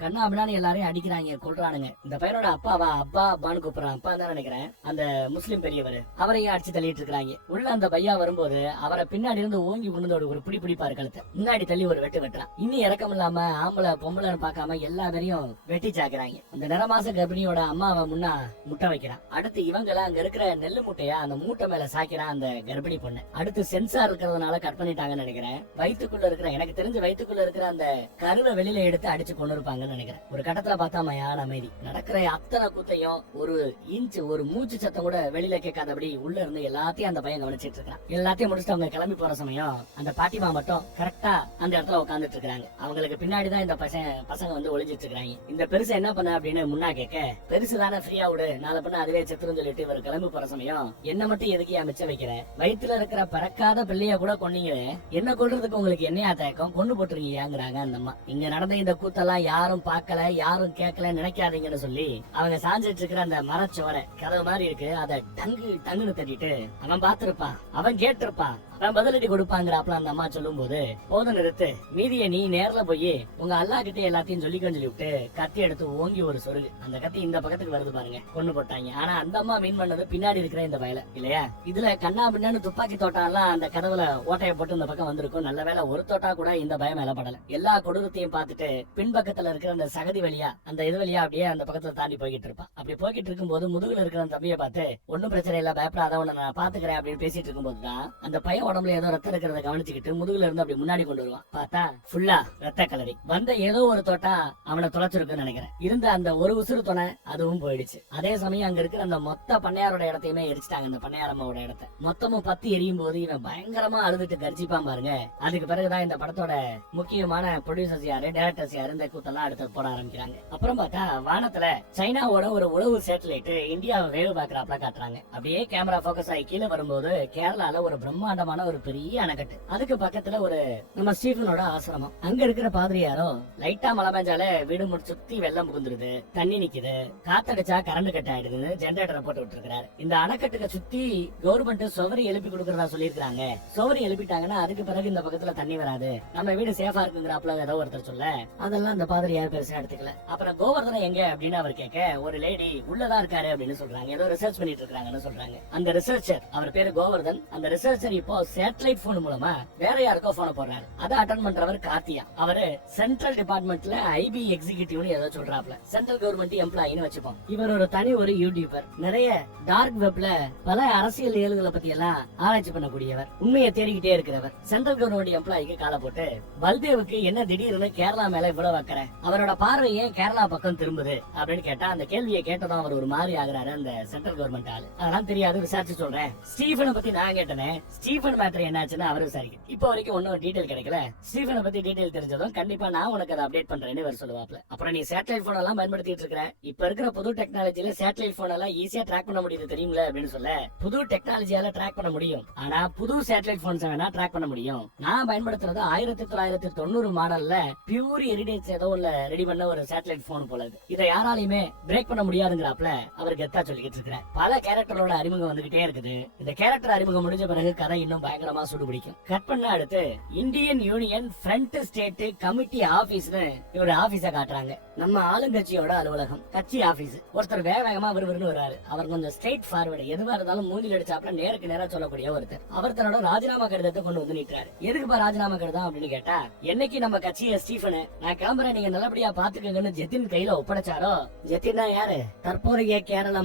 கண்ணா அப்படின்னா எல்லாரையும் அடிக்கிறாங்க, கொள்றானுங்க. இந்த பையனோட அப்பாவா அப்பான்னு கூப்பிடுறான், அப்பா தான் நினைக்கிறேன், அந்த முஸ்லீம் பெரியவர், அவரையும் அடிச்சு தள்ளிட்டு இருக்காங்க. உள்ள அந்த பையா வரும்போது அவரை பின்னாடி இருந்து ஓங்கி உணர்ந்தோட ஒரு பிடிப்பாரு கழுத்தை, முன்னாடி தள்ளி ஒரு வெட்டு வெட்டுறான். இன்னும் இறக்கம் இல்லாம ஆம்பளை பொம்பளைன்னு பார்க்காம எல்லா பேரையும் வெட்டி சாக்குறாங்க. அந்த நிறமாச கர்ப்பிணியோட அம்மாவை முன்னா முட்டை வைக்கிறான். அடுத்து இவங்கள அங்க இருக்கிற நெல்லு முட்டையா அந்த மூட்டை மேல சாக்கிறான் அந்த கர்ப்பிணி பொண்ணு. அடுத்து சென்சார் இருக்கிறதுனால கட் பண்ணிட்டாங்கன்னு நினைக்கிறேன். வயிற்றுக்குள்ள இருக்கிற, எனக்கு தெரிஞ்ச வயிற்றுக்குள்ள இருக்கிற அந்த கருவை வெளியில எடுத்து அடிச்சு கொண்டு இருப்பாங்க நினைக்கிறேன். ஒரு கட்டத்துல பார்த்தா மயான அமைதி. நடக்கிற அத்தனை குத்தையும் ஒரு இன்ச் ஒரு மூச்சு சத்தம் கூட வெளியில கேட்காதபடி உள்ள இருந்து எல்லாத்தையும் அந்த பையன் கவனிச்சிட்டு இருக்கான். எல்லாத்தையும் முடிச்சுட்டு அவங்க கிளம்பி போற சமயம் அந்த பாட்டிமா மட்டும் கரெக்டா அந்த இடத்துல உட்காந்துட்டு இருக்காங்க. அவங்களுக்கு பின்னாடிதான் இந்த பசங்க வந்து ஒளிஞ்சிட்டு இருக்காங்க. இந்த பெருசு என்ன பண்ண அப்படின்னு முன்னா கேட்க, பெருசு தானே ஃப்ரீயா விடு, நாளை பண்ண அதுவே செத்துருன்னு சொல்லிட்டு இவர் கிளம்பி போற சமயம் என்ன மட்டும் எதுக்கு மிச்சம் வைக்கிற, வயிற்றுல இருக்கிற பறக்காத பிள்ளைய கூட கொன்னீங்களே, என்ன கொள்றதுக்கு உங்களுக்கு என்னையா தயக்கம், கொண்டு போட்டுருங்கங்கிறாங்க அந்த அம்மா. இங்க நடந்த இந்த கூத்தெல்லாம் யாரும் பார்க்கல, யாரும் கேட்கல நினைக்காதீங்கன்னு சொல்லி அவங்க சாஞ்சிட்டு இருக்கிற அந்த மரச்சோரை கதவு மாதிரி இருக்கு, அதை டங்குன்னு தட்டிட்டு அவன் பார்த்திருப்பான், அவன் கேட்டிருப்பான், அவன் பதிலடி கொடுப்பாங்கிறாப்ல அந்த அம்மா சொல்லும் போது, போதும் நிறுத்து, மீதிய நீ நேர்ல போய் உங்க அல்லா கிட்ட எல்லாத்தையும் சொல்லி விட்டு கத்தி எடுத்து ஓங்கி ஒரு சொருகு. அந்த கத்தி இந்த பக்கத்துக்கு வருது பாருங்க, கொண்டு போட்டாங்க. ஆனா அந்த அம்மா மீன் பண்ணது பின்னாடி இருக்கிற இந்த வயல இல்லையா. இதுல கண்ணா பின்னான்னு துப்பாக்கி தோட்டாலாம் அந்த கதவுல ஓட்டையை போட்டு இந்த பக்கம் வந்திருக்கும். நல்ல வேலை ஒரு தோட்டா கூட இந்த பயம் மேல படல. எல்லா கொடூரத்தையும் பார்த்துட்டு பின்பக்கத்துல இருக்கிற அந்த சகதி வழியா அந்த இது வழியா அப்படியே அந்த பக்கத்துல தாண்டி போய்கிட்டு இருப்பான். அப்படி போய்கிட்டு இருக்கும் போது முதுகுல இருக்கிற அந்த தம்பியை பார்த்து, ஒன்னும் பிரச்சனை இல்ல, பயப்படாத, உன்னை நான் பாத்துக்கிறேன் அப்படின்னு பேசிட்டு இருக்கும் போதுதான் அந்த பையன் உடம்புல ஏதோ ரத்தம் இருக்கிறத கவனிச்சுக்கிட்டு முதுகுல இருந்து அப்படி முன்னாடி கொண்டு வருவான். பார்த்தா ஃபுல்லா ரத்த கலரி வந்த ஏதோ ஒரு தோட்டா அவனை தொலைச்சிருக்குன்னு நினைக்கிறேன். இருந்த அந்த ஒரு உசுறு துணை அதுவும் போயிடுச்சு. அதே சமயம் அங்க இருக்கிற அந்த மொத்த பண்ணையாரோட இடத்தையுமே எரிச்சிட்டாங்க. அந்த பண்ணையாரம்மாவோட இடத்த மொத்தமும் 10 எரியும் போது இவன் பயங்கரமா அழுதுட்டு கர்ஜிப்பான் பாருங்க. அதுக்கு பிறகுதான் இந்த படத்தோட முக்கியமான ப்ரொடியூசர்ஸ் யாரு, டைரக்டர்ஸ் யாரு, இந்த கூத்தெல்லாம் அடுத்து போட ஆரம்பிக்கிறாங்க. அப்புறம் பார்த்தா வானத்துல சைனாவோட ஒரு உளவு சேட்டலைட் இந்தியாவை வேவு பார்க்கறாப்ல காட்டுறாங்க. அப்படியே கேமரா போக்கஸ் ஆகி கீழே வரும்போது கேரளால ஒரு பிரம்மாண்டமான ஒரு பெரிய அணைக்கட்டு, அதுக்கு பக்கத்துல ஒரு நம்ம ஸ்டீஃபனோட ஆசிரமம். அங்க இருக்கிற பாதிரியாரோ லைட்டா மழை பெஞ்சாலே வீடு சுத்தி வெள்ளம் புகுந்துருது, தண்ணி நிக்குது, காத்தடிச்சா கரண்ட் கட் ஆயிடுது, ஜெனரேட்டரை போட்டு விட்டு இருக்காரு. இந்த அணைக்கட்டுக்கு சுத்தி கவர்மெண்ட் சுவரி எழுப்பி கொடுக்கறதா சொல்லிருக்காங்க. சுவரி எழுப்பிட்டாங்கன்னா அதுக்கு பிறகு இந்த பக்கத்துல தண்ணி வராது, நம்ம வீடு சேஃபா இருக்குங்கிறாப்ல ஏதோ ஒருத்தர் சொல்ல, அதெல்லாம் அந்த பாதிரியார் பெருசா எடுத்துக்கல. அப்புறம் கோவர்தன எங்க அப்படின்னு அவர் கேட்க, ஒரு லேடி உள்ளதான் இருக்காரு அப்படின்னு சொல்றாங்க, ஏதோ ரிசர்ச் பண்ணிட்டு இருக்காங்கன்னு சொல்றாங்க. அந்த ரிசர்ச்சர் அவர் பேரு கோவர்தன். அந்த ரிசர்ச்சர் இப்போ சேட்டலைட் போன் மூலமா வேற யாருக்கோ போன போடுறாரு. அதை அட்டன் பண்றவர் கார்த்தியா. அவரு சென்ட்ரல் டிபார்ட்மெண்ட்ல ஐபி எக்ஸிகியூட்டிவ்னு ஏதோ சொல்றாப்ல, சென்ட்ரல் கவர்மெண்ட் எம்ப்ளாயின்னு வச்சுப்போம். இவர் ஒரு தனி ஒரு யூடியூபர், நிறைய டார்க் வெப்ல பல அரசியல் ஏழுகளை பத்தி எல்லாம் ஆராய்ச்சி பண்ணக்கூடியவர், உண்மையை தேடிக்கிட்டே இருக்கிறவர். சென்ட்ரல் கவர்மெண்ட் எம்ப்ளாய்க்கு காலை போட்டு, பல்தேவுக்கு என்ன திடீர்னு கேரளா மேல இவ்வளவு வைக்கிற, அவரோட பார்வை ஏன் கேரளா பக்கம் திரும்புது அப்படின்னு கேட்டா, அந்த கேள்வியை கேட்டதும் அவர் ஒரு மாதிரி ஆகுறாரு அந்த சென்ட்ரல் கவர்மெண்ட் ஆளு. அதெல்லாம் தெரியாது, விசாரிச்சு சொல்றேன். ஸ்டீஃபனை பத்தி நான் கேட்டேன், ஸ்டீஃபன் ஸ்டீஃபன் மேட்டர் என்னாச்சுன்னு அவரு விசாரிக்க இப்போ வரைக்கும் ஒன்னும் டீடைல் கிடைக்கல. ஸ்டீஃபனை பத்தி டீடைல் தெரிஞ்சதும் கண்டிப்பா நான் உனக்கு அதை அப்டேட் பண்றேன்னு இவர் சொல்லுவாப்ல. அப்புறம் நீ சேட்டலைட் போன் எல்லாம் பயன்படுத்திட்டு இருக்க, இப்ப இருக்கிற புது டெக்னாலஜில சேட்டலைட் போன் எல்லாம் ஈஸியா ட்ராக் பண்ண முடியுது தெரியுங்களா அப்படின்னு சொல்ல, புது டெக்னாலஜியால ட்ராக் பண்ண முடியும், ஆனா புது சேட்டலைட் போன்ஸ் வேணா ட்ராக் பண்ண முடியும். நான் பயன்படுத்துறது 1990 மாடல்ல பியூர் ஹெரிடேஜ் ஏதோ ரெடி பண்ண ஒரு சேட்டலைட் போன் போல. இதை யாராலையுமே பிரேக் பண்ண முடியாதுங்கிறாப்ல அவர் கெத்தா சொல்லிக்கிட்டு இருக்கிற. பல கேரக்டரோட அறிமுகம் வந்துகிட்டே இருக்குது. இந்த கேரக்டர் அறிமுகம் முடிஞ்ச பிறகு கதை இன்னும் பயங்கரமா சுடுபிடிக்கும். கட் பண்ண அடுத்து Indian union front state committee ஆபீஸ்னு ஒரு ஆபீஸ காட்டுறாங்க. நம்ம ஆளுங்கட்சியோட அலுவலகம், கட்சி ஆபீஸ். ஒருத்தர் வேகமா விறுவிறுன்னு வராரு. அவர் கொஞ்சம் ஸ்ட்ரெயிட் ஃபார்வர்டு, எதுவா இருந்தாலும் மூஞ்சில் அடிச்சாப்ல நேருக்கு நேரா சொல்லக்கூடிய ஒருத்தர். அவர் தன்னோட ராஜினாமா கடிதத்தை கொண்டு வந்து நீட்டுறாரு. எதுக்குப்பா ராஜினாமா கடிதம் அப்படின்னு கேட்டா, என்னைக்கு நம்ம கட்சியை ஸ்டீஃபன் நான் கிளம்புறேன் நீங்க நல்லபடியா பாத்துக்கங்கன்னு ஜெத்தின் கையில ஒப்படைச்சாரோ, ஜெத்தின் யாரு? தற்போதைய கேரளா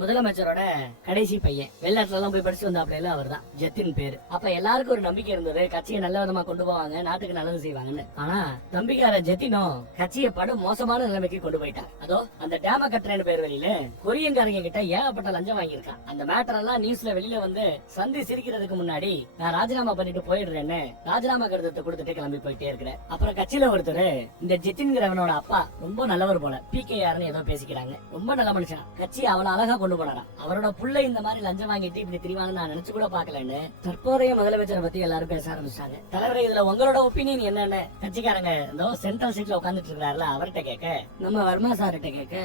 முதலமைச்சரோட கடைசி பையன். வெளிநாட்டுல எல்லாம் போய் படிச்சு வந்தாப்ல அவர் தான் ஜெத்தின் பேரு. அப்ப எல்லாருக்கும் ஒரு நம்பிக்கை இருந்தது, கட்சியை நல்ல விதமா கொண்டு போவாங்க, நாட்டுக்கு நல்லது செய்வாங்கன்னு. ஆனா தம்பிக்கார ஜெத்தினோ கட்சியை படும் மோசமான நிலைமைக்கு கொண்டு போயிட்டார். அதோ அந்த டேம கட்டுறேன்னு பேர் வெளியில கொரியன்காரங்க கிட்ட ஏகப்பட்ட லஞ்சம் வாங்கியிருக்கான். அந்த மேட்டர் எல்லாம் நியூஸ்ல வெளியில வந்து சந்தி சிரிக்கிறதுக்கு முன்னாடி நான் ராஜினாமா பண்ணிட்டு போயிடுறேன்னு ராஜினாமா கடிதத்தை கொடுத்துட்டு கிளம்பி போயிட்டே இருக்கிறேன். அப்புறம் கட்சியில ஒருத்தர் இந்த ஜெத்தின்கிறவனோட அப்பா ரொம்ப நல்லவர் போல, PKRன்னு ஏதோ பேசிக்கிறாங்க. ரொம்ப நல்ல மனுஷன், கட்சி அவளை அழகா கொண்டு போனாரா. அவரோட புள்ள இந்த மாதிரி லஞ்சம் வாங்கிட்டு இப்படி தெரிவாங்கன்னு நான் நினைச்சு கூட பாக்கலன்னு தற்போதைய முதலமைச்சரை பத்தி எல்லாரும் பேச ஆரம்பிச்சாங்க. தலைவரை இதுல உங்களோட ஒப்பீனியன் என்னன்னு கட்சிக்காரங்க இந்த சென்ட்ரல் சீட்ல உட்காந்துட்டு இருக்காருல அவர்கிட்ட கேட்க, நம்ம வர்மா சார்கிட்ட கேட்க,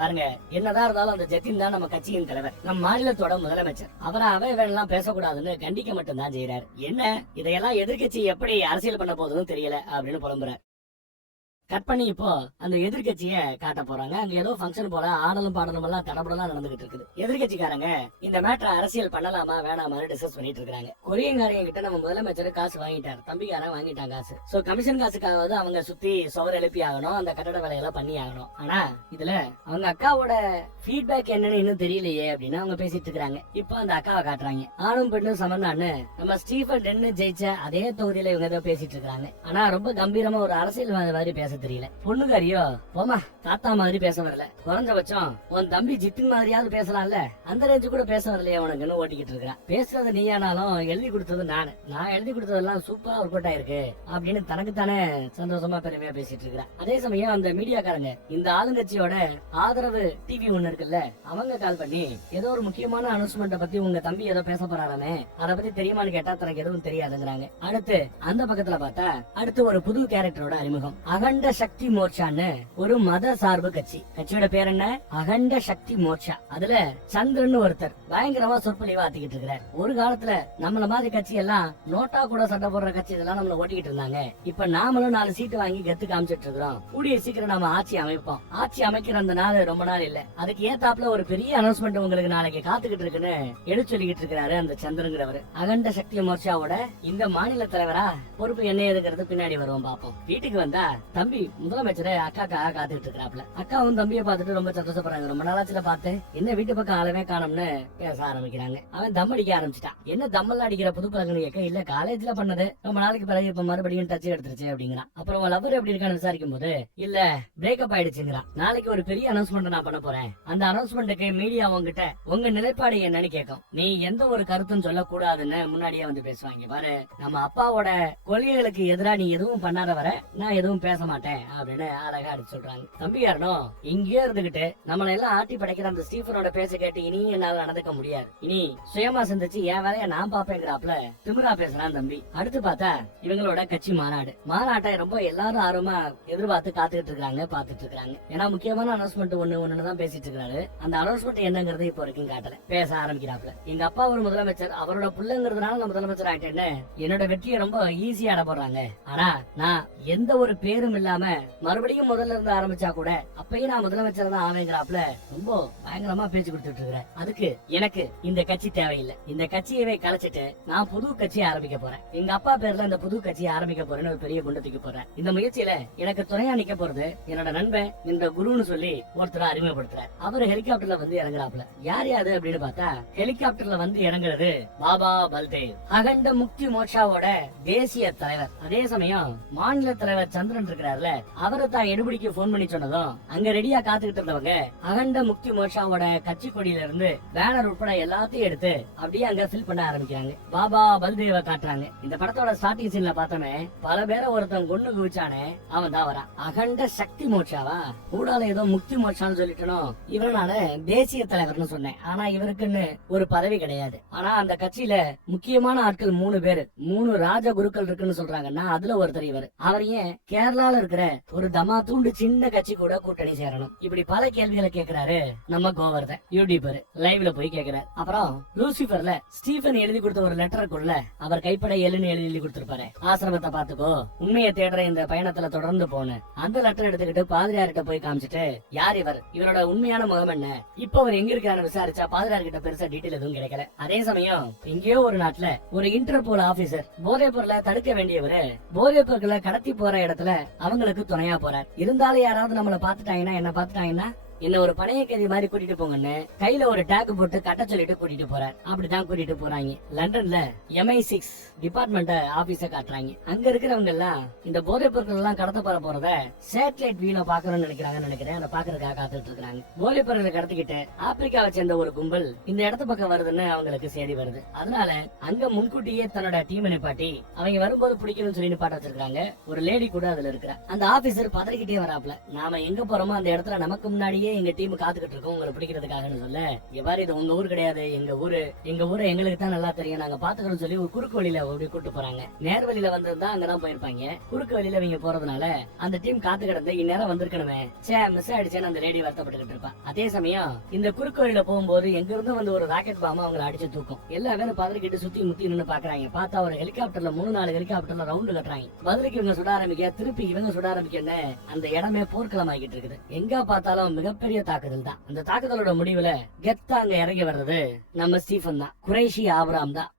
பாருங்க என்னதான் இருந்தாலும் அந்த ஜெத்தின் தான் நம்ம கட்சியின் தலைவர், நம்ம மாநிலத்தோட முதலமைச்சர். அவரை அவையெல்லாம் பேசக்கூடாதுன்னு கண்டிக்க மட்டும் தான் செய்யறாரு. என்ன இதையெல்லாம் எதிர்கட்சி எப்படி அரசியல் பண்ண போதுன்னு தெரியல அப்படின்னு புலம்புறாரு. கட் பண்ணி இப்போ அந்த எதிர்கட்சிய காட்ட போறாங்க. அங்க ஏதோ ஃபங்க்ஷன் போல ஆடலும் பாடலும் எல்லாம் தடபடலாம் நடந்துகிட்டு இருக்குது. எதிர்கட்சிக்காரங்க இந்த மேட்டரை அரசியல் பண்ணலாமா வேணாமான்னு டிஸ்கஸ் பண்ணிட்டு இருக்காங்க. கொரியன்காரங்க கிட்ட நம்ம முதலமைச்சர் காசு வாங்கிட்டாரு, தம்பிக்காரன் வாங்கிட்டாங்க காசு. சோ கமிஷன் காசுக்காவது அவங்க சுத்தி சுவர் எழுப்பி ஆகணும், அந்த கட்டட வேலையெல்லாம் பண்ணி ஆகணும். ஆனா இதுல அவங்க அக்காவோட ஃபீட்பேக் என்னன்னு இன்னும் தெரியலையே அப்படின்னு அவங்க பேசிட்டு இருக்காங்க. இப்போ அந்த அக்காவை காட்டுறாங்க. ஆணும் பெண்ணும் சமந்தான்னு நம்ம ஸ்டீஃபன் டென்னு ஜெயிச்ச அதே தொகுதியில இவங்க ஏதோ பேசிட்டு இருக்காங்க. ஆனா ரொம்ப கம்பீரமா ஒரு அரசியல் மாதிரி பேச தெரியல. பொண்ணுக்காரியோ போமா தாத்தா மாதிரி பேச வரல, குறைஞ்சபட்சம் உன் தம்பி ஜித்தின் மாதிரியாவது பேசலாம்ல, அந்த ரேஞ்சு கூட பேச வரலையே உனக்குன்னு ஓட்டிக்கிட்டு இருக்கிறான். பேசுறது நீயானாலும் எழுதி கொடுத்தது நான் எழுதி கொடுத்ததெல்லாம் சூப்பரா ஒர்க் அவுட் ஆயிருக்கு அப்படின்னு தனக்குத்தானே சந்தோஷமா பெருமையா பேசிட்டு இருக்கிறான். அதே சமயம் அந்த மீடியாக்காரங்க இந்த ஆளுங்கட்சியோட ஆதரவு டிவி ஒண்ணு இருக்குல்ல, அவங்க கால் பண்ணி ஏதோ ஒரு முக்கியமான அனௌன்ஸ்மெண்ட பத்தி உங்க தம்பி ஏதோ பேச போறாராமே, அதை பத்தி தெரியுமான்னு கேட்டா தனக்கு எதுவும் தெரியாதுங்கிறாங்க. அடுத்து அந்த பக்கத்துல பார்த்தா அடுத்து ஒரு புது கேரக்டரோட அறிமுகம். அகண்ட சக்தி மோர்ச்சான்னு ஒரு மத சார்பு கட்சி. கட்சியோட பேர் என்ன? அகண்ட சக்தி மோர்ச்சா. அதுல சந்திரன் ஒருத்தர் பயங்கரமா சொற்பொழிவா ஆத்திக்கிட்டு இருக்கிறார். ஒரு காலத்துல நம்மள மாதிரி கட்சி எல்லாம் நோட்டா கூட சண்டை போடுற கட்சி இதெல்லாம் நம்மள ஓட்டிக்கிட்டு இருந்தாங்க. இப்ப நாமளும் 4 சீட்டு வாங்கி கத்து காமிச்சிட்டு இருக்கிறோம். கூடிய சீக்கிரம் நாம ஆட்சி அமைப்போம். ஆட்சி அமைக்கிற அந்த நாள் ரொம்ப நாள் இல்ல, அதுக்கு ஏத்தாப்புல ஒரு பெரிய அனௌன்ஸ்மெண்ட் உங்களுக்கு நாளைக்கு காத்துக்கிட்டு இருக்குன்னு எடுத்து சொல்லிக்கிட்டு இருக்கிறாரு அந்த சந்திரங்கிறவர். அகண்ட சக்தி மோர்ச்சாவோட இந்த மாநில தலைவரா பொறுப்பு என்ன ஏதுங்கிறது பின்னாடி வருவோம் பாப்போம். வீட்டுக்கு வந்தா தம்பி முதலமைச்சரை அக்காக்காக காத்துட்டு இருக்கிறாப்ல. அக்காவும் தம்பியை பார்த்துட்டு ரொம்ப சந்தோஷப்படுறாங்க. ரொம்ப நாளாச்சுல பார்த்து என்ன வீட்டு பக்கம் ஆளவே காணும்னு பேச ஆரம்பிக்கிறாங்க. அவன் தம் அடிக்க ஆரம்பிச்சிட்டான். என்ன தம்மெல்லாம் அடிக்கிற புது பழக்கம் கேட்க, இல்ல காலேஜ்ல பண்ணது ரொம்ப நாளைக்கு பிறகு இப்ப மறுபடியும் டச் எடுத்துருச்சு அப்படிங்கிறான். அப்புறம் லவர் எப்படி இருக்கான்னு விசாரிக்கும் போது இல்ல பிரேக்கப் ஆயிடுச்சுங்கிறான். நாளைக்கு ஒரு பெரிய அனௌன்ஸ்மெண்ட் நான் பண்ண போறேன், அந்த அனௌன்ஸ்மெண்ட்டுக்கு மீடியா உங்ககிட்ட உங்க நிலைப்பாடு என்னன்னு கேட்கும், நீ எந்த ஒரு கருத்தும் சொல்லக்கூடாதுன்னு முன்னாடியே வந்து பேசுவாங்க. பாரு நம்ம அப்பாவோட கொள்கைகளுக்கு எதிராக நீ எதுவும் பண்ணாத வர நான் எதுவும் பேச மாட்டேன் அப்படின்னு அழகா அடிச்சு சொல்றாங்க. தம்பியாரனும் இங்கேயே இருந்துகிட்டு நம்மள எல்லாம் ஆட்டி படைக்கிற அந்த ஸ்டீஃபனோட பேச கேட்டு இனி என்னால நடந்துக்க முடியாது, இனி சுயமா சிந்திச்சு என் வேலைய நான் பாப்பேங்கிறாப்ல திமிரா பேசுறான் தம்பி. அடுத்து பார்த்தா இவங்களோட கட்சி மாநாட்டை ரொம்ப எல்லாரும் ஆர்வமா எதிர்பார்த்து காத்துக்கிட்டு இருக்காங்க, பாத்துட்டு இருக்காங்க. ஏன்னா முக்கியமான அனௌன்ஸ்மெண்ட் ஒண்ணுதான் பேசிட்டு இருக்காரு. அந்த அனௌன்ஸ்மெண்ட் என்னங்கிறது இப்போ வரைக்கும் காட்டல. பேச ஆரம்பிக்கிறாப்ல. எங்க அப்பா ஒரு முதலமைச்சர், அவரோட புள்ளங்கிறதுனால நான் முதலமைச்சர் ஆயிட்டேன்னு என்னோட வெற்றியை ரொம்ப ஈஸியா அட போடுறாங்க. ஆனா நான் எந்த ஒரு பேரும் இல்லாம மறுபடியும் முதல்ல இருந்து ஆரம்பிச்சா கூட அப்பயும் நான் முதலமைச்சர் தான் ஆவேங்கிறாப்ல ரொம்ப பயங்கரமா பேச்சு கொடுத்துட்டு இருக்கிறேன். அதுக்கு எனக்கு இந்த கட்சி தேவையில்லை, இந்த கட்சியவே கலைச்சிட்டு நான் புது கட்சி ஆரம்பிக்க போறேன், எங்க அப்பா பேர்ல இந்த புது கட்சியை ஆரம்பிக்க போறேன்னு ஒரு பெரிய குண்டு தூக்கி போறேன். இந்த முயற்சியில எனக்கு துணையா நிக்க போறது என்னோட நண்பன் இந்த குருன்னு சொல்லி ஒருத்தர் அறிமுகப்படுத்துறாரு. அவரு ஹெலிகாப்டர்ல வந்து இறங்குறாப்ல. யார் யாது அப்படின்னு பார்த்தா ஹெலிகாப்டர்ல வந்து இறங்குறது பாபா பல்தேவ், அகண்ட முக்தி மோர்ச்சாவோட தேசிய தலைவர். அதே சமயம் மாநில தலைவர் சந்திரன் இருக்கிறாரு, இருக்காருல, அவரை தான் எடுபடிக்கு போன் பண்ணி சொன்னதும் அங்க ரெடியா காத்துக்கிட்டு இருந்தவங்க அகண்ட முக்தி மோர்ச்சாவோட கட்சி கொடியில இருந்து பேனர் உட்பட எல்லாத்தையும் எடுத்து அப்படியே அங்க ஃபில் பண்ண ஆரம்பிக்கிறாங்க. பாபா பல்தேவ காட்டுறாங்க. இந்த படத்தோட ஸ்டார்டிங் சீன்ல பார்த்தோமே, பல பேரை ஒருத்தன் கொண்டு குவிச்சானே, அவன் தான் வரான். அகண்ட சக்தி மோர்ச்சாவா, கூடால ஏதோ முக்தி மோர்ச்சான்னு சொல்லிட்டனும். இவரை நானு தேசிய தலைவர்னு சொன்னேன். ஆனா இவருக்குன்னு ஒரு பதவி கிடையாது. ஆனா அந்த கட்சியில முக்கியமான ஆட்கள் 3 பேரு, 3 ராஜ குருக்கள் இருக்குன்னு சொல்றாங்கன்னா அதுல ஒருத்தர் இவர். அவர் ஏன் கேரளால இருக்கிற ஒரு தமா தூண்டு சின்ன கட்சி கூட கூட்டணி சேரணும்? இப்படி பல கேள்விகளை கேக்குறாரு நம்ம கோவர்தன். யூடியூபர் லைவ்ல போய் கேக்குறாரு. அப்புறம் லூசிபர்ல ஸ்டீபன் எழுதி கொடுத்த ஒரு லெட்டருக்குள்ள அவர் கைப்பட எழுன்னு எழுதி கொடுத்திருப்பாரு. ஆசிரமத்தை பாத்துக்கோ, உண்மையை தேடுற இந்த பயணத்துல தொடர்ந்து போன அந்த லெட்டர் எடுத்துக்கிட்டு பாதிரியார்கிட்ட போய் காமிச்சிட்டு, யார் இவர், இவரோட உண்மையான முகம் என்ன, இப்ப அவர் எங்க இருக்காரு விசாரிச்சா பாதிரியார்கிட்ட பெருசா டீட்டெயில் எதுவும் கிடைக்கல. அதே சமயம் எங்கேயோ ஒரு நாட்டுல ஒரு இன்டர்போல் ஆபீசர் போதைப் பொருளை தடுக்க வேண்டியவரு போதைப் பொருட்களை கடத்தி போற இடத்துல அவங்களுக்கு துணையா போறார். இருந்தாலும் யாராவது நம்மள பாத்துட்டாங்கன்னா, என்ன பாத்துட்டாங்கன்னா என்ன ஒரு பணைய கைதி மாதிரி கூட்டிட்டு போங்கன்னு கையில ஒரு டேக் போட்டு கட்ட சொல்லிட்டு கூட்டிட்டு போறாரு. அப்படிதான் கூட்டிட்டு போறாங்க. லண்டன்ல MI6 டிபார்ட்மெண்ட் ஆபீஸ காட்டுறாங்க. அங்க இருக்கிறவங்க எல்லாம் இந்த போதைப் பொருட்கள் எல்லாம் கடத்த போறத சேட்டலைட் வியூல பாக்கணும்னு நினைக்கிறேன். அதை பாக்குறதுக்காக காத்துட்டு இருக்காங்க. போதைப் பொருட்களை கடத்திக்கிட்டு ஆப்பிரிக்காவை சேர்ந்த ஒரு கும்பல் இந்த இடத்து பக்கம் வருதுன்னு அவங்களுக்கு செய்தி வருது. அதனால அங்க முன்கூட்டியே தன்னோட டீம் நிப்பாட்டி அவங்க வரும்போது பிடிக்கணும்னு சொல்லி நிப்பாட்ட வச்சிருக்காங்க. ஒரு லேடி கூட அதுல இருக்கிற அந்த ஆபீசர் பதறிக்கிட்டே வராப்ல, நாம எங்க போறோமோ அந்த இடத்துல நமக்கு முன்னாடியே எங்க டீம் காத்துக்கிட்டு இருக்கோம் உங்களை பிடிக்கிறதுக்காக சொல்ல, எவ்வாறு இது உங்க ஊர் கிடையாது, எங்க ஊரு எங்களுக்கு தான் நல்லா தெரியும், நாங்க பாத்துக்கிறோம் சொல்லி ஒரு குறுக்கு வழியில கூட்டு போறாங்க. நேர் வழியில வந்திருந்தா அங்கதான் போயிருப்பாங்க. குறுக்கு வழியில இவங்க போறதுனால அந்த டீம் காத்து கிடந்து இந்நேரம் வந்திருக்கணுமே, மிஸ் ஆயிடுச்சேன்னு அந்த லேடி வருத்தப்பட்டு இருப்பா. அதே சமயம் இந்த குறுக்கு வழியில போகும்போது எங்க இருந்து வந்து ஒரு ராக்கெட் பாம்பா அவங்களை அடிச்சு தூக்கும். எல்லா பேரும் பதறிக்கிட்டு சுத்தி முத்தி நின்று பாக்குறாங்க. பார்த்தா ஒரு ஹெலிகாப்டர்ல 3-4 ஹெலிகாப்டர்ல ரவுண்டு கட்டுறாங்க. பதிலுக்கு இவங்க சுட ஆரம்பிக்க, திருப்பி இவங்க சுட ஆரம்பிக்கன்னு அந்த இடமே போர்க்களம் ஆகிட்டு இருக்குது. எங்க பார்த்தாலும் மிகப்பெரிய தாக்குதல் தான். அந்த தாக்குதலோட முடிவுல கெத்தா அங்க இறங்கி வர்றது நம்ம ஸ்டீபன் தான், குறைஷி ஆபிரகாம் தான்.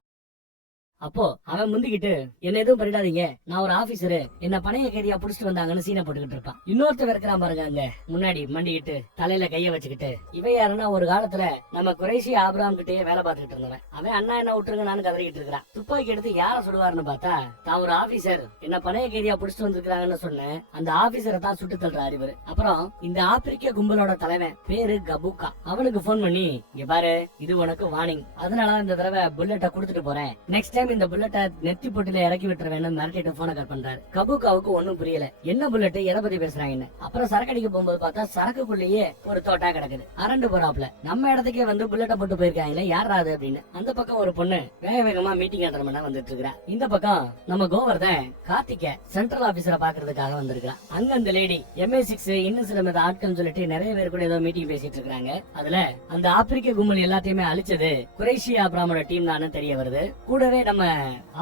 அப்போ அவன் முந்திக்கிட்டு, என்ன எதுவும் பண்ணிடாதீங்க, நான் ஒரு ஆபீசரு, என்ன பணைய கைதியா புடிச்சிட்டு வந்தாங்கன்னு சீனை போட்டுக்கிட்டு இருப்பான். இன்னொருத்தர் இருக்கிறான் பாருங்க அங்க முன்னாடி மண்டிக்கிட்டு தலையில கைய வச்சுக்கிட்டு. இவன் யாருன்னா ஒரு காலத்துல நம்ம குறைஷி ஆபிரகாம் கிட்டயே வேலை பார்த்துக்கிட்டு இருந்தவன். அவன் அண்ணா என்ன விட்டுருங்க நானு கதறிக்கிட்டு இருக்கிறான். துப்பாக்கி எடுத்து யார சுடுவாருன்னு பார்த்தா, தான் ஒரு ஆபீசர் என்ன பணைய கைதியா புடிச்சிட்டு வந்திருக்காங்கன்னு சொன்ன அந்த ஆபீசரை தான் சுட்டு தள்ளுறாரு இவரு. அப்புறம் இந்த ஆப்பிரிக்க கும்பலோட தலைவன் பேரு கபூக்கா. அவனுக்கு போன் பண்ணி, இங்க பாரு, இது உனக்கு வார்னிங், அதனால இந்த தடவை புல்லட்டை கொடுத்துட்டு போறேன், நெக்ஸ்ட் டைம் இந்த புல்லட்டை நெத்தி போட்டில இறக்கி விட்டுருவேன்னு மிரட்டிட்டு போன கட் பண்றாரு. கபூக்காவுக்கு ஒண்ணும் புரியல, என்ன புல்லட், எதை பத்தி பேசுறாங்கன்னு. அப்புறம் சரக்கு அடிக்க போகும்போது பார்த்தா சரக்குக்குள்ளேயே ஒரு தோட்டா கிடக்குது. அரண்டு போறாப்ல, நம்ம இடத்துக்கே வந்து புல்லட்டை போட்டு போயிருக்காங்களே, யாரா அது அப்படின்னு. அந்த பக்கம் ஒரு பொண்ணு வேக வேகமா மீட்டிங் அட்டெண்ட் பண்ண வந்துட்டு இருக்கா. இந்த பக்கம் நம்ம கோவர்தன் கார்த்திகை சென்ட்ரல் ஆபீசரை பாக்குறதுக்காக வந்திருக்கா. அங்க அந்த லேடி MI6 இன்னும் சில ஆட்கள் சொல்லிட்டு நிறைய பேர் கூட ஏதோ மீட்டிங் பேசிட்டு இருக்காங்க. அதுல அந்த ஆப்பிரிக்க கும்பல் எல்லாத்தையுமே அழிச்சது குறைஷி ஆபிரகாமோட டீம் தான் தெரிய வருது. கூடவே நம்ம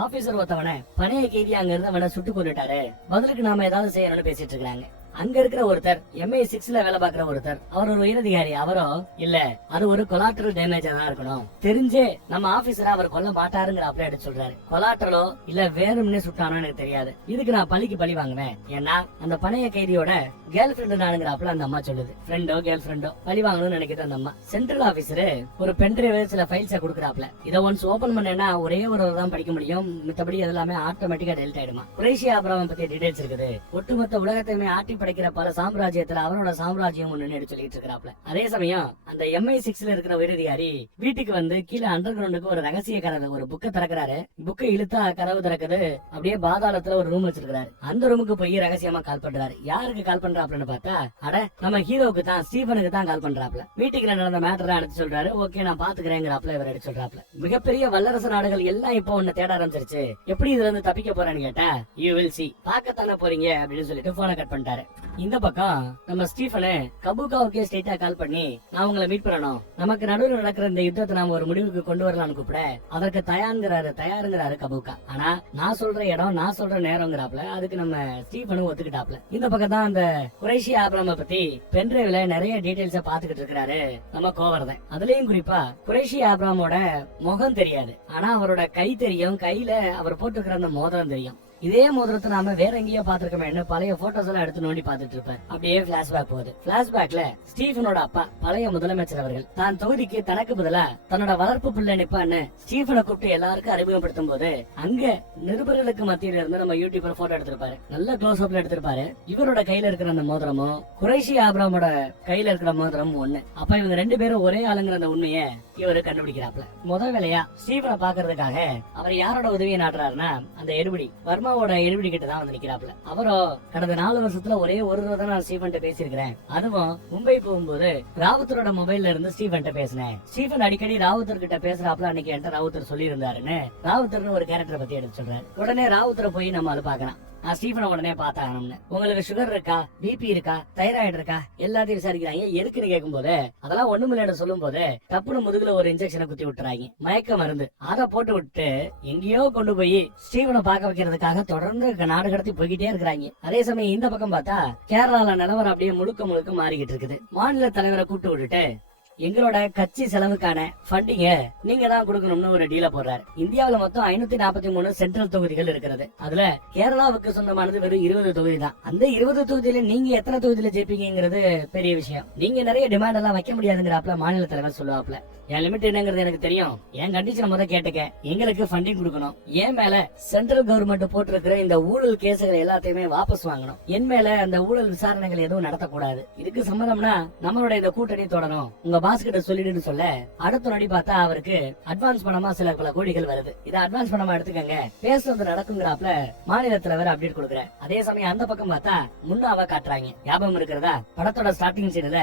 ஆபீசர் ஒருத்தவன பணைய கைதி அங்க இருந்து அவனை சுட்டு கொண்டுட்டாரு, பதிலுக்கு நாம ஏதாவது செய்யணும்னு பேசிட்டு இருக்காங்க. அங்க இருக்கிற ஒருத்தர் MI6ல வேலை பார்க்கிற ஒருத்தர், அவர் ஒரு உயரதிகாரி. அவரோ இல்ல, அது ஒரு கொலாட்ரல் டேமேஜா தான் இருக்கணும், தெரிஞ்சே நம்ம ஆபீசரா அவர் கொல்ல மாட்டாருங்கிற அப்படியே எடுத்து சொல்றாரு. கொலாட்ரலோ இல்ல வேணும்னே சுட்டானோ எனக்கு தெரியாது, இதுக்கு நான் பழிக்கு பழி வாங்குவேன், ஏன்னா அந்த பணைய கைதியோட கேர்ள் ஃபிரெண்ட் நானுங்கிறாப்ல அந்த அம்மா சொல்லுது. ஃப்ரெண்டோ கேர்ள் ஃபிரெண்டோ பழி வாங்கணும்னு நினைக்கிற அந்த அம்மா. சென்ட்ரல் ஆபீசர் ஒரு பென்ட்ரைவ் சில ஃபைல்ஸை கொடுக்குறாப்ல, இதை ஒன்ஸ் ஓபன் பண்ணேன்னா ஒரே ஒரு தான் படிக்க முடியும், மித்தபடி எல்லாமே ஆட்டோமேட்டிக்கா டெலிட் ஆயிடுமா. குறைஷி ஆபிரகாம் பத்தி டீடைல்ஸ் இருக்குது. ஒட்டுமொத்த உலகத்தையுமே ஆட்டி படைக்கிற பல சாம்ராஜ்யத்துல அவனோட சாம்ராஜ்யம் ஒண்ணு சொல்லிட்டு இருக்கிறாப்ல. அதே சமயம் அந்த MI6ல இருக்கிற உயரதிகாரி வீட்டுக்கு வந்து கீழே அண்டர் கிரவுண்டுக்கு ஒரு ரகசிய கதவு, ஒரு புக்கை திறக்கிறாரு. புக்கை இழுத்தா கதவு திறக்குது. அப்படியே பாதாளத்துல ஒரு ரூம் வச்சிருக்காரு. அந்த ரூமுக்கு போய் ரகசியமா கால் பண்றாரு. யாருக்கு கால் பண்றாப்லன்னு பார்த்தா, அட நம்ம ஹீரோக்கு தான், ஸ்டீபனுக்கு தான் கால் பண்றாப்ல. வீட்டுக்குள்ள நடந்த மேட்டரை எடுத்து சொல்றாரு. ஓகே நான் பாத்துக்கிறேங்கிறாப்ல. இவர் எடுத்து சொல்றாப்ல, மிகப்பெரிய வல்லரசு நாடுகள் எல்லாம் இப்போ உன்னை தேட ஆரம்பிச்சிருச்சு, எப்படி இதுல இருந்து தப்பிக்க போறான்னு கேட்டா, யூ வில் சி, பாக்கத்தானே போறீங்க அப்படின்னு சொல்லிட்டு போனை கட் பண்ணிட்டாரு. இந்த பக்கம் நம்ம ஸ்டீபனு கபூக்காவுக்கே ஸ்ட்ரெயிட்டா கால் பண்ணி, நான் உங்களை மீட் பண்ணணும், நமக்கு நடுவில் நடக்கிற இந்த யுத்தத்தை நாம ஒரு முடிவுக்கு கொண்டு வரலாம்னு கூப்பிட, அதற்கு தயாருங்கிறாரு கபூக்கா. ஆனா நான் சொல்ற இடம், நான் சொல்ற நேரம்ங்கிறாப்ல. அதுக்கு நம்ம ஸ்டீபனு ஒத்துக்கிட்டாப்ல. இந்த பக்கம் தான் அந்த குறைஷி ஆபிரகாம பத்தி பென்ட்ரைவ்ல நிறைய டீடைல்ஸ பாத்துக்கிட்டு இருக்கிறாரு நம்ம கோவர்தன். அதுலயும் குறிப்பா குறைஷி ஆபிரகாமோட முகம் தெரியாது, ஆனா அவரோட கை தெரியும். கையில அவர் போட்டுக்கிற அந்த மோதிரம் தெரியும். இதே மோதிரத்தை நாம வேற எங்கேயோ பாத்துருக்கோமே பழைய போட்டோஸ் எல்லாம் எடுத்து நோண்டி பாத்துட்டு இருப்பார். அப்படியே பிளாஷ்பேக் போகுது. பிளாஷ்பேக்ல ஸ்டீஃபனோட அப்பா பழைய முதலமைச்சர் அவர்கள் தான் தொகுதிக்கு தனக்கு பதிலா தன்னோட வளர்ப்பு பிள்ளை நிப்பான்னு ஸ்டீஃபனை கூப்பிட்டு எல்லாருக்கும் அறிமுகப்படுத்தும் போது அங்க நிருபர்களுக்கு மத்தியில இருந்து நம்ம யூடியூபர் போட்டோ எடுத்திருப்பாரு. நல்ல க்ளோஸ் அப்ல எடுத்திருப்பாரு. இவரோட கையில இருக்கிற அந்த மோதிரமும் குறைஷி ஆபிரமோட கையில இருக்கிற மோதிரமும் ஒண்ணு. அப்ப இவங்க 2 பேரும் ஒரே ஆளுங்கிற அந்த உண்மையை இவரு கண்டுபிடிக்கிறாப்ல. முதல் வேலையா ஸ்டீஃபனை பாக்குறதுக்காக அவர் யாரோட உதவியை நாட்டுறாருன்னா அந்த எடுபடி வர்மாவோட எடுபடி கிட்ட தான் வந்து நிக்கிறாப்ல. அவரும் கடந்த 4 வருஷத்துல ஒரே ஒரு தடவை தான் நான் ஸ்டீஃபன் பேசியிருக்கிறேன். அதுவும் மும்பை போகும்போது ராவுத்தரோட மொபைல்ல இருந்து ஸ்டீஃபன் பேசினேன். ஸ்டீஃபன் அடிக்கடி ராவுத்தர் கிட்ட பேசுறாப்ல. அன்னைக்கு என்கிட்ட ராவுத்தர் சொல்லி இருந்தாருன்னு ராவுத்தர்னு ஒரு கேரக்டரை பத்தி எடுத்து சொல்றாரு. உடனே ராவுத்தரை போய் நம்ம அதை பாக்கலாம். நான் ஸ்டீஃபனை உடனே பார்த்தாகணும்னு. உங்களுக்கு சுகர் இருக்கா, பிபி இருக்கா, தைராய்டு இருக்கா எல்லாத்தையும் விசாரிக்கிறாங்க. எதுக்குன்னு கேட்கும் போது அதெல்லாம் ஒண்ணுமில்ல சொல்லும் போது டப்புனு முதுகுல ஒரு இன்ஜெக்ஷனை குத்தி விட்டுறாங்க. மயக்க மருந்து அதை போட்டு விட்டு எங்கேயோ கொண்டு போய் ஸ்டீஃபனை பார்க்க வைக்கிறதுக்காக தொடர்ந்து நாடு கடத்தி போய்கிட்டே இருக்கிறாங்க. அதே சமயம் இந்த பக்கம் பார்த்தா கேரளால நிலவரம் அப்படியே முழுக்க மாறிக்கிட்டு இருக்குது. மாநில தலைவரை கூப்பிட்டு விட்டுட்டு எங்களோட கட்சி செலவுக்கான ஃபண்டிங்க நீங்க தான் கொடுக்கணும்னு ஒரு டீல போடுறாரு. இந்தியாவில மொத்தம் 543 சென்ட்ரல் தொகுதிகள் இருக்கிறது. அதுல கேரளாவுக்கு சொந்தமானது வெறும் 20 தொகுதி தான். அந்த 20 தொகுதியில நீங்க எத்தனை தொகுதியில ஜெயிப்பீங்கிறது பெரிய விஷயம். நீங்க நிறைய டிமாண்ட் எல்லாம் வைக்க முடியாதுங்கிறாப்ல மாநில தலைவர் சொல்லுவாப்ல. என் லிமிட் என்னங்கிறது எனக்கு தெரியும். என் கண்டிஷன் முத கேட்டுக்க. எங்களுக்கு ஃபண்டிங் கொடுக்கணும். என் மேல சென்ட்ரல் கவர்மெண்ட் போட்டிருக்கிற இந்த ஊழல் கேசுகள் எல்லாத்தையுமே வாபஸ் வாங்கணும். என் மேல அந்த ஊழல் விசாரணைகள் எதுவும் நடத்தக்கூடாது. இதுக்கு சம்மதம்னா நம்மளோட இந்த கூட்டணி தொடரும். உங்க பாஸ் கிட்ட சொல்லிடுன்னு சொல்ல அடுத்த நொடி பார்த்தா அவருக்கு அட்வான்ஸ் பணமா சில பல கோடிகள் வருது. இதை அட்வான்ஸ் பணமா எடுத்துக்கங்க, பேசுறது நடக்குங்கிறாப்ல மாநில தலைவர் அப்டேட் கொடுக்குற. அதே சமயம் அந்த பக்கம் பார்த்தா முன்னாவ காட்டுறாங்க. ஞாபகம் இருக்கிறதா? படத்தோட ஸ்டார்டிங் சீன்ல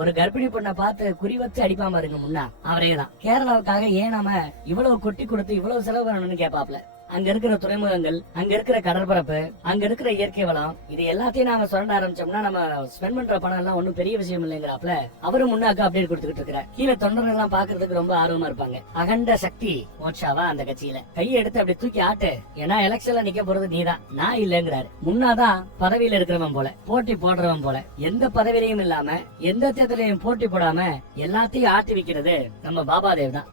ஒரு கர்ப்பிணி பொண்ணை பார்த்து குறி வச்சு அடிப்பாம இருங்க முன்னா அவரே தான். கேரளாவுக்காக ஏன் நாம இவ்வளவு கொட்டி கொடுத்து இவ்வளவு செலவு பண்ணணும்னு கேட்பாப்ல. அங்க இருக்கிற துறைமுகங்கள், அங்க இருக்கிற கடற்பரப்பு, அங்க இருக்கிற இயற்கை வளம், இது எல்லாத்தையும் நாம சொல்ல ஆரம்பிச்சோம்னா நம்ம ஸ்பெண்ட் பண்ற பணம் எல்லாம் ஒன்னும் பெரிய விஷயம் இல்லைங்கிறாப்ல. அவரும் முன்னாக்கு அப்டேட் கொடுத்துக்கிட்டு இருக்கிறார். கீழே தொண்டர்கள் எல்லாம் பாக்குறதுக்கு ரொம்ப ஆர்வமா இருப்பாங்க. அகண்ட சக்தி மோட்சாவா அந்த கட்சியில கையை எடுத்து அப்படி தூக்கி ஆட்டு. ஏன்னா எலெக்ஷன்ல நிக்க போறது நீதான், நான் இல்லங்கிறாரு. முன்னாதான் பதவியில இருக்கிறவன் போல, போட்டி போடுறவன் போல, எந்த பதவியிலையும் இல்லாம எந்த தேர்தலையும் போட்டி போடாம எல்லாத்தையும் ஆட்டி வைக்கிறது நம்ம பாபாதேவ் தான்.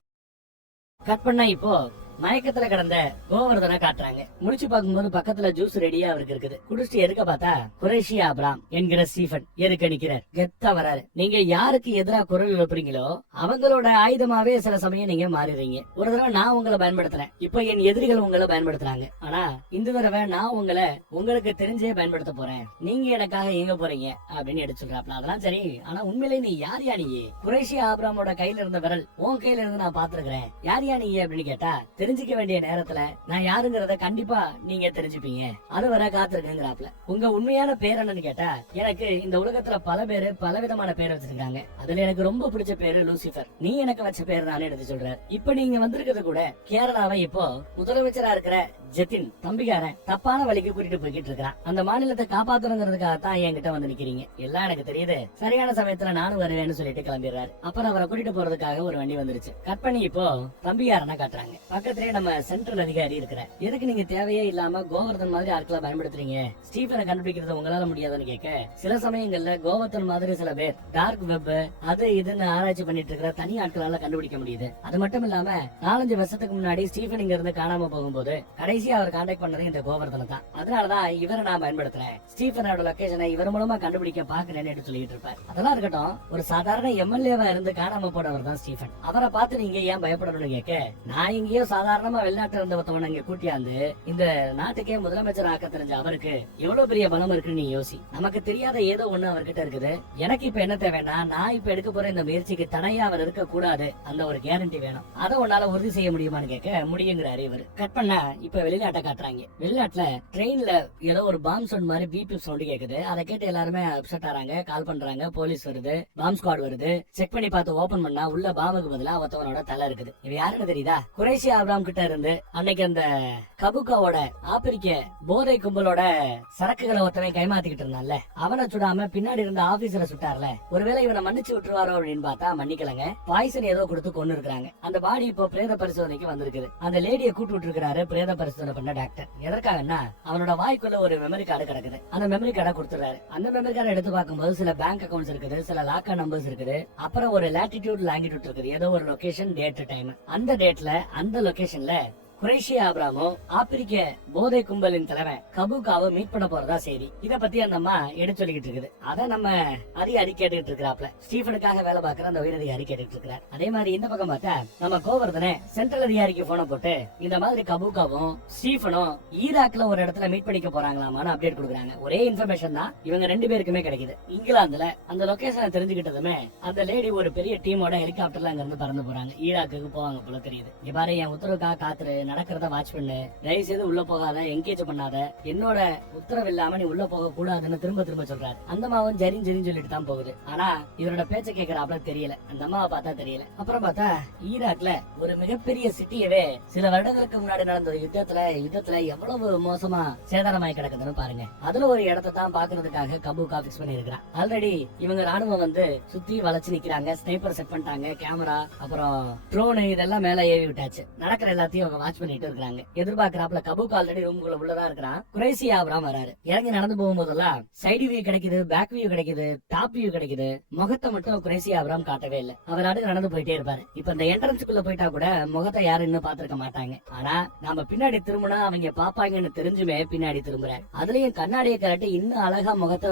கட் பண்ணா இப்போ மயக்கத்துல கடந்த கோவர்தனை காட்டுறாங்க. முடிச்சு பார்க்கும்போது பக்கத்துல ஜூஸ் ரெடியா அவருக்கு இருக்குது. குடிச்சிட்டு எதுக்க பார்த்தா குறைஷி ஆபிரகாம் என்கிற ஸ்டீஃபன் எதுக்க நிக்கிறார். கெத்தா வராரு. நீங்க யாருக்கு எதிராக குரல் எழுப்புறீங்களோ அவங்களோட ஆயுதமாவே சில சமயம் நீங்க மாறிடுறீங்க. ஒரு தடவை நான் உங்களை பயன்படுத்துறேன், இப்ப என் எதிரிகள் உங்களை பயன்படுத்துறாங்க. ஆனா இந்த தடவை நான் உங்களை உங்களுக்கு தெரிஞ்சே பயன்படுத்த போறேன். நீங்க எனக்காக எங்க போறீங்க அப்படின்னு எடுத்து சொல்றாப்ல. அதெல்லாம் சரி, ஆனா உண்மையிலே நீ யார் யா நீ? குறைஷி ஆபிரகாமோட கையில இருந்த விரல் உன் கையில இருந்து நான் பாத்துருக்கிறேன். யார் யா நீ அப்படின்னு கேட்டா தெரிஞ்சுக்க வேண்டிய நேரத்துல நான் யாருங்கிறத கண்டிப்பா நீங்க தெரிஞ்சுப்பீங்க. அது வர காத்திருக்குங்கிறாப்ல. உங்க உண்மையான பேர் என்னன்னு கேட்டா எனக்கு இந்த உலகத்துல பல பேரு பல விதமான பேர் வச்சிருக்காங்க. அதுல எனக்கு ரொம்ப பிடிச்ச பேரு லூசிபர். நீ எனக்கு வச்ச பேர் நானே எடுத்து சொல்றேன். இப்ப நீங்க வந்திருக்கிறது கூட கேரளாவை இப்போ முதலமைச்சரா இருக்கிற ஜெத்தின் தம்பிக்காரன் தப்பான வழிக்கு கூட்டிட்டு போய்கிட்டு இருக்கான். அந்த மாநிலத்தை காப்பாத்தணுங்கிறதுக்காக தான் என்கிட்ட வந்து நிக்கிறீங்க. எல்லாம் எனக்கு தெரியுது. சரியான சமயத்துல நானும் வருவேன்னு சொல்லிட்டு கிளம்பிடுறாரு. அப்புறம் அவரை கூட்டிட்டு போறதுக்காக ஒரு வண்டி வந்துருச்சு. கட் பண்ணி இப்போ தம்பிக்காரனை காட்டுறாங்க. பக்கத்திலேயே நம்ம சென்ட்ரல் அதிகாரி இருக்கிற. எதுக்கு நீங்க தேவையே இல்லாம கோவர்தன் மாதிரி ஆட்களை பயன்படுத்துறீங்க? ஸ்டீஃபனை கண்டுபிடிக்கிறது உங்களால முடியாதுன்னு கேட்க சில சமயங்கள்ல கோவர்தன் மாதிரி சில பேர் டார்க் வெப் அது இதுன்னு ஆராய்ச்சி பண்ணிட்டு இருக்கிற தனி ஆட்களால கண்டுபிடிக்க முடியுது. அது மட்டும் இல்லாம 4-5 வருஷத்துக்கு முன்னாடி ஸ்டீஃபன் இங்க இருந்து காணாம போகும்போது கடைசியா அவர் கான்டாக்ட் பண்ணது இந்த கோவர்தனை தான். அதனாலதான் இவரை நான் பயன்படுத்துறேன். ஸ்டீஃபனோட லொகேஷனை இவர் மூலமா கண்டுபிடிக்க பாக்குறேன்னு சொல்லிட்டு இருப்பார். அதெல்லாம் இருக்கட்டும், ஒரு சாதாரண எம்எல்ஏவா இருந்து காணாம போனவர் தான் ஸ்டீஃபன். அவரை பார்த்து நீங்க ஏன் பயப்படணும்னு கேட்க நான் இங்கேயோ சாதாரணமா வெளிநாட்டுல இருந்தவத்தவன இங்க கூட்டியாந்து இந்த நாட்டுக்கே முதலமைச்சர் ஆக்க தெரிஞ்ச அவருக்கு எவ்வளவு பெரிய பலம் இருக்குன்னு நீ யோசி. நமக்கு தெரியாத ஏதோ ஒண்ணு அவர்கிட்ட இருக்குது. எனக்கு இப்ப என்ன தேவைன்னா நான் இப்ப எடுக்க போற இந்த முயற்சிக்கு தடையா அவர் இருக்க கூடாது. அந்த ஒரு கேரண்டி வேணும். அதை உன்னால உறுதி செய்ய முடியுமான்னு கேட்க முடியுங்கிறாரு இவர். கட் பண்ண இப்ப வெளிநாட்டை காட்டுறாங்க. வெளிநாட்டுல ட்ரெயின்ல ஏதோ ஒரு பாம் சவுண்ட் மாதிரி பீப் சவுண்ட் கேக்குது. அதை கேட்டு எல்லாருமே அப்செட் ஆறாங்க. கால் பண்றாங்க. போலீஸ் வருது, பாம் ஸ்குவாட் வருது. செக் பண்ணி பார்த்து ஓபன் பண்ணா உள்ள பாம்புக்கு பதிலா ஒருத்தவனோட தலை இருக்குது. இவ யாருன்னு தெரியுதா? குறைஷி ஆபிரகாம் கிட்ட இருந்து அன்னைக்கு அந்த கபுக்காவோட ஆப்பிரிக்க போதை கும்பலோட சரக்குகளை ஒருத்தவன் கைமாத்திக்கிட்டு இருந்தான்ல, அவனை சுடாம பின்னாடி இருந்த ஆபீசரை சுட்டார்ல. ஒருவேளை இவனை மன்னிச்சு விட்டுருவாரோ அப்படின்னு பார்த்தா மன்னிக்கலங்க. பாய்சன் ஏதோ கொடுத்து கொண்டு இருக்காங்க. அந்த பாடி இப்போ பிரேத பரிசோதனைக்கு வந்திருக்குது. அந்த லேடியை கூட்டு விட்டு இருக்காரு பிரேத பரிசோதனை பண்ண டாக்டர். எதற்காகன்னா அவனோட வாய்க்குள்ள ஒரு மெமரி கார்டு கிடக்குது. அந்த மெமரி கார்டை கொடுத்துறாரு. அந்த மெமரி கார்டை எடுத்து பார்க்கும்போது சில பேங்க் அக்கௌண்ட்ஸ் இருக்குது, சில லாக்கர் நம்பர்ஸ் இருக்குது, அப்புறம் ஒரு லாட்டிடியூட் லாங்கிடியூட் இருக்குது. ஏதோ ஒரு லொகேஷன், டேட், டைம். அந்த டேட்ல அந்த லொகேஷன்ல குரேஷி ஆபிரகாமும் ஆப்பிரிக்க போதை கும்பலின் தலைவன் கபூகாவை மீட் பண்ண போறதா செய்தி. இத பத்தி அந்த அம்மா எடுத்து சொல்லிக்கிட்டு இருக்குது. அத நம்ம அதிகாரி கேட்டுக்கிட்டு இருக்கிறாப்ல. ஸ்டீஃபனுக்காக வேலை பார்க்கிற அந்த உயர் அதிகாரி கேட்டுட்டு இருக்கிறார். அதே மாதிரி இந்த பக்கம் பார்த்தா நம்ம கோவர்தனே சென்ட்ரல் அதிகாரிக்கு போன போட்டு இந்த மாதிரி கபூகாவும் ஸ்டீஃபனும் ஈராக்ல ஒரு இடத்துல மீட் பண்ணிக்க போறாங்களாமான்னு அப்டேட் கொடுக்குறாங்க. ஒரே இன்ஃபர்மேஷன் தான் இவங்க 2 பேருக்குமே கிடைக்குது. இங்கிலாந்துல அந்த லொகேஷனை தெரிஞ்சுக்கிட்டதுமே அந்த லேடி ஒரு பெரிய டீமோட ஹெலிகாப்டர்ல அங்க இருந்து பறந்து போறாங்க. ஈராக்குக்கு போவாங்க போல தெரியுது. இங்க பாரு, என் உத்தரவுக்காக காத்துரு, நடக்கிறத வாட்ச் பண்ணு, தயவு செய்து உள்ள போகாத, என்கேஜ் பண்ணாத, என்னோட உத்தரவு இல்லாம நீ உள்ள போக கூடாதுன்னு திரும்ப திரும்ப சொல்றாரு. அந்த அம்மாவும் சரின்னு சொல்லிட்டு தான் போகுது. ஆனா இவரோட பேச்ச கேட்கறாப்ல தெரியல. அந்த அம்மாவை பார்த்தா தெரியல. அப்புறம் பார்த்தா ஈராக்ல ஒரு மிகப்பெரிய சிட்டியவே சில வருடங்களுக்கு முன்னாடி நடந்த யுத்தத்துல எவ்வளவு மோசமா சேதாரமாய் கிடக்குதுன்னு பாருங்க. அதுல ஒரு இடத்தை தான் பாக்குறதுக்காக கபூகா பிக்ஸ் பண்ணி இருக்கிறான். ஆல்ரெடி இவங்க ராணுவம் வந்து சுத்தி வளைச்சு நிக்கிறாங்க, ஸ்னைப்பர் செட் பண்ணிட்டாங்க, கேமரா அப்புறம் ட்ரோனு இதெல்லாம் மேல ஏவி விட்டாச்சு. நடக்கிற எல்லாத்தையும் அவங்க வாட்ச் பண்ணிட்டு இருக்காங்க. எதிர்பார்க்கறாப்ல கபூக் ஆல்ரெடி ரூமுக்குள்ள உள்ளதா இருக்கிறான். குரேஷி ஆபிரகாம் வராரு. இறங்கி நடந்து போகும்போதெல்லாம் சைடு வியூ கிடைக்குது, பேக் வியூ கிடைக்குது, டாப் வியூ கிடைக்குது. முகத்தை மட்டும் குரேஷி ஆபிரகாம் காட்டவே இல்லை. அவர் அடுத்து நடந்து போயிட்டே இருப்பாரு. இப்ப இந்த என்ட்ரன்ஸ்குள்ள போயிட்டா கூட முகத்தை யாரும் இன்னும் பாத்துருக்க மாட்டாங்க. ஆனா நம்ம பின்னாடி திரும்பினா அவங்க பாப்பாங்கன்னு தெரிஞ்சுமே பின்னாடி திரும்புறாரு. அதுலயும் கண்ணாடியை கரட்டி இன்னும் அழகா முகத்தை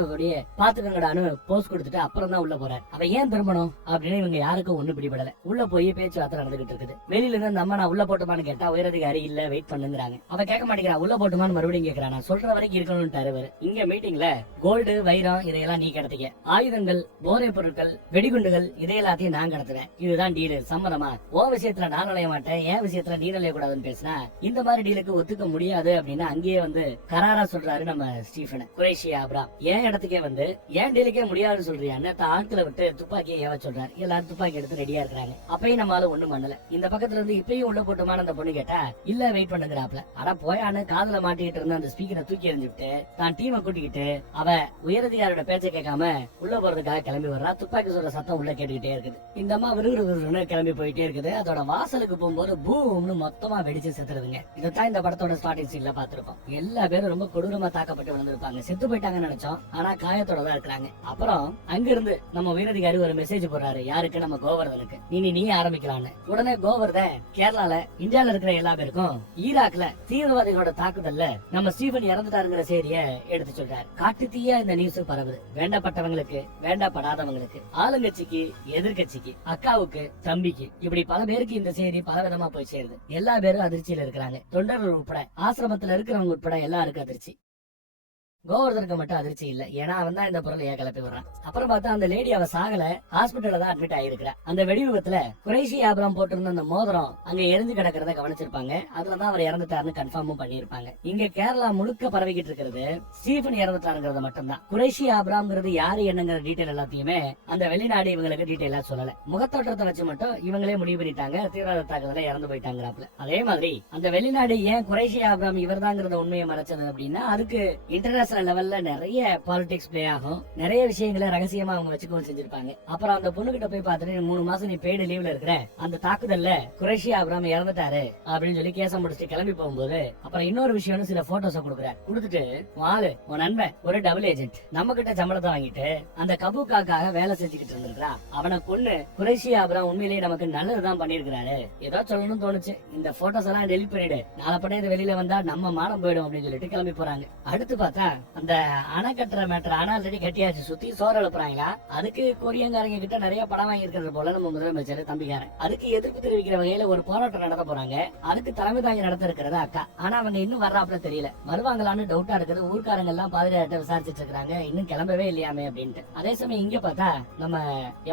பாத்துக்கங்கடான்னு போஸ் கொடுத்துட்டு அப்புறம் தான் உள்ள போறாரு. அவன் ஏன் திரும்பணும் அப்படின்னு இவங்க யாருக்கும் ஒண்ணு பிடிபடல. உள்ள போய் பேச்சுவார்த்தை நடந்துகிட்டு இருக்குது. வெளியில இருந்து அந்த அம்மா நான் உள்ள போட்டுமான்னு கேட்டா உயரதிகாரி இல்ல வெயிட் பண்ணுங்கிறாங்க. அவ கேட்க மாட்டேங்கிறா. உள்ள போட்டுமான்னு மறுபடியும் கேட்கறான். நான் சொல்ற வரைக்கும் இருக்கணும்னு இங்க மீட்டிங்ல கோல்டு, வைரம் இதையெல்லாம் நீ கடத்திக்க, ஆயுதங்கள், போதை பொருட்கள், வெடிகுண்டுகள் இதை எல்லாத்தையும் நான் கடத்துவேன். இதுதான் டீலு, சம்மதமா? ஓ விஷயத்துல நான் நுழைய மாட்டேன், என் விஷயத்துல நீ நுழைய கூடாதுன்னு பேசினா இந்த மாதிரி டீலுக்கு ஒத்துக்க முடியாது அப்படின்னு அங்கேயே வந்து கராரா சொல்றாரு நம்ம ஸ்டீஃபன். குரேஷி ஆபிரகாம் என் இடத்துக்கே வந்து என் டீலுக்கே முடியாதுன்னு சொல்றியா? ஆட்களை விட்டு துப்பாக்கியை ஏவ சொல்றாரு. எல்லாரும் துப்பாக்கி எடுத்து ரெடியா இருக்கிறாங்க. அப்பயும் நம்மளால ஒண்ணும் பண்ணல. இந்த பக்கத்துல இருந்து இப்பயும் உள்ள போட்டுமான அந்த பொண்ணு கேட்டா இல்ல வெயிட் பண்ணுங்கிறாப்ல. ஆனா போயான்னு காதுல மாட்டிக்கிட்டு இருந்த அந்த ஸ்பீக்கரை தூக்கி எறிஞ்சுட்டு தான் டீமை கூட்டிக்கிட்டு அவ உயரதிகாரோட பேச்சை கேட்காம உள்ள போறதுக்காக கிளம்பி வர்றா. துப்பாக்கி சொல்ற சத்தம் உள்ள கேட்டுக்கிட்டே இருக்குது. இந்த அம்மா விறுவிறுன்னு கிளம்பி போயிட்டே இருக்குது. அதோட வாசலுக்கு போகும்போது பூம்னு மொத்தமா வெடிச்சு செத்துறதுங்க. இதைத்தான் இந்த படத்தோட ஸ்டார்டிங் சீன்ல பாத்துருப்போம். எல்லா பேரும் ரொம்ப கொடூரமா தாக்கப்பட்டு விழுந்திருப்பாங்க. செத்து போயிட்டாங்கன்னு நினைச்சோம், ஆனா காயத்தோட தான் இருக்கிறாங்க. அப்புறம் அங்கிருந்து நம்ம உயரதிகாரி ஒரு மெசேஜ் போடுறாரு. யாருக்கு? நம்ம கோவர்தனுக்கு. நீ ஆரம்பிக்கலான்னு. உடனே கோவர்தன் கேரளால இந்தியால இருக்கிற எல்லா பேருக்கும் ஈராக்ல தீவிரவாதிகளோட தாக்குதல்ல நம்ம ஸ்டீபன் இறந்துட்டாருங்கிற செய்திய எடுத்து சொல்றாரு. காட்டு தீயா இந்த நியூஸ் பரவுது. வேண்டப்பட்டவங்களுக்கு, வேண்டப்படாதவங்களுக்கு, ஆளுங்கட்சிக்கு, எதிர்கட்சிக்கு, அக்காவுக்கு, தம்பிக்கு, இப்படி பல பேருக்கு இந்த செய்தி பல விதமா போய் சேருது. எல்லா பேரும் அதிர்ச்சியில இருக்கிறாங்க. தொண்டர்கள் உட்பட, ஆசிரமத்துல இருக்கிறவங்க உட்பட எல்லாருக்கும் அதிர்ச்சி. கோவர்தனுக்கு மட்டும் அதிர்ச்சி இல்ல. ஏன்னா அவன் தான் இந்த பொருளையா கிளப்பி வர்றான். அப்புறம் பார்த்தா அந்த லேடி அவ சாகல, ஹாஸ்பிட்டல்ல தான் அட்மிட் ஆயிருக்கிறா. அந்த வெடி விபத்துல குரேஷி ஆபிரகாம் போட்டிருந்த அந்த மோதிரம் அங்க எரிஞ்சு கிடக்கிறத கவனிச்சிருப்பாங்க. அதுலதான் அவர் இறந்துட்டாருன்னு கன்ஃபார்மும் பண்ணிருப்பாங்க. இங்க கேரளா முழுக்க பரவிக்கிட்டு இருக்கிறது ஸ்டீபன் இறந்துட்டாருங்கிறது மட்டும்தான். குரேஷி ஆபிரகாம்ங்கிறது யாரு என்னங்கிற டீடைல் எல்லாத்தையுமே அந்த வெளிநாடு இவங்களுக்கு டீடைலா சொல்லல. முகத்தோற்றத்தை வச்சு மட்டும் இவங்களே முடிவு பண்ணிட்டாங்க தீவிரவாத தாக்குதல இறந்து போயிட்டாங்கிறாப்ல. அதே மாதிரி அந்த வெளிநாடு ஏன் குரேஷி ஆபிரகாம் இவர்தாங்கிறத உண்மையை மறைச்சது அப்படின்னா அதுக்கு இன்டர்நேஷனல் லெவல்ல நிறைய பாலிடிக்ஸ் பிளே ஆகும். நிறைய விஷயங்களை ரகசியமா அவங்க வச்சுக்கவும் செஞ்சிருப்பாங்க. அப்புறம் அந்த பொண்ணு கிட்ட போய் பார்த்துட்டு 3 மாசம் நீ பெய்டு லீவ்ல இருக்கிற, அந்த தாக்குதல்ல குரேஷி ஆபிரகாம் இறந்துட்டாரு அப்படின்னு சொல்லி கேச முடிச்சுட்டு கிளம்பி போகும்போது அப்புறம் இன்னொரு விஷயம் சில போட்டோஸ கொடுக்குறாரு. கொடுத்துட்டு உன் நண்பன் ஒரு டபுள் ஏஜென்ட் நம்ம கிட்ட சம்பளத்தை வாங்கிட்டு அந்த கபூக்காக்காக வேலை செஞ்சுக்கிட்டு இருந்திருக்கா. அவனை கொன்னு குரேஷி ஆபிரகாம் உண்மையிலேயே நமக்கு நல்லதுதான் பண்ணிருக்கிறாரு. ஏதோ சொல்லணும்னு தோணுச்சு. இந்த போட்டோஸ் எல்லாம் டெலிட் பண்ணிடு, நாளைப்பட இது வெளியில வந்தா நம்ம மானம் போயிடும் அப்படின்னு சொல்லிட்டு கிளம்பி போறாங்க. அடுத்து பார்த்தா அந்த அணை கட்டுற மேட்டர் அணை ஆல்ரெடி கட்டியாச்சு, சுத்தி சோறு எழுப்புறாங்களா. அதுக்கு கொரியங்காரங்க கிட்ட நிறைய படம் வாங்கி இருக்கிறது போல நம்ம முதலமைச்சர் தம்பிக்காரன். அதுக்கு எதிர்ப்பு தெரிவிக்கிற வகையில ஒரு போராட்டம் நடத்த போறாங்க. அதுக்கு தலைமை தாங்கி நடத்த இருக்கிறது அக்கா. ஆனா அவங்க இன்னும் வர்றாப்புல தெரியல. வருவாங்களான்னு டவுட்டா இருக்குது. ஊர்க்காரங்க எல்லாம் பாதிரியார்ட்ட விசாரிச்சுட்டு இருக்காங்க, இன்னும் கிளம்பவே இல்லையாமே அப்படின்ட்டு. அதே சமயம் இங்க பார்த்தா நம்ம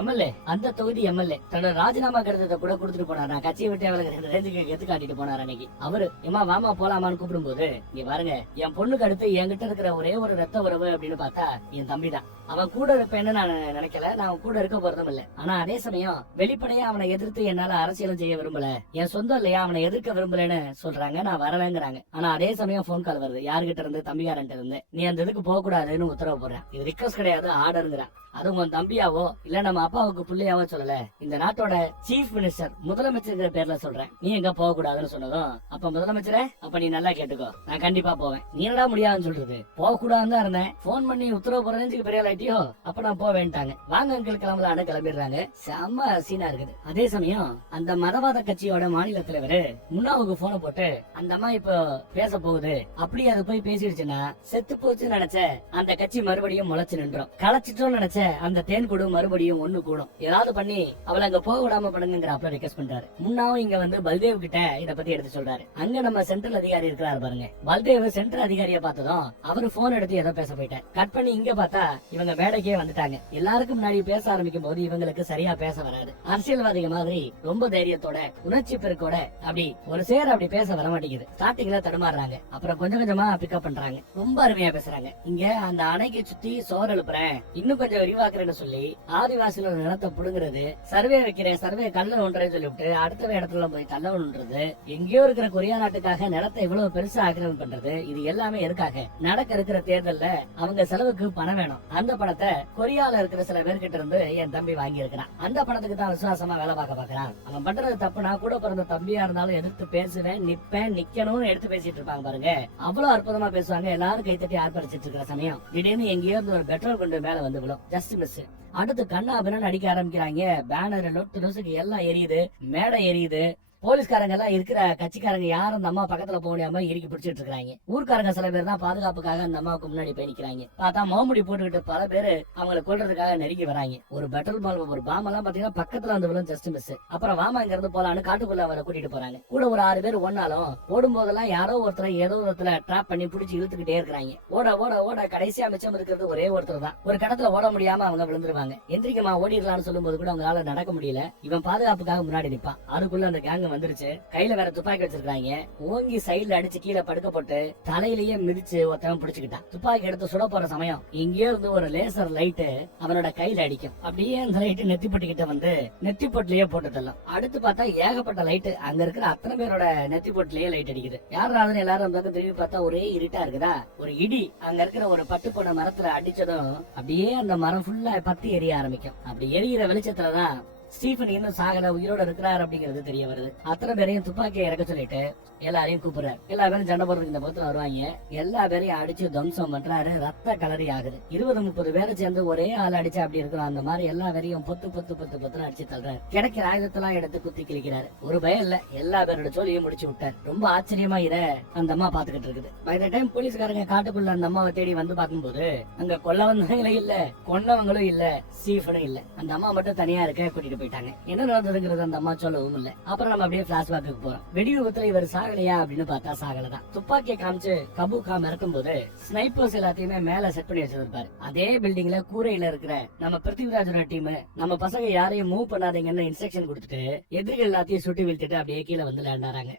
எம்எல்ஏ, அந்த தொகுதி எம்எல்ஏ தன்னோட ராஜினாமா கடிதத்தை கூட கொடுத்துட்டு போனார். நான் கட்சியை விட்டு அவளுக்கு ரேஞ்சுக்கு எடுத்து காட்டிட்டு போனார். அன்னைக்கு அவரு ஏமா வாமா போலாமான்னு கூப்பிடும் போது இங்க பாருங்க, என் பொண்ணுக்கு அடுத்து என்கிட்ட இருக்கிற ஒரே ஒரு ரத்த உறவு அப்படின்னு பார்த்தா என் தம்பி தான். அவன் கூட இருப்பேன்னு நான் நினைக்கல, நான் கூட இருக்க போறதும் இல்ல. ஆனா அதே சமயம் வெளிப்படையா அவனை எதிர்த்து என்னால அரசியலும் செய்ய விரும்பல, என் சொந்தம் இல்லையா, அவனை எதிர்க்க விரும்பலன்னு சொல்றாங்க. நான் வரலங்கிறாங்க. ஆனா அதே சமயம் போன் கால் வருது. யாருகிட்ட இருந்து? தம்பிக்காரன் இருந்து. நீ அந்த இதுக்கு போக கூடாதுன்னு உத்தரவு போடுறேன். இது ரிக்வஸ்ட் கிடையாது, ஆர்டருங்கிறான். அது உன் தம்பியாவோ இல்ல நம்ம அப்பாவுக்கு பிள்ளையாவோ சொல்லல, இந்த நாட்டோட சீஃப் மினிஸ்டர் முதலமைச்சர் பேர்ல சொல்றேன். நீ எங்க போக கூடாதுன்னு சொன்னதும் அப்ப முதலமைச்சரே, அப்ப நீ நல்லா கேட்டுக்கோ, நான் கண்டிப்பா போவேன். நீ என்னடா முடியாதுன்னு சொல்றது? போக கூடாதுன்னு தான் இருந்தேன், போன் பண்ணி உத்தரவு போறதுக்கு பெரிய ஆயிட்டியோ, அப்ப நான் போவேன்ட்டாங்க. வாங்க அங்கிள் கிளம்பலான்னு கிளம்பிடுறாங்க. செம்ம சீனா இருக்குது. அதே சமயம் அந்த மதவாத கட்சியோட மாநில தலைவர் முன்னாவுக்கு போனை போட்டு அந்த அம்மா இப்ப பேச போகுது, அப்படி அது போய் பேசிடுச்சுன்னா செத்து போச்சுன்னு நினைச்ச அந்த கட்சி மறுபடியும் முளைச்சு நின்றோம், களைச்சிட்டோம்னு நினைச்ச அந்த தேன் கூடு மறுபடியும் ஒண்ணு கூடும், ஏதாவது பண்ணி அவளை அங்க போக விடாம பண்ணுங்கிற அப்ப ரிக்வெஸ்ட் பண்றாரு. முன்னாவும் இங்க வந்து பல்தேவ் கிட்ட இத பத்தி எடுத்து சொல்றாரு. அங்க நம்ம சென்ட்ரல் அதிகாரி இருக்கிறாரு பாருங்க. பல்தேவ் சென்ட்ரல் அதிகாரியை பார்த்ததும் அவரு போன் எடுத்து ஏதோ பேச போயிட்டார். கட் பண்ணி இங்க பார்த்தா இவங்க மேடைக்கே வந்துட்டாங்க. எல்லாருக்கும் முன்னாடி பேச ஆரம்பிக்கும் போது இவங்களுக்கு சரியா பேச வராது. அரசியல்வாதிக மாதிரி ரொம்ப தைரியத்தோட உணர்ச்சி பெருக்கோட அப்படி ஒரு சேர் அப்படி பேச வர மாட்டேங்குது. ஸ்டார்டிங்ல தடுமாறுறாங்க, அப்புறம் கொஞ்சம் கொஞ்சமா பிக்கப் பண்றாங்க. ரொம்ப அருமையா பேசுறாங்க. இங்க அந்த அணைக்கு சுத்தி சோறு எழுப்புறேன், இன்னும் கொஞ்சம் விரிவாக்குறேன்னு சொல்லி ஆதிவாசிகளோட நிலத்தை புடுங்குறது, சர்வே வைக்கிறேன், சர்வே கல்ல ஒன்றேன்னு சொல்லிவிட்டு அடுத்த இடத்துல போய் தள்ள ஒன்றது, எங்கேயோ இருக்கிற கொரியா நாட்டுக்காக நிலத்தை இவ்வளவு பெருசா ஆக்கிரமிப்பு பண்றது, இது எல்லாமே எதுக்காக? நடக்க இருக்கிற தேர்தல்ல அவங்க செலவுக்கு பணம் வேணும். அந்த பணத்தை கொரியால இருக்கிற சில பேர்கிட்ட இருந்து என் தம்பி வாங்கி இருக்கிறான். அந்த பணத்துக்கு தான் விசுவாசமா வேலை பார்க்க பாக்குறான். அவன் பண்றது தப்பு. நான் கூட பிறந்த தம்பியா இருந்தாலும் எதிர்த்து பேசுவேன், நிப்பேன், நிக்கணும்னு எடுத்து பேசிட்டு இருப்பாங்க பாருங்க. அவ்வளவு அற்புதமா பேசுவாங்க. எல்லாரும் கைத்தட்டி ஆர்ப்பரிச்சிட்டு இருக்கிற சமயம் திடீர்னு எங்கேயோ இருந்து ஒரு பெட்ரோல் கொண்டு மேல வந்து விழும். Just miss. அடுத்து கண்ணா அப்படின்னு அடிக்க ஆரம்பிக்கிறாங்க. பேனர் லொட்டு லொசுக்கு எல்லாம் எரியுது, மேடை எரியுது. போலீஸ்காரங்க எல்லாம் இருக்கிற கட்சிக்காரங்க யாரும் அந்த அம்மா பக்கத்துல போக முடியாம இறுக்கி பிடிச்சிட்டு இருக்காங்க. ஊர்க்காரங்க சில பேர் தான் பாதுகாப்புக்காக அந்த அம்மாவுக்கு முன்னாடி போய் நிக்கிறாங்க. பார்த்தா மோமுடி போட்டுக்கிட்டு பல பேரு அவங்களை கொல்றதுக்காக நெருங்கி வராங்க. ஒரு பெட்ரோல் பால் ஒரு பாம் எல்லாம் பாத்தீங்கன்னா பக்கத்துல வந்து விழும். Just miss. அப்புறம் வாமா இங்க இருந்து போலான்னு காட்டுக்குள்ள அவரை கூட்டிட்டு போறாங்க. கூட ஒரு 6 பேர் ஒன்னாலும் ஓடும் போதெல்லாம் யாரோ ஒருத்தர் ஏதோ ஒருத்தர டிராப் பண்ணி பிடிச்சி இழுத்துக்கிட்டே இருக்காங்க. ஓட ஓட ஓட கடைசியா மிச்சம் இருக்கிறது ஒரே ஒருத்தர் தான். ஒரு கடத்துல ஓட முடியாம அவங்க விழுந்துருவாங்க. எந்திரிக்கமா ஓடிடலாம்னு சொல்லும் போது கூட அவங்களால நடக்க முடியல. இவன் பாதுகாப்புக்காக முன்னாடி நிப்பான். அதுக்குள்ள அந்த கேங்க வந்துருச்சு. கையில வேற துப்பாக்கி வச்சிருக்காங்க. ஓங்கி சைடுல அடிச்சு கீழே படுக்க போட்டு தலையிலேயே மிதிச்சு ஒருத்தவன் பிடிச்சுக்கிட்டான். துப்பாக்கி எடுத்து சுட போற சமயம் இங்கேயோ இருந்து ஒரு லேசர் லைட் அவனோட கையில அடிக்கும். அப்படியே அந்த லைட் நெத்திப்பட்டுக்கிட்ட வந்து நெத்திப்பொட்டிலேயே போட்டு தள்ளும். அடுத்து பார்த்தா ஏகப்பட்ட லைட் அங்க இருக்கிற அத்தனை பேரோட நெத்திப்பொட்டிலேயே லைட் அடிக்குது. யாராவது எல்லாரும் அந்த திரும்பி பார்த்தா ஒரே இருட்டா இருக்குதா. ஒரு இடி அங்க இருக்கிற ஒரு பட்டு போன மரத்துல அடிச்சதும் அப்படியே அந்த மரம் ஃபுல்லா பத்தி எரிய ஆரம்பிக்கும். அப்படி எரியிற வெளிச்சத்துலதான் ஸ்டீஃபன் இன்னும் சாகல, உயிரோட இருக்கிறார் அப்படிங்கிறது தெரிய வருது. அத்தனை பேரையும் துப்பாக்கியை இறக்க சொல்லிட்டு எல்லாரையும் கூப்பிடுறாரு. எல்லா பேரும் சண்டை போடுறதுக்கு இந்த பக்கத்துல வருவாங்க. எல்லா பேரையும் அடிச்சு துவம்சம் பண்றாரு. ரத்த கலரி ஆகுது. 20-30 பேரை சேர்ந்து ஒரே ஆள் அடிச்சா அப்படி இருக்கும் அந்த மாதிரி எல்லா பேரையும் பொத்து பொத்து பொத்து பொத்துன்னு அடிச்சு தள்ளுறாரு. கிடைக்கிற ஆயுதத்தெல்லாம் எடுத்து குத்தி கிழிக்கிறாரு. ஒரு பயம் இல்ல, எல்லா பேரோட சோழியும் முடிச்சு விட்டார். ரொம்ப ஆச்சரியமா இத அந்த அம்மா பாத்துக்கிட்டு இருக்குது. பை த டைம் போலீஸ்காரங்க காட்டுக்குள்ள அந்த அம்மாவை தேடி வந்து பார்க்கும்போது அங்க கொல்ல வந்தவங்களும் இல்ல, கொன்னவங்களும் இல்ல, ஸ்டீஃபனும் இல்ல. அந்த அம்மா மட்டும் தனியா இருக்க கூட்டிட்டு போயிட்டாங்க. என்ன நடந்ததுங்கிறது அந்த அம்மா சொல்லவும் இல்ல. அப்புறம் நம்ம அப்படியே பிளாஷ்பேக்கு போறோம். வெடி விபத்துல இவர் சாகலையா அப்படின்னு பார்த்தா சாகலதான். துப்பாக்கியை காமிச்சு கபூக்கா மிரட்டும் போது ஸ்னைப்பர்ஸ் எல்லாத்தையுமே மேல செட் பண்ணி வச்சிருப்பாரு. அதே பில்டிங்ல கூரையில இருக்கிற நம்ம பிருத்திவிராஜோட டீம் நம்ம பசங்க யாரையும் மூவ் பண்ணாதீங்கன்னு இன்ஸ்ட்ரக்ஷன் கொடுத்துட்டு எதிரிகள் எல்லாத்தையும் சுட்டி வீழ்த்திட்டு அப்படியே கீழே வந்து லேண்ட் ஆறாங்க.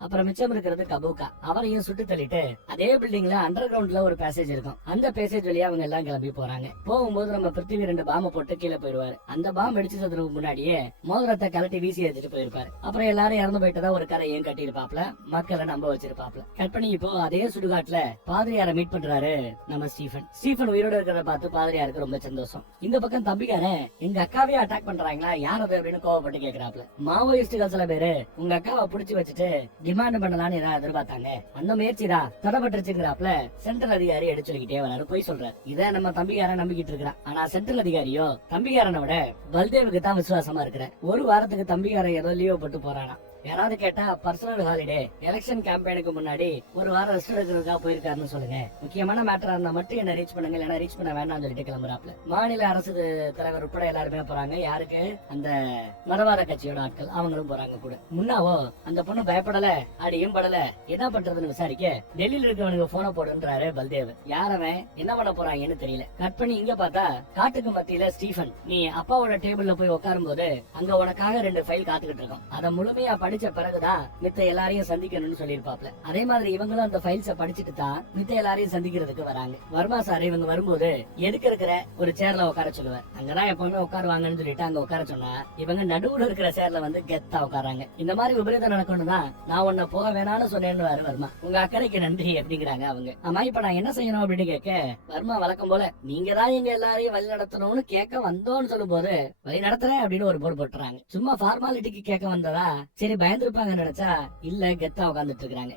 அப்புறம் மிச்சம் இருக்கிறது கபூக்கா. அவரையும் சுட்டு தள்ளிட்டு அதே பில்டிங்ல அண்டர் கிரவுண்ட்ல ஒரு பேசேஜ் இருக்கும். அந்த பேசேஜ் வழியா அவங்க எல்லாம் கிளம்பி போறாங்க. போகும்போது நம்ம பிருத்திவி 2 பாம்பை போட்டு கீழே போயிருவாரு. அந்த பாம்பு அடிச்சதுக்கு முன்னாடியே மோதிரத்தை கலட்டி வீசி எடுத்துட்டு போயிருப்பாரு. அப்புறம் எல்லாரும் இறந்து போயிட்டதா ஒரு கதையும் கட்டியிருப்பாப்ல, மக்களை நம்ப வச்சிருப்பாப்ல. கட் பண்ணி இப்போ அதே சுடுகாட்டுல பாதிரியாரை மீட் பண்றாரு நம்ம ஸ்டீஃபன். ஸ்டீஃபன் உயிரோட இருக்கிறத பார்த்து பாதிரியாருக்கு ரொம்ப சந்தோஷம். இந்த பக்கம் தம்பிக்காரன் எங்க அக்காவே அட்டாக் பண்றாங்களா, யார் அது அப்படின்னு கோவப்பட்டு கேக்குறாப்ல. மாவோயிஸ்டுகள் சில பேரு உங்க அக்காவை புடிச்சு வச்சுட்டு டிமாண்ட் பண்ணலான்னு எதிர்பார்த்தாங்க. அந்த முயற்சி தான் தடப்பட்டுருச்சுங்கிறாப்ல சென்ட்ரல் அதிகாரி எடுத்து சொல்லிக்கிட்டே வராரு. போய் சொல்றாரு. இதை நம்ம தம்பிக்காரன் நம்பிக்கிட்டு இருக்கிறான். ஆனா சென்ட்ரல் அதிகாரியோ தம்பிக்காரனோட பல்தேவுக்கு தான் விசுவாசமா இருக்கிற. ஒரு வாரத்துக்கு தம்பிக்காரன் ஏதோ லீவ் போட்டு போறானா. யாராவது கேட்டா பர்சனல் ஹாலிடே, எலெக்ஷன் கேம்பெயினுக்கு முன்னாடி ஒரு வாரம் ரெஸ்ட் எடுக்கிறதுக்காக போயிருக்காருன்னு சொல்லுங்க. முக்கியமான மேட்டரா இருந்தா மட்டும் என்ன ரீச் பண்ணுங்க, இல்லைன்னா ரீச் பண்ண வேண்டாம்னு சொல்லிட்டு கிளம்புறாப்ல. மாநில அரசு தலைவர் உட்பட எல்லாருமே போறாங்க. யாருக்கு? அந்த மதவாத கட்சியோட ஆட்கள், அவங்களும் போறாங்க கூட. முன்னாவோ அந்த பொண்ணு பயப்படல, அடியும் படல, என்ன பண்றதுன்னு விசாரிக்க டெல்லியில இருக்கவனுக்கு போன போடுன்றாரு பல்தேவ். யாரவன் என்ன பண்ண போறாங்கன்னு தெரியல. கட் பண்ணி இங்க பார்த்தா காட்டுக்கு மத்தியில ஸ்டீஃபன், நீ அப்பாவோட டேபிள்ல போய் உட்காரும் போது அங்க உனக்காக 2 ஃபைல் காத்துக்கிட்டு இருக்கோம். அதை முழுமையா படிச்ச பிறகுதான் மித்த எல்லாரையும் சந்திக்கணும்னு சொல்லிருப்பாப்ல. அதே மாதிரி இவங்களும் அந்த ஃபைல்ஸ படிச்சுட்டு தான் மித்த எல்லாரையும் சந்திக்கிறதுக்கு வராங்க. வர்மா சார் இவங்க வரும்போது எதுக்கு இருக்கிற ஒரு சேர்ல உட்கார சொல்லுவார். அங்கதான் எப்பவுமே உட்காருவாங்கன்னு சொல்லிட்டு அங்க உட்கார சொன்னா இவங்க நடுவுல இருக்கிற சேர்ல வந்து கெத்தா உட்காராங்க. இந்த மாதிரி விபரீதம் நடக்கணும் தான் நான் உன்ன போக வேணாம்னு சொன்னேன்னு வர்மா. உங்க அக்கறைக்கு நன்றி அப்படிங்கிறாங்க அவங்க. ஆமா இப்ப நான் என்ன செய்யணும் அப்படின்னு கேட்க வர்மா வழக்கம் போல நீங்க தான் எங்க எல்லாரையும் வழி நடத்தணும்னு கேட்க வந்தோம்னு சொல்லும் போது வழி நடத்துறேன் அப்படின்னு ஒரு போர்டு போட்டுறாங்க. சும்மா ஃபார்மாலிட்டிக்கு கேட்க வந்ததா, சரி பயந்துருப்பாங்க நினைச்சா இல்ல, கெத்தா உட்கார்ந்துட்டு இருக்காங்க.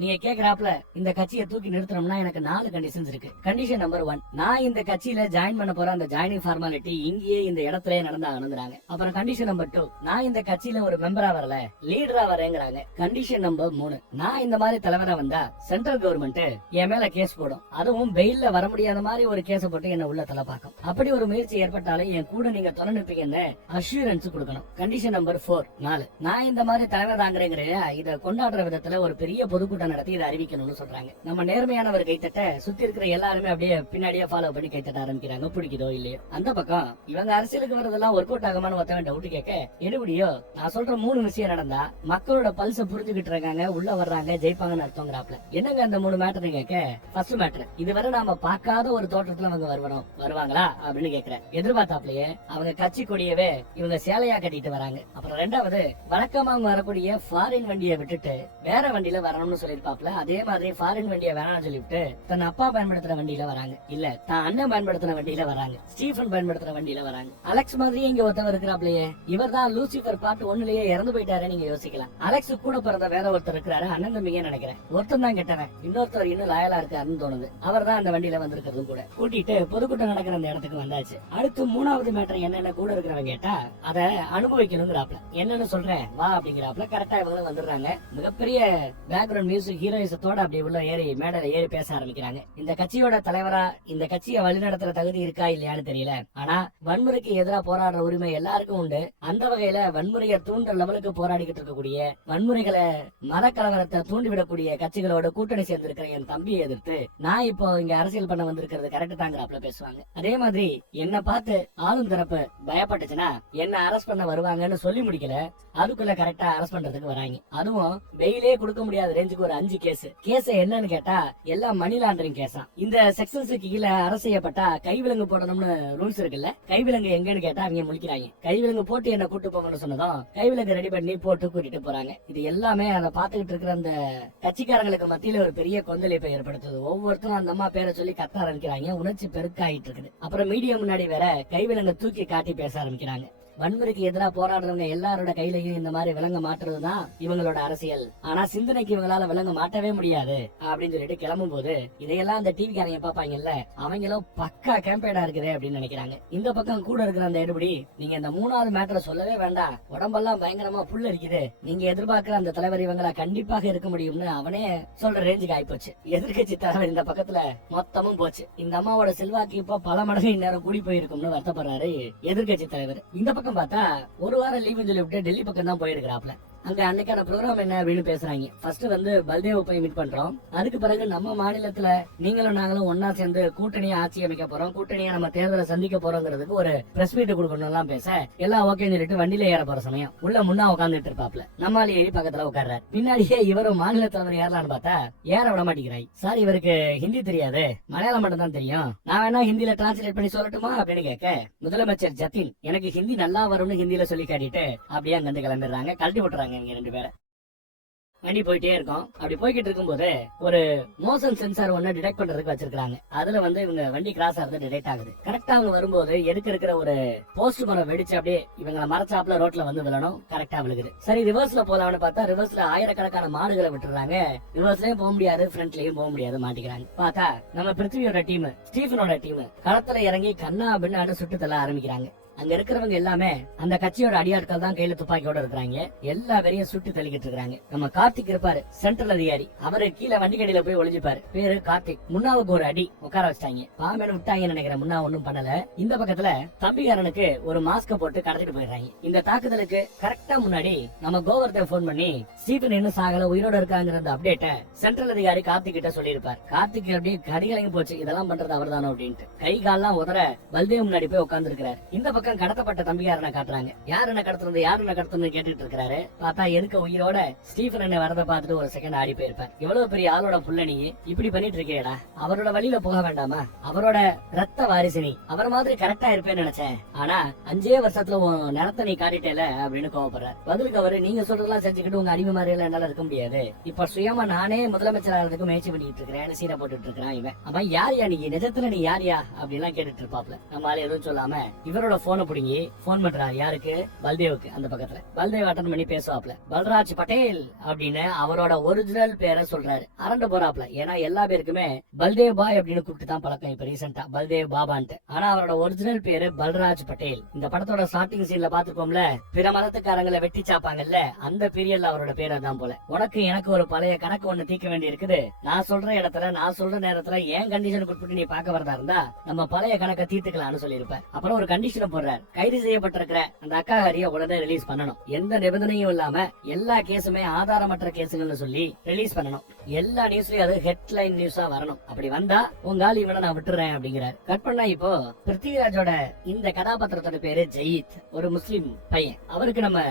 நீங்க கேக்குறாப்ல இந்த கட்சியை தூக்கி நிறுத்தணும்னா எனக்கு 4 கண்டிஷன்ஸ் இருக்கு. கண்டிஷன் நம்பர் 1, நான் இந்த கட்சியில ஜாயின் பண்ண போற அந்த ஜாயினிங் ஃபார்மாலிட்டி இங்கேயே இந்த இடத்துல நடந்தாங்க. அப்புறம் கண்டிஷன் நம்பர் 2, நான் இந்த கட்சியில ஒரு மெம்பரா வரல, லீடரா வரேங்கிறாங்க. கண்டிஷன் நம்பர் 3, நான் இந்த மாதிரி தலைவரா வந்தா சென்ட்ரல் கவர்மெண்ட் என் மேல கேஸ் போடும், அதுவும் பெயில்ல வர முடியாத மாதிரி ஒரு கேஸ் போட்டு என்ன உள்ள தலை பார்க்கும். அப்படி ஒரு முயற்சி ஏற்பட்டாலும் என் கூட நீங்க துணை நிற்பீங்கன்னு அஷூரன்ஸ் கொடுக்கணும். கண்டிஷன் நம்பர் 4, நான் இந்த மாதிரி தலைவர் தாங்கிறேங்கிற இதை கொண்டாடுற விதத்துல ஒரு பெரிய பொதுக்கூட்டம் நடத்தி இதை அறிவிக்கணும்னு சொல்றாங்க. நம்ம நேர்மையானவர் கைத்தட்ட சுத்தி இருக்கிற எல்லாருமே அப்படியே பின்னாடியே ஃபாலோ பண்ணி கைத்தட்ட ஆரம்பிக்கிறாங்க, பிடிக்குதோ இல்லையோ. அந்த பக்கம் இவங்க அரசியலுக்கு வரதெல்லாம் ஒர்க் அவுட் ஆகுமான்னு ஒருத்தவன் டவுட் கேட்க, எடுபடியோ நான் சொல்ற 3 விஷயம் நடந்தா மக்களோட பல்ச புரிஞ்சுக்கிட்டு இருக்காங்க, உள்ள வர்றாங்க, ஜெயிப்பாங்கன்னு அர்த்தங்கிறாப்ல. என்னங்க அந்த 3 மேட்டர் கேட்க, ஃபர்ஸ்ட் மேட்டர், இதுவரை நாம பார்க்காத ஒரு தோற்றத்துல அவங்க வருவாங்களா அப்படின்னு கேக்குற. எதிர்பார்த்தாப்லயே அவங்க கட்சி கொடியவே இவங்க சேலையா கட்டிட்டு வராங்க. அப்புறம் 2வது, வழக்கமா அவங்க வரக்கூடிய ஃபாரின் வண்டியை விட்டுட்டு வேற வண்டியில வரணும்னு சொல்லிருப்பாப்ல. அதே மாதிரி ஃபாரின் வண்டியை வேணாம்னு சொல்லிவிட்டு தன் அப்பா பயன்படுத்துற வண்டியில வராங்க, இல்ல தான் அண்ணன் பயன்படுத்துற வண்டியில வராங்க, ஸ்டீஃபன் பயன்படுத்துற வண்டியில வராங்க. அலெக்ஸ் மாதிரியே இங்க ஒருத்தவர் இருக்கிறாப்லயே, இவர் தான் லூசிபர் பார்ட் 1லயே இறந்து போயிட்டாரு. நீங்க யோசிக்கலாம், அலெக்ஸ் கூட பிறந்த வேற ஒருத்தர் இருக்கிறாரு, அண்ணன் தம்பிங்க நினைக்கிறேன். ஒருத்தர் தான் கெட்டவன், இன்னொருத்தர் இன்னும் லாயலா இருக்காருன்னு தோணுது. அவர் தான் அந்த வண்டியில வந்திருக்கிறதும் கூட. கூட்டிட்டு பொதுக்கூட்டம் நடக்கிற அந்த இடத்துக்கு வந்தாச்சு. அடுத்து 3வது மேட்டர் என்னென்ன கூட இருக்கிறவங்க கேட்டா அதை அனுபவிக்கணுங்கிறாப்ல. என்னன்னு சொல்றேன் வா அப்படிங்கிறாப்ல. கரெக்டா இவங்களும் வந்துடுறாங்க. மிகப்பெரிய பேக்ரவுண்ட் மியூசிக் ஹீரோயிசத்தோட அப்படி உள்ள மேடையில ஏறி பேச ஆரம்பிக்கிறாங்க. இந்த கட்சியோட தலைவரா இந்த கட்சியை வழிநடத்துற தகுதி இருக்கா இல்லையான்னு தெரியல, ஆனா வன்முறைக்கு எதிராக போராடுற உரிமை எல்லாருக்கும் உண்டு. அந்த வகையில வன்முறையை தூண்டுற லெவலுக்கு போராடிக்கிட்டு இருக்கக்கூடிய, வன்முறைகளை மத கலவரத்தை தூண்டிவிடக்கூடிய கட்சிகளோட கூட்டணி சேர்ந்திருக்கிற என் தம்பியை எதிர்த்து நான் இப்போ இங்க அரசியல் பண்ண வந்திருக்கிறது கரெக்ட் தாங்கிறாப்ல பேசுவாங்க. அதே மாதிரி என்ன பார்த்து ஆளும் தரப்பு பயப்பட்டுச்சுன்னா என்ன அரெஸ்ட் பண்ண வருவாங்கன்னு சொல்லி முடிக்கல, அதுக்குள்ள கரெக்டா அரெஸ்ட் பண்றதுக்கு வராங்க. அதுவும் பெயிலே கொடுக்க முடியாத ரேஞ்சுக்கு ஒரு 5 கேஸ் என்னன்னு கேட்டா எல்லாம் மணி லாண்டரிங் கேஸா. இந்த செக்ஷன்ஸுக்கு கீழே அரசு செய்யப்பட்டா கைவிலங்கு போடணும்னு ரூல்ஸ் இருக்குல்ல. கைவிலங்கு எங்கன்னு கேட்டா அவங்க முழிக்கிறாங்க. கைவிலங்கு போட்டு என்ன கூட்டு போங்கன்னு சொன்னதும் கைவிலங்கு ரெடி பண்ணி போட்டு கூட்டிட்டு போறாங்க. இது எல்லாமே அதை பாத்துக்கிட்டு இருக்கிற அந்த கட்சிக்காரங்களுக்கு மத்தியில ஒரு பெரிய கொந்தளிப்பை ஏற்படுத்துது. ஒவ்வொருத்தரும் அந்த அம்மா பேரை சொல்லி கத்த ஆரம்பிக்கிறாங்க. உணர்ச்சி பெருக்காயிட்டு இருக்குது. அப்புறம் மீடியா முன்னாடி வேற கைவிலங்க தூக்கி காட்டி பேச ஆரம்பிக்கிறாங்க. வன்முறைக்கு எதிராக போராடுறவங்க எல்லாரோட கையிலையும் இந்த மாதிரி விலங்கு மாற்றுறதுதான் இவங்களோட அரசியல். ஆனா சிந்தனைக்கு இவங்களால விலங்கு மாட்டவே முடியாது அப்படின்னு சொல்லிட்டு கிளம்பும் போது இதையெல்லாம் அந்த டிவிக்காரங்க பாப்பாங்கல்ல, அவங்களும் பக்கா கேம்பேடா இருக்குது அப்படின்னு நினைக்கிறாங்க. இந்த பக்கம் கூட இருக்கிற அந்த எடுபடி, நீங்க இந்த 3வது மேட்டரை சொல்லவே வேண்டாம், உடம்பெல்லாம் பயங்கரமா புல் அரிக்குது, நீங்க எதிர்பார்க்கிற அந்த தலைவர் இவங்களா கண்டிப்பாக இருக்க முடியும்னு அவனே சொல்ற ரேஞ்சுக்கு ஆயிப்போச்சு. எதிர்கட்சி தலைவர் இந்த பக்கத்துல மொத்தமும் போச்சு. இந்த அம்மாவோட செல்வாக்கு இப்போ பல மடங்கு இந்நேரம் கூடி போயிருக்கும்னு வருத்தப்படுறாரு எதிர்கட்சி தலைவர். இந்த பக்கம் பார்த்தா ஒரு வாரம் லீவுன்னு சொல்லிவிட்டு டெல்லி பக்கம் தான் போயிருக்கிறாப்ல. அங்க அன்னைக்கான ப்ரோக்ராம் என்ன அப்படின்னு பேசுறாங்க. ஃபர்ஸ்ட் பல்தேவ் போய் மீட் பண்றோம். அதுக்கு பிறகு நம்ம மாநிலத்துல நீங்களும் நாங்களும் ஒன்னா சேர்ந்து கூட்டணியா ஆட்சி அமைக்க போறோம், கூட்டணியா நம்ம தேர்தலை சந்திக்க போறோங்கிறதுக்கு ஒரு பிரஸ் மீட் கொடுக்கணும் எல்லாம் பேச எல்லாம் ஓகேன்னு சொல்லிட்டு வண்டியில ஏற போற சமயம் உள்ள முன்னா உட்காந்துட்டு இருப்பாப்ல. நம்மால ஏறி பக்கத்துல உட்கார்றாரு. பின்னாடியே இவரும் மாநில தலைவர் ஏறலான்னு பார்த்தா ஏற விட மாட்டேங்கிறாய். சார் இவருக்கு ஹிந்தி தெரியாது, மலையாளம் மட்டும் தான் தெரியும், நான் வேணா ஹிந்தியில டிரான்ஸ்லேட் பண்ணி சொல்லட்டுமா அப்படின்னு கேட்க, முதலமைச்சர் ஜத்தின் எனக்கு ஹிந்தி நல்லா வரும்னு ஹிந்தியில சொல்லி காட்டிட்டு அப்படியே அங்க இருந்து கிளம்பிடுறாங்க. கழட்டி விட்டுறாங்க இங்க 2 பேரை. வண்டி போயிட்டே இருக்கும். அப்படி போய்கிட்டு இருக்கும் போது ஒரு மோஷன் சென்சார் ஒண்ணு டிடெக்ட் பண்றதுக்கு வச்சிருக்காங்க. அதுல இவங்க வண்டி கிராஸ் ஆகிறது டிடெக்ட் ஆகுது. கரெக்டா அவங்க வரும்போது இருக்கிற ஒரு போஸ்ட் மரம் வெடிச்சு அப்படியே இவங்களை மறைச்சாப்ல ரோட்ல வந்து விழணும். கரெக்டா விழுகுது. சரி ரிவர்ஸ்ல போலாம்னு பார்த்தா ரிவர்ஸ்ல ஆயிரக்கணக்கான மாடுகளை விட்டுறாங்க. ரிவர்ஸ்லயும் போக முடியாது, ஃப்ரண்ட்லயும் போக முடியாது, மாட்டிக்கிறாங்க. பார்த்தா நம்ம பிருத்திவியோட டீம், ஸ்டீஃபனோட டீம் களத்துல இறங்கி கண்ணா அப்படின்னு சுட்டு தள்ள ஆரம்பிக்கிறாங்க. அங்க இருக்கிறவங்க எல்லாமே அந்த கட்சியோட அடியாட்கள் தான் கையில துப்பாக்கியோட இருக்கிறாங்க. எல்லா பேரையும் சுட்டு தள்ளிக்கிட்டு இருக்காங்க. நம்ம கார்த்திக் இருப்பாரு, சென்ட்ரல் அதிகாரி, அவரு கீழே வண்டி கடையில போய் ஒளிஞ்சுப்பாரு. பேரு கார்த்திக். முன்னாவுக்கு ஒரு அடி உட்கார வச்சிட்டாங்க. பாம்பேன்னு விட்டாங்கன்னு நினைக்கிறேன். முன்னா ஒண்ணும் பண்ணல. இந்த பக்கத்துல தம்பிகாரனுக்கு ஒரு மாஸ்க போட்டு கடத்திட்டு போயிடுறாங்க. இந்த தாக்குதலுக்கு கரெக்டா முன்னாடி நம்ம கோவர்தன் போன் பண்ணி ஸ்டீபன் இன்னும் சாகல, உயிரோட இருக்காங்கிற அந்த அப்டேட்ட சென்ட்ரல் அதிகாரி கார்த்திக் கிட்ட சொல்லியிருப்பார். கார்த்திக் அப்படியே கடிகலங்கி போச்சு, இதெல்லாம் பண்றது அவர் தானோ அப்படின்ட்டு. கை கால்லாம் உதற பல்தேவ் முன்னாடி போய் உட்கார்ந்து இருக்கிறாரு. இந்த பக்கம் கடத்தப்பட்ட தம்பியாரனை காட்டுறாங்க. யார் என்ன கடத்துறது கேட்டுட்டு இருக்காரு. பார்த்தா எதுக்க உயிரோட ஸ்டீஃபன் என்ன வரத பார்த்துட்டு ஒரு செகண்ட் ஆடி போயிருப்பார். எவ்வளவு பெரிய ஆளோட புள்ளனி இப்படி பண்ணிட்டு இருக்கேடா, அவரோட வழியில போக வேண்டாமா, அவரோட ரத்த வாரிசினி, அவர் மாதிரி கரெக்டா இருப்பேன்னு நினைச்சேன், ஆனா 5 வருஷத்துல நிறத்த நீ காட்டிட்டேல அப்படின்னு கோவப்படுறாரு. பதிலுக்கு அவரு நீங்க சொல்றதெல்லாம் செஞ்சுக்கிட்டு உங்க அடிமை மாதிரி எல்லாம் என்னால இருக்க முடியாது, இப்ப சுயமா நானே முதலமைச்சர் ஆகிறதுக்கு முயற்சி பண்ணிட்டு இருக்கிறேன், சீனை போட்டுட்டு இருக்கிறான் இவன். அவன் யாரியா நீ, நிஜத்துல நீ யாரியா அப்படின்லாம் கேட்டுட்டு இருப்பாப்ல. நம்மளால எதுவும் சொல்லாம இவரோட போன் போனை புடுங்கி போன் பண்றாரு. யாருக்கு? பல்தேவுக்கு. அந்த பக்கத்துல பல்தேவ் அட்டன் பண்ணி பேசுவாப்ல. பல்ராஜ் பட்டேல் அப்படின்னு அவரோட ஒரிஜினல் பேரை சொல்றாரு. அரண்டு போறாப்ல. ஏன்னா எல்லா பேருக்குமே பல்தேவ் பாய் அப்படின்னு கூப்பிட்டு தான் பழக்கம் இப்ப ரீசெண்டா, பல்தேவ் பாபான்ட்டு. ஆனா அவரோட ஒரிஜினல் பேரு பல்ராஜ் பட்டேல். இந்த படத்தோட ஸ்டார்டிங் சீன்ல பாத்துக்கோம்ல, பிற மதத்துக்காரங்களை வெட்டி சாப்பாங்கல்ல, அந்த பீரியட்ல அவரோட பேரை தான் போல. உனக்கு எனக்கு ஒரு பழைய கணக்கு ஒண்ணு தீர்க்க வேண்டி இருக்குது. நான் சொல்ற இடத்துல நான் சொல்ற நேரத்துல ஏன் கண்டிஷனுக்கு உட்பட்டு நீ பார்க்க வரதா இருந்தா நம்ம பழைய கணக்கை தீர்த்துக்கலாம்னு சொல்லியிருப்பேன். அப்புறம் ஒரு கண்டிஷனை போடுறாரு. கைது செய்யப்பட்டிருக்கிற அந்த அக்காகாரிய உடனே ரிலீஸ் பண்ணணும். எந்த நிபந்தனையும் இல்லாம எல்லா கேஸுமே ஆதாரமற்ற கேசுகள்னு சொல்லி ரிலீஸ் பண்ணணும். எல்லா நியூஸ்லயும் அது ஹெட்லைன் நியூஸா வரணும். அப்படி வந்தா உங்கால் இவனை நான் விட்டுறேன் அப்படிங்கிறாரு. கட் பண்ணா இப்போ பிருத்திவிராஜோட இந்த கதாபாத்திரத்தோட பேரு ஜெயித், ஒரு முஸ்லிம் பையன். அவருக்கு நம்ம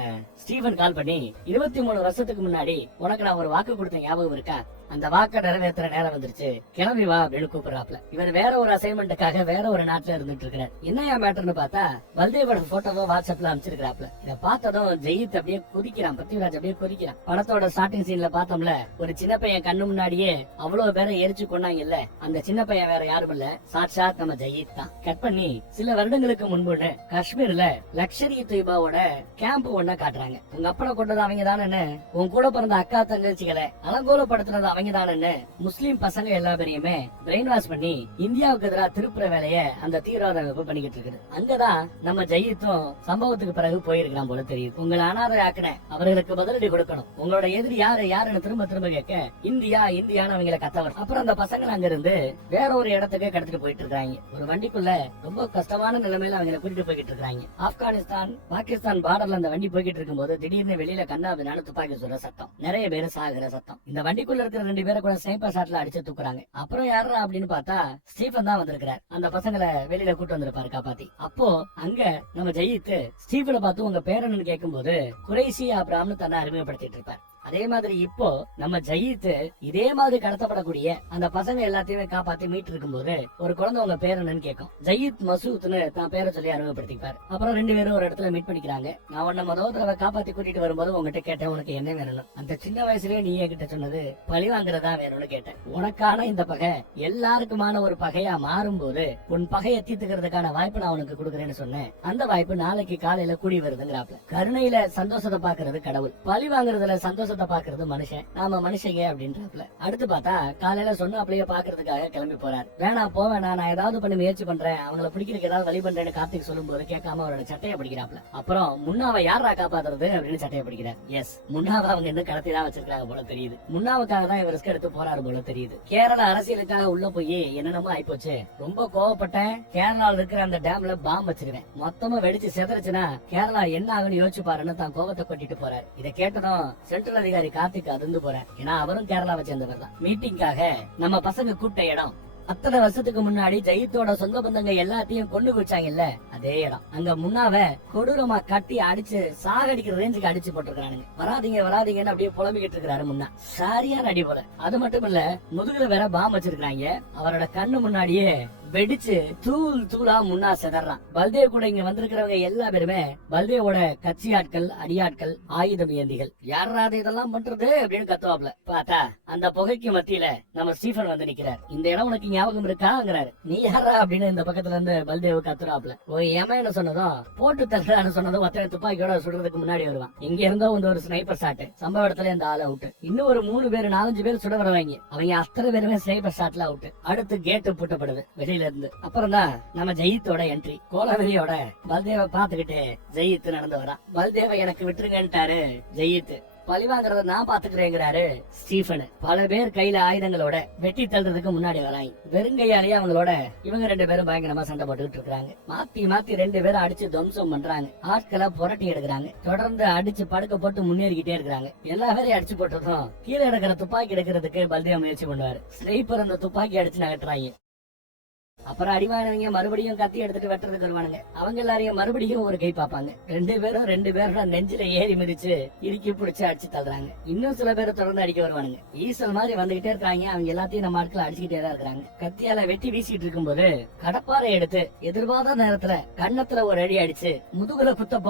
ஸ்டீவன் கால் பண்ணி 23 வருஷத்துக்கு முன்னாடி உனக்கு நான் ஒரு வாக்கு கொடுத்த ஞாபகம் இருக்கா? அந்த வாக்க நிறைவேற்ற நேரம் வந்துருச்சு, கிளம்பி வா அப்படின்னு கூப்பிடுறாப்ல. இவர் வேற ஒரு அசைன்மெண்ட்டுக்காக வேற ஒரு நாட்டுல இருந்துட்டு இருக்கிறார். என்னையா மேட்டர்னு பார்த்தா பல்தேவோட போட்டோவை வாட்ஸ்அப்ல அனுப்பிச்சிருக்காப்ல. இதை பார்த்ததும் ஜெயித் அப்படியே கொதிக்கிறான், பிருத்திவிராஜ் அப்படியே கொதிக்கிறான். படத்தோட ஸ்டார்டிங் சீன்ல பார்த்தோம்ல, ஒரு சின்ன பையன் கண்ணு முன்னாடியே அவ்வளவு பேரை எரிச்சு கொண்டாங்கல்ல, அந்த சின்ன பையன் வேற யாரும் இல்ல, சாட்சாத் நம்ம ஜெயித் தான். கட் பண்ணி சில வருடங்களுக்கு முன்பு காஷ்மீர்ல லக்ஷரி தொய்பாவோட கேம்ப் ஒண்ண காட்டுறாங்க. உங்க அப்பனை கொண்டது அவங்க தானே, உன் கூட பிறந்த அக்கா தங்கச்சிகளை அலங்கோலப்படுத்துறது அவங்க தானே, முஸ்லீம் பசங்க எல்லா பேரையுமே பிரெயின் வாஷ் பண்ணி இந்தியாவுக்கு எதிராக திருப்புற வேலைய அந்த தீவிரவாத அமைப்பு பண்ணிக்கிட்டு இருக்குது. அங்கதான் நம்ம ஜெயித்தும் சம்பவத்துக்கு பிறகு போயிருக்கலாம் போல தெரியுது. உங்களை அனாதை ஆக்கின அவர்களுக்கு பதிலடி கொடுக்கணும். உங்களோட எதிரி யாருன்னு திரும்ப திரும்ப கேட்க இந்தியா இந்தியான்னு அவங்களை கத்தவர். அப்புறம் அந்த பசங்க அங்க இருந்து வேற ஒரு இடத்துக்கு கடத்திட்டு போயிட்டு இருக்காங்க. ஒரு வண்டிக்குள்ள ரொம்ப கஷ்டமான நிலைமையில அவங்களை கூட்டிட்டு போய்கிட்டு இருக்காங்க. ஆப்கானிஸ்தான் பாகிஸ்தான் பார்டர்ல அந்த வண்டி போய்கிட்டு இருக்கும்போது திடீர்னு வெளியில கண்ணாபின்னு துப்பாக்கி சுடுற சத்தம், நிறைய பேர் சாகுற சத்தம். இந்த வண்டிக்குள்ள இருக்கிற 2 பேரை கூட ஸ்னைப்பர் ஷாட்ல அடிச்சு தூக்குறாங்க. அப்புறம் யாரா அப்படின்னு பார்த்தா ஸ்டீஃபன் தான் வந்திருக்கிறார். அந்த பசங்களை வெளியில கூட்டு வந்திருப்பாரு காப்பாத்தி. அப்போ அங்க நம்ம ஜெயித் ஸ்டீஃபனை பார்த்து உங்க பேரன்னு கேட்கும் போது குறைசி அப்ராம்னு தன்னை அறிமுகப்படுத்திட்டு இருப்பார். அதே மாதிரி இப்போ நம்ம ஜெயித் இதே மாதிரி கடத்தப்படக்கூடிய அந்த பசங்க எல்லாத்தையுமே காப்பாத்தி மீட்டு இருக்கும் போது ஒரு குழந்தை உங்க பேர் என்னன்னு கேட்கும். ஜெயித் மசூத்னு தான் பேரை சொல்லி அறிமுகப்படுத்திப்பாரு. அப்புறம் 2 பேரும் ஒரு இடத்துல மீட் பண்ணிக்கிறாங்க. நான் உன்ன முதல் தடவை காப்பாத்தி கூட்டிட்டு வரும்போது உங்ககிட்ட கேட்டேன் உனக்கு என்ன வேணும். அந்த சின்ன வயசுலயே நீ என்கிட்ட சொன்னது பழி வாங்குறதா வேணும்னு கேட்டேன். உனக்கான இந்த பகை எல்லாருக்குமான ஒரு பகையா மாறும் போது உன் பகையை தீர்த்துக்கிறதுக்கான வாய்ப்பு நான் உனக்கு கொடுக்குறேன்னு சொன்னேன். அந்த வாய்ப்பு நாளைக்கு காலையில கூடி வருதுங்கிறாப்ல. கருணையில சந்தோஷத்தை பாக்குறது கடவுள், பழி வாங்குறதுல சந்தோஷத்தை பாக்குறது மனுஷன். நாம மனுஷங்க அப்படின்றாப்ல. அடுத்து பார்த்தா காலையில சொன்ன அப்படியே பாக்குறதுக்காக கிளம்பி போறாரு. வேணா போவேணா, நான் ஏதாவது பண்ணி முயற்சி பண்றேன், அவங்களை பிடிக்கிறதுக்கு ஏதாவது வழி பண்றேன்னு கார்த்திக் சொல்லும் போது கேட்காம அவரோட சட்டையை பிடிக்கிறாப்ல. அப்புறம் முன்னாவை யாரா காப்பாத்துறது அப்படின்னு சட்டையை பிடிக்கிறார். எஸ், முன்னாவை அவங்க இன்னும் கடத்தி தான் வச்சிருக்காங்க போல தெரியுது. முன்னாவுக்காக தான் இவர் ரிஸ்க் எடுத்து போறாரு போல தெரியுது. கேரள அரசியலுக்காக உள்ள போய் என்னென்னமோ ஆயிப்போச்சு. ரொம்ப கோவப்பட்டேன், கேரளால இருக்கிற அந்த டேம்ல பாம்பு வச்சிருக்கேன், மொத்தமா வெடிச்சு செதறிச்சுன்னா கேரளா என்ன ஆகுன்னு யோசிச்சு பாருன்னு தான் கோவத்தை கொட்டிட்டு போறாரு. இதை கேட்டதும் சென்ட்ரல் அதிகாரி கார்த்திக் அதிர்ந்து போறார். ஏன்னா அவரும் கேரளாவை சேர்ந்தவர் தான். மீட்டிங்காக நம்ம பசங்க கூப்பிட்ட இடம் அத்தனை வருஷத்துக்கு முன்னாடி ஜெயித்தோட சொந்த பந்தங்க எல்லாத்தையும் கொண்டு வச்சாங்கல்ல, அதே இடம். அங்க முன்னாவ கொடூரமா கட்டி அடிச்சு சாகடிக்கிற ரேஞ்சுக்கு அடிச்சு போட்டுருக்கானுங்க. வராதீங்கன்னு அப்படியே புலம்பிக்கிட்டு இருக்காரு முன்னா. சரியான அடி போல. அது மட்டும் இல்ல, முதுகுல வேற பாம்பு வச்சிருக்காங்க. அவரோட கண்ணு முன்னாடியே வெடிச்சு தூளா முன்னா செதறான். பல்தேவ் கூட இங்க வந்திருக்கிறவங்க எல்லா பேருமே பல்தேவோட கட்சி ஆட்கள், அடியாட்கள், ஆயுதம் ஏந்திகள். யாராவது இதெல்லாம் பண்றது அப்படின்னு கத்துவாப்ல. பார்த்தா அந்த புகைக்கு மத்தியில நம்ம ஸ்டீஃபன் வந்து நிக்கிறார். இந்த இடம் உனக்கு ஞாபகம் இருக்காங்கிறாரு. நீ யாரா அப்படின்னு இந்த பக்கத்துல இருந்து பல்தேவ் கத்துறாப்ல. என்ன சொன்னதும் போட்டு தள்ளுறான்னு சொன்னதும் ஒருத்தனை துப்பாக்கியோட சுடுறதுக்கு முன்னாடி வருவான். இங்க இருந்தோ வந்து ஒரு ஸ்னைப்பர் ஷாட், சம்பவ இடத்துல இந்த ஆளை அவுட். இன்னும் ஒரு 3 பேர் 4-5 பேர் சுட வருவாங்க. அவங்க அத்தனை பேருமே ஸ்னைப்பர் ஷாட்ல அவுட். அடுத்து கேட்டு பூட்டப்படுது வெளியில இருந்து. அப்புறம் தான் நம்ம ஜெயித்தோட என்ட்ரி. கோலவெளியோட பல்தேவ பாத்துக்கிட்டு ஜெயித் நடந்து வரான். பல்தேவ எனக்கு விட்டுருங்கன்ட்டாரு ஜெயித். பழி வாங்குறத நான் பாத்துக்கிறேங்கிறாரு ஸ்டீஃபன். பல பேர் கையில ஆயுதங்களோட வெட்டி தள்ளுறதுக்கு முன்னாடி வராங்க. வெறுங்கையாலேயே அவங்களோட இவங்க 2 பேரும் பயங்கரமா சண்டை போட்டுக்கிட்டு இருக்காங்க. மாத்தி 2 பேரும் அடிச்சு துவம்சம் பண்றாங்க. ஆட்களை புரட்டி எடுக்கிறாங்க. தொடர்ந்து அடிச்சு படுக்க போட்டு முன்னேறிக்கிட்டே இருக்காங்க. எல்லா பேரையும் அடிச்சு போட்டதும் கீழே எடுக்கிற துப்பாக்கி எடுக்கிறதுக்கு பல்தேவ முயற்சி பண்ணுவாரு. ஸ்னைப்பர் அந்த துப்பாக்கி அடிச்சு நகட்டுறாங்க. அப்புறம் அடிவானவங்க மறுபடியும் கத்தி எடுத்துட்டு வெட்டுறதுக்கு வருவானுங்க. அவங்க எல்லாரையும் மறுபடியும் ஒரு கை பாப்பாங்க. 2 பேரும் நெஞ்சில ஏறி மிதிச்சு இறுக்கி பிடிச்சு அடிச்சு தள்ளுறாங்க. இன்னும் சில பேரை தொடர்ந்து அடிக்க வருவானுங்க. ஈசல் மாதிரி வந்துகிட்டே இருக்காங்க. அவங்க எல்லாத்தையும் நம்ம ஆட்கள் அடிச்சுக்கிட்டே தான் இருக்காங்க. கத்தியால வெட்டி வீசிட்டு இருக்கும் போது கடப்பாறை எடுத்து எதிர்பார்த்த நேரத்துல கண்ணத்துல ஒரு அடி அடிச்சு முதுகுல குத்த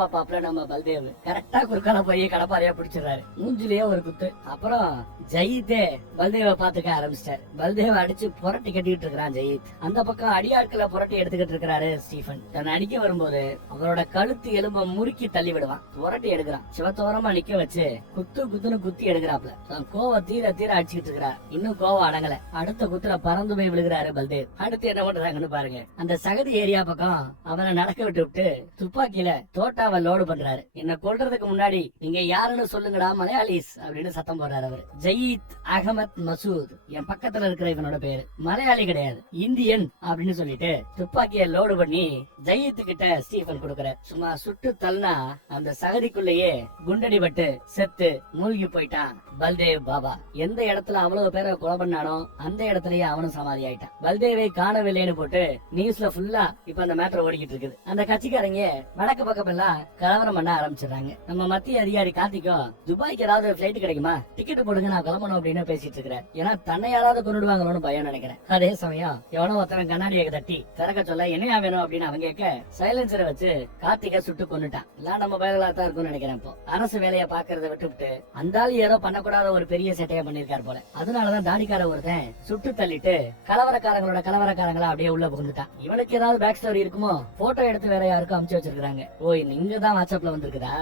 பாப்பாப்ல நம்ம பல்தேவ் கரெக்டா குறுக்கால போய் கடப்பாறையா பிடிச்சிடறாரு. மூஞ்சிலேயே ஒரு குத்து. அப்புறம் ஜெயித்தே பல்தேவ பாத்துக்க ஆரம்பிச்சிட்டாரு. பல்தேவ அடிச்சு புரட்டி கட்டி சுத்திட்டு இருக்கிறான் ஜெயித். அந்த பக்கம் அடியாட்களை புரட்டி எடுத்துக்கிட்டு இருக்கிறாரு ஸ்டீபன். தன்னை அடிக்க வரும்போது அவரோட கழுத்து எலும்ப முறுக்கி தள்ளி விடுவான். புரட்டி எடுக்கிறான். சிவத்தோரமா நிக்க வச்சு குத்துன்னு குத்தி எடுக்கிறாப்ல. கோவம் தீர தீர அடிச்சுட்டு இருக்கிறார். இன்னும் கோவம் அடங்கல. அடுத்த குத்துல பறந்து போய் விழுகிறாரு பல்தேவ். அடுத்து என்ன பண்றாங்கன்னு பாருங்க. அந்த சகதி ஏரியா பக்கம் அவனை நடக்க விட்டு துப்பாக்கியில தோட்டாவை லோடு பண்றாரு. என்ன கொல்றதுக்கு முன்னாடி நீங்க யாருன்னு சொல்லுங்கடா மலையாளிஸ் அப்படின்னு சத்தம் போடுறாரு அவரு. ஜயீத் அகமத் மசூத் என் பக்கத்துல இருக்கிற இவனோட பேரு. மலையாளி கிடையாது, இந்தியன் அப்படின்னு சொல்லிட்டு துப்பாக்கிய லோடு பண்ணி ஜயீத் கிட்ட ஸ்டீபன் கொடுக்கற. சும்மா சுட்டு தள்ளினா அந்த சகதிக்குள்ளேயே குண்டடி பட்டு செத்து மூழ்கி போயிட்டான் பல்தேவ் பாபா. எந்த இடத்துல அவ்வளவு பேரை கொலை பண்ணானோ அந்த இடத்துலயே அவனும் சமாதி ஆயிட்டான். பல்தேவை காணவில்லைன்னு போட்டு நியூஸ்ல ஃபுல்லா இப்ப அந்த மேட்டர் ஓடிக்கிட்டு இருக்குது. அந்த கட்சிக்காரங்க வடக்கு பக்கம் எல்லாம் கலவரம் பண்ண ஆரம்பிச்சிடறாங்க. நம்ம மத்திய அதிகாரி கார்த்திகோ துபாய்க்கு ஏதாவது பிளைட் கிடைக்குமா, டிக்கெட் போடுங்க நான் கிளம்பணும் அப்படின்னு பேசிட்டு இருக்கிறேன். ஏன்னா தன்னை யாராவது கொண்டுடுவாங்களோன்னு பயம் நினைக்கிறேன். அதே சமயம் எவனோ ஒருத்தவன் கண்ணாடியை தட்டி திறக்க சொல்ல என்னையா வேணும் அப்படின்னு அவங்க கேட்க சைலன்சரை வச்சு கார்த்திகை சுட்டு கொண்டுட்டான். எல்லாம் நம்ம பயலா தான் இருக்கும்னு நினைக்கிறேன். இப்போ அரசு வேலையை பாக்குறத விட்டுவிட்டு அந்த ஆள் ஏதோ பண்ணக்கூடாத ஒரு பெரிய சேட்டையை பண்ணிருக்காரு போல. அதனாலதான் தாடிக்கார ஒருத்தன் சுட்டு தள்ளிட்டு கலவரக்காரங்களா அப்படியே உள்ள புகுந்துட்டான். இவனுக்கு ஏதாவது பேக் ஸ்டோரி இருக்குமோ, போட்டோ எடுத்து வேற யாருக்கும் அனுப்பிச்சு வச்சிருக்காங்க. ஓ இங்கதான் வாட்ஸ்அப்ல வந்திருக்குதா,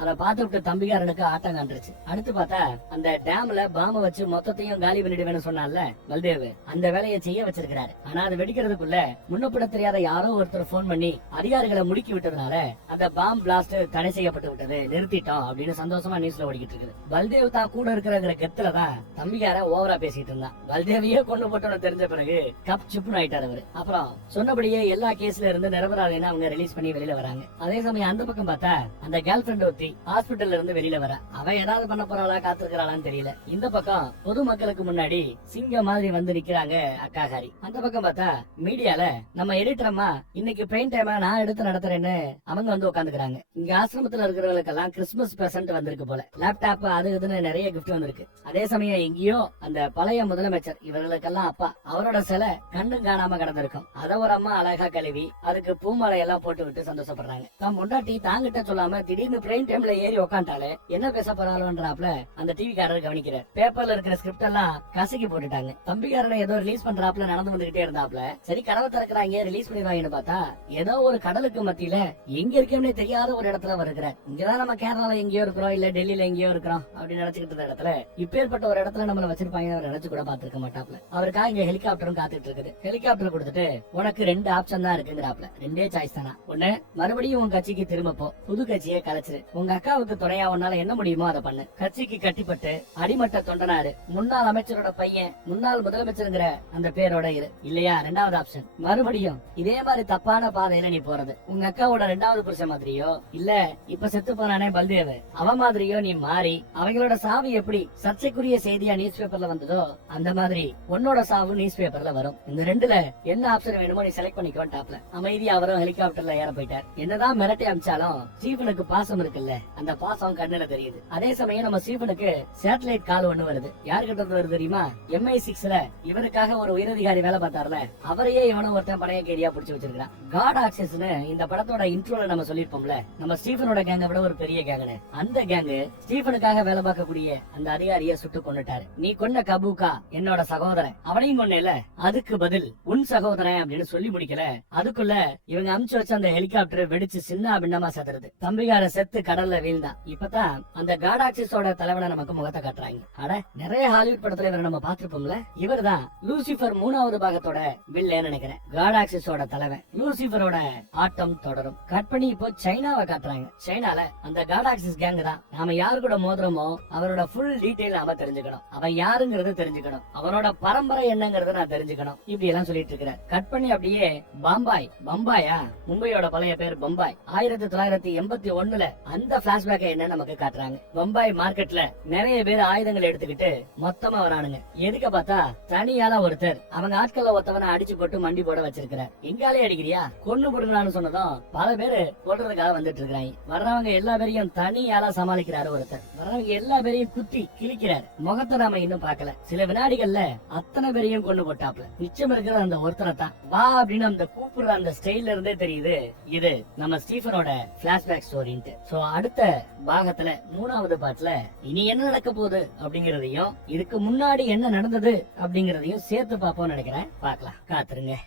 அதை பார்த்து விட்டு தம்பிகாரனுக்கு ஆட்டம் காண்டுருச்சு. அடுத்து பார்த்தா அந்த டேம்ல பாம்ப வச்சு மொத்தத்தையும் காலி பண்ணிடுவேன்னு சொன்னால பல்தேவ், அந்த வேலையை செய்ய வச்சிருக்காரு. ஆனா அது வெடிக்கிறதுக்குள்ள முன்னப்பட தெரியாத யாரோ ஒருத்தர் போன் பண்ணி அதிகாரிகளை முடுக்கி விட்டதுனால அந்த பாம் பிளாஸ்ட் தடை செய்யப்பட்டு விட்டது, நிறுத்திட்டோம் அப்படின்னு சந்தோஷமா நியூஸ்ல ஓடிக்கிட்டு இருக்குது. பல்தேவ் தான் கூட இருக்கிற கெத்துலதான் தம்பிகாரன் ஓவரா பேசிட்டு இருந்தான். பல்தேவையே கொண்டு போட்டோன்னு தெரிஞ்ச பிறகு கப் சுப்புன்னு ஆயிட்டாரு அவரு. அப்புறம் சொன்னபடியே எல்லா கேஸ்ல இருந்து நிரபராதின்னு அவங்க ரிலீஸ் பண்ணி வெளியில வராங்க. அதே சமயம் அந்த பக்கம் பார்த்தா அந்த கேர்ள் ஃபிரெண்ட் ஒருத்தி ஹாஸ்பிட்டல்ல இருந்து வெளியில வர. அவ ஏதாவது பண்ண போறாளா காத்திருக்கிறாளான்னு தெரியல. இந்த பக்கம் பொதுமக்களுக்கு முன்னாடி சிங்க மாதிரி வந்து நிக்கிறாங்க அக்காகாரி. அந்த பக்கம் பார்த்தா மீடியால நம்ம எடிட்டரம்மா இன்னைக்கு பிரைம் டைமா நான் எடுத்து நடத்துறேன்னு அவங்க வந்து உட்காந்துக்கிறாங்க. இங்க ஆசிரமத்துல இருக்கிறவங்களுக்கு எல்லாம் கிறிஸ்துமஸ் பிரசன்ட் வந்திருக்கு போல. லேப்டாப் அது இதுன்னு நிறைய கிஃப்ட் வந்திருக்கு. அதே சமயம் எங்கேயோ அந்த பழைய முதலமைச்சர் இவர்களுக்கெல்லாம் அப்பா அவரோட சிலை கண்ணும் காணாம கிடந்திருக்கும். அத ஒரு அம்மா அழகா கழுவி அதுக்கு பூமாலை எல்லாம் போட்டு விட்டு சந்தோஷப்படுறாங்க. தான் முண்டாட்டி தாங்கிட்ட சொல்லாம திடீர்னு பிரைம் டைம்ல ஏறி உக்காண்டாலே என்ன பேச போறாளோன்றாப்ல அந்த டிவி காரர் கவனிக்கிறார். பேப்பர்ல இருக்கிற ஸ்கிரிப்ட் எல்லாம் கசக்கி போட்டுட்டாங்க. தம்பிக்காரனை ஏதோ ரிலீஸ் பண்றாப்ல நடந்து வந்துகிட்டே இருந்தாப்ல. சரி கனவு திறக்கிறாங்க ரிலீஸ் பண்ணிடுவாங்கன்னு பார்த்தா ஏதோ ஒரு கடலுக்கு மத்தியில எங்க இருக்கோம்னே தெரியாத ஒரு இடத்துல வருகிறார். இங்கதான் நம்ம கேரளால எங்கேயோ இருக்கிறோம், இல்ல டெல்லியில எங்கேயோ இருக்கிறோம் அப்படின்னு நினைச்சுக்கிட்டு இருந்த இடத்துல இப்பேற்பட்ட ஒரு இடத்துல நம்மள வச்சிருப்பாங்க நினைச்சு கூட பாத்துருக்க மாட்டாப்ல. அவருக்காக இங்க ஹெலிகாப்டரும் காத்துட்டு இருக்குது. ஹெலிகாப்டர் கொடுத்துட்டு உனக்கு 2 ஆப்ஷன் தான் இருக்குங்கிறாப்ல. 2 சாய்ஸ் தானா. ஒண்ணு, மறுபடியும் உங்க கட்சிக்கு திரும்ப போ, புது கட்சியை கலைச்சிரு. உங்க அக்காவுக்கு துணையா உன்னால என்ன முடியுமோ அதை பண்ணு. கட்சிக்கு கட்டிப்பட்டு அடிமட்ட தொண்டனாரு, முன்னாள் அமைச்சரோட பையன், முன்னாள் முதலமைச்சருங்கிற அந்த பேரோட இரு. இல்லையா 2வது ஆப்ஷன், மறுபடியும் இதே மாதிரி தப்பான பாதையில நீ போறது. உங்க அக்காவோட 2வது புருஷன் மாதிரியோ இல்ல இப்ப செத்து போனானே பல்தேவ் அவ மாதிரியோ நீ மாறி அவங்களோட சாவு எப்படி சர்ச்சைக்குரிய செய்தியா நியூஸ் பேப்பர்ல வந்ததோ அந்த மாதிரி உன்னோட சாவு நியூஸ் பேப்பர்ல வரும். இந்த 2ல என்ன ஆப்ஷன் வேணுமோ நீ செலக்ட் பண்ணிக்கோட்டாப்ல. அமைதியா அவரும் ஹெலிகாப்டர்ல ஏற போயிட்டார். என்னதான் மிரட்டி அமிச்சாலும் ஸ்டீபனுக்கு பாசம் இருக்குல்ல, அந்த பாசம் கண்ணுல தெரியுது. அதே சமயம் நம்ம ஸ்டீபனுக்கு சேட்டலைட் கால் ஒண்ணு வருது. யாருக்கிட்ட வருது தெரியுமா? MI6ல இவருக்காக ஒரு உயரதிகாரி வேலை பார்த்தார்ல, அவரையே இவனும் ஒருத்தன் பழைய கேரியா புடிச்சு வச்சிருக்கான். காட் ஆக்சஸ்னு இந்த படத்தோட இன்ட்ரோல நம்ம சொல்லிருப்போம்ல, நம்ம ஸ்டீபனோட கேங்க விட ஒரு பெரிய கேங்னு. அந்த கேங்கு ஸ்டீபனுக்காக வேலை பார்க்கக்கூடிய அந்த அதிகாரியை சுட்டு கொண்டுட்டாரு. நீ கொண்ட கபூக்கா என்னோட சகோதரன், அவனையும் கொண்டேல, அதுக்கு பதில் உன் சகோதரன் அப்படின்னு சொல்லி முடிக்கல. அதுக்குள்ள இவங்க அமுச்சு வச்ச அந்த ஹெலிகாப்டர் வெடிச்சு சின்ன பின்னமா செத்துறது. தம்பிகார செத்து கடல்ல வீழ்ந்தான். இப்பதான் அந்த காடாக்சிஸோட தலைவனை நமக்கு முகத்தை காட்டுறாங்க. அட நிறைய ஹாலிவுட் படத்துல இவரை நம்ம பாத்துருப்போம்ல. இவர் தான் லூசிபர் 3வது பாகத்தோட வில்லன்னு நினைக்கிறேன். காடாக்சிஸோட தலைவன். லூசிபரோட ஆட்டம் தொடரும். கட் பண்ணி இப்போ சைனாவை காட்டுறாங்க. சைனால அந்த காடாக்சிஸ் கேங் தான். நாம யாரு கூட மோதிரமோ அவரோட ஃபுல் டீடைல் நாம தெரிஞ்சுக்கணும். அவன் யாருங்கிறது தெரிஞ்சுக்கணும். அவனோட பரம்பரை என்னங்கறத நான் தெரிஞ்சுக்கணும். இப்படி எல்லாம் சொல்லிட்டு இருக்கிறேன். கட் பண்ணி அப்படியே பம்பாயா, மும்பையோட பழைய பேர் பம்பாய். 1981ல அந்த பிளாஷ்பேக் என்ன நமக்கு காட்டுறாங்க. பம்பாய் மார்க்கெட்ல நிறைய பேர் ஆயுதங்கள் எடுத்துக்கிட்டு மொத்தமா வரானுங்க. எதுக்க பார்த்தா தனியால ஒருத்தர் அவங்க ஆட்கள ஒருத்தவனை அடிச்சு போட்டு மண்டி போட வச்சிருக்கிறார். எங்காலே அடிக்கிறியா கொன்னு போடுங்களான்னு சொன்னதும் பல பேரு போடுறதுக்காக வந்துட்டு இருக்காங்க. வர்றவங்க எல்லா பேரையும் தனியால சமாளிக்கிறாரு ஒருத்தர். வர்றவங்க எல்லா பேரையும் குத்தி கிழிக்கிறார். முகத்தை நாம இன்னும் பார்க்கல. சில வினாடிகள்ல அத்தனை பேரையும் கொண்டு போட்டாப்ல. மிச்சம் இருக்கிற அந்த ஒருத்தரை தான் வா அப்படின்னு அந்த கூப்பிடுற அந்த ஸ்டைல்ல இருந்தே தெரியுது இது நம்ம ஸ்டீஃபனோட பிளாஷ்பேக் ஸ்டோரின்ட்டு. சோ அடுத்த பாகத்துல 3வது பார்ட்ல இனி என்ன நடக்க போகுது அப்படிங்கறதையும் இதுக்கு முன்னாடி என்ன நடந்தது அப்படிங்கறதையும் சேர்த்து பார்ப்போம்னு நினைக்கிறேன். பார்க்கலாம், காத்துருங்க.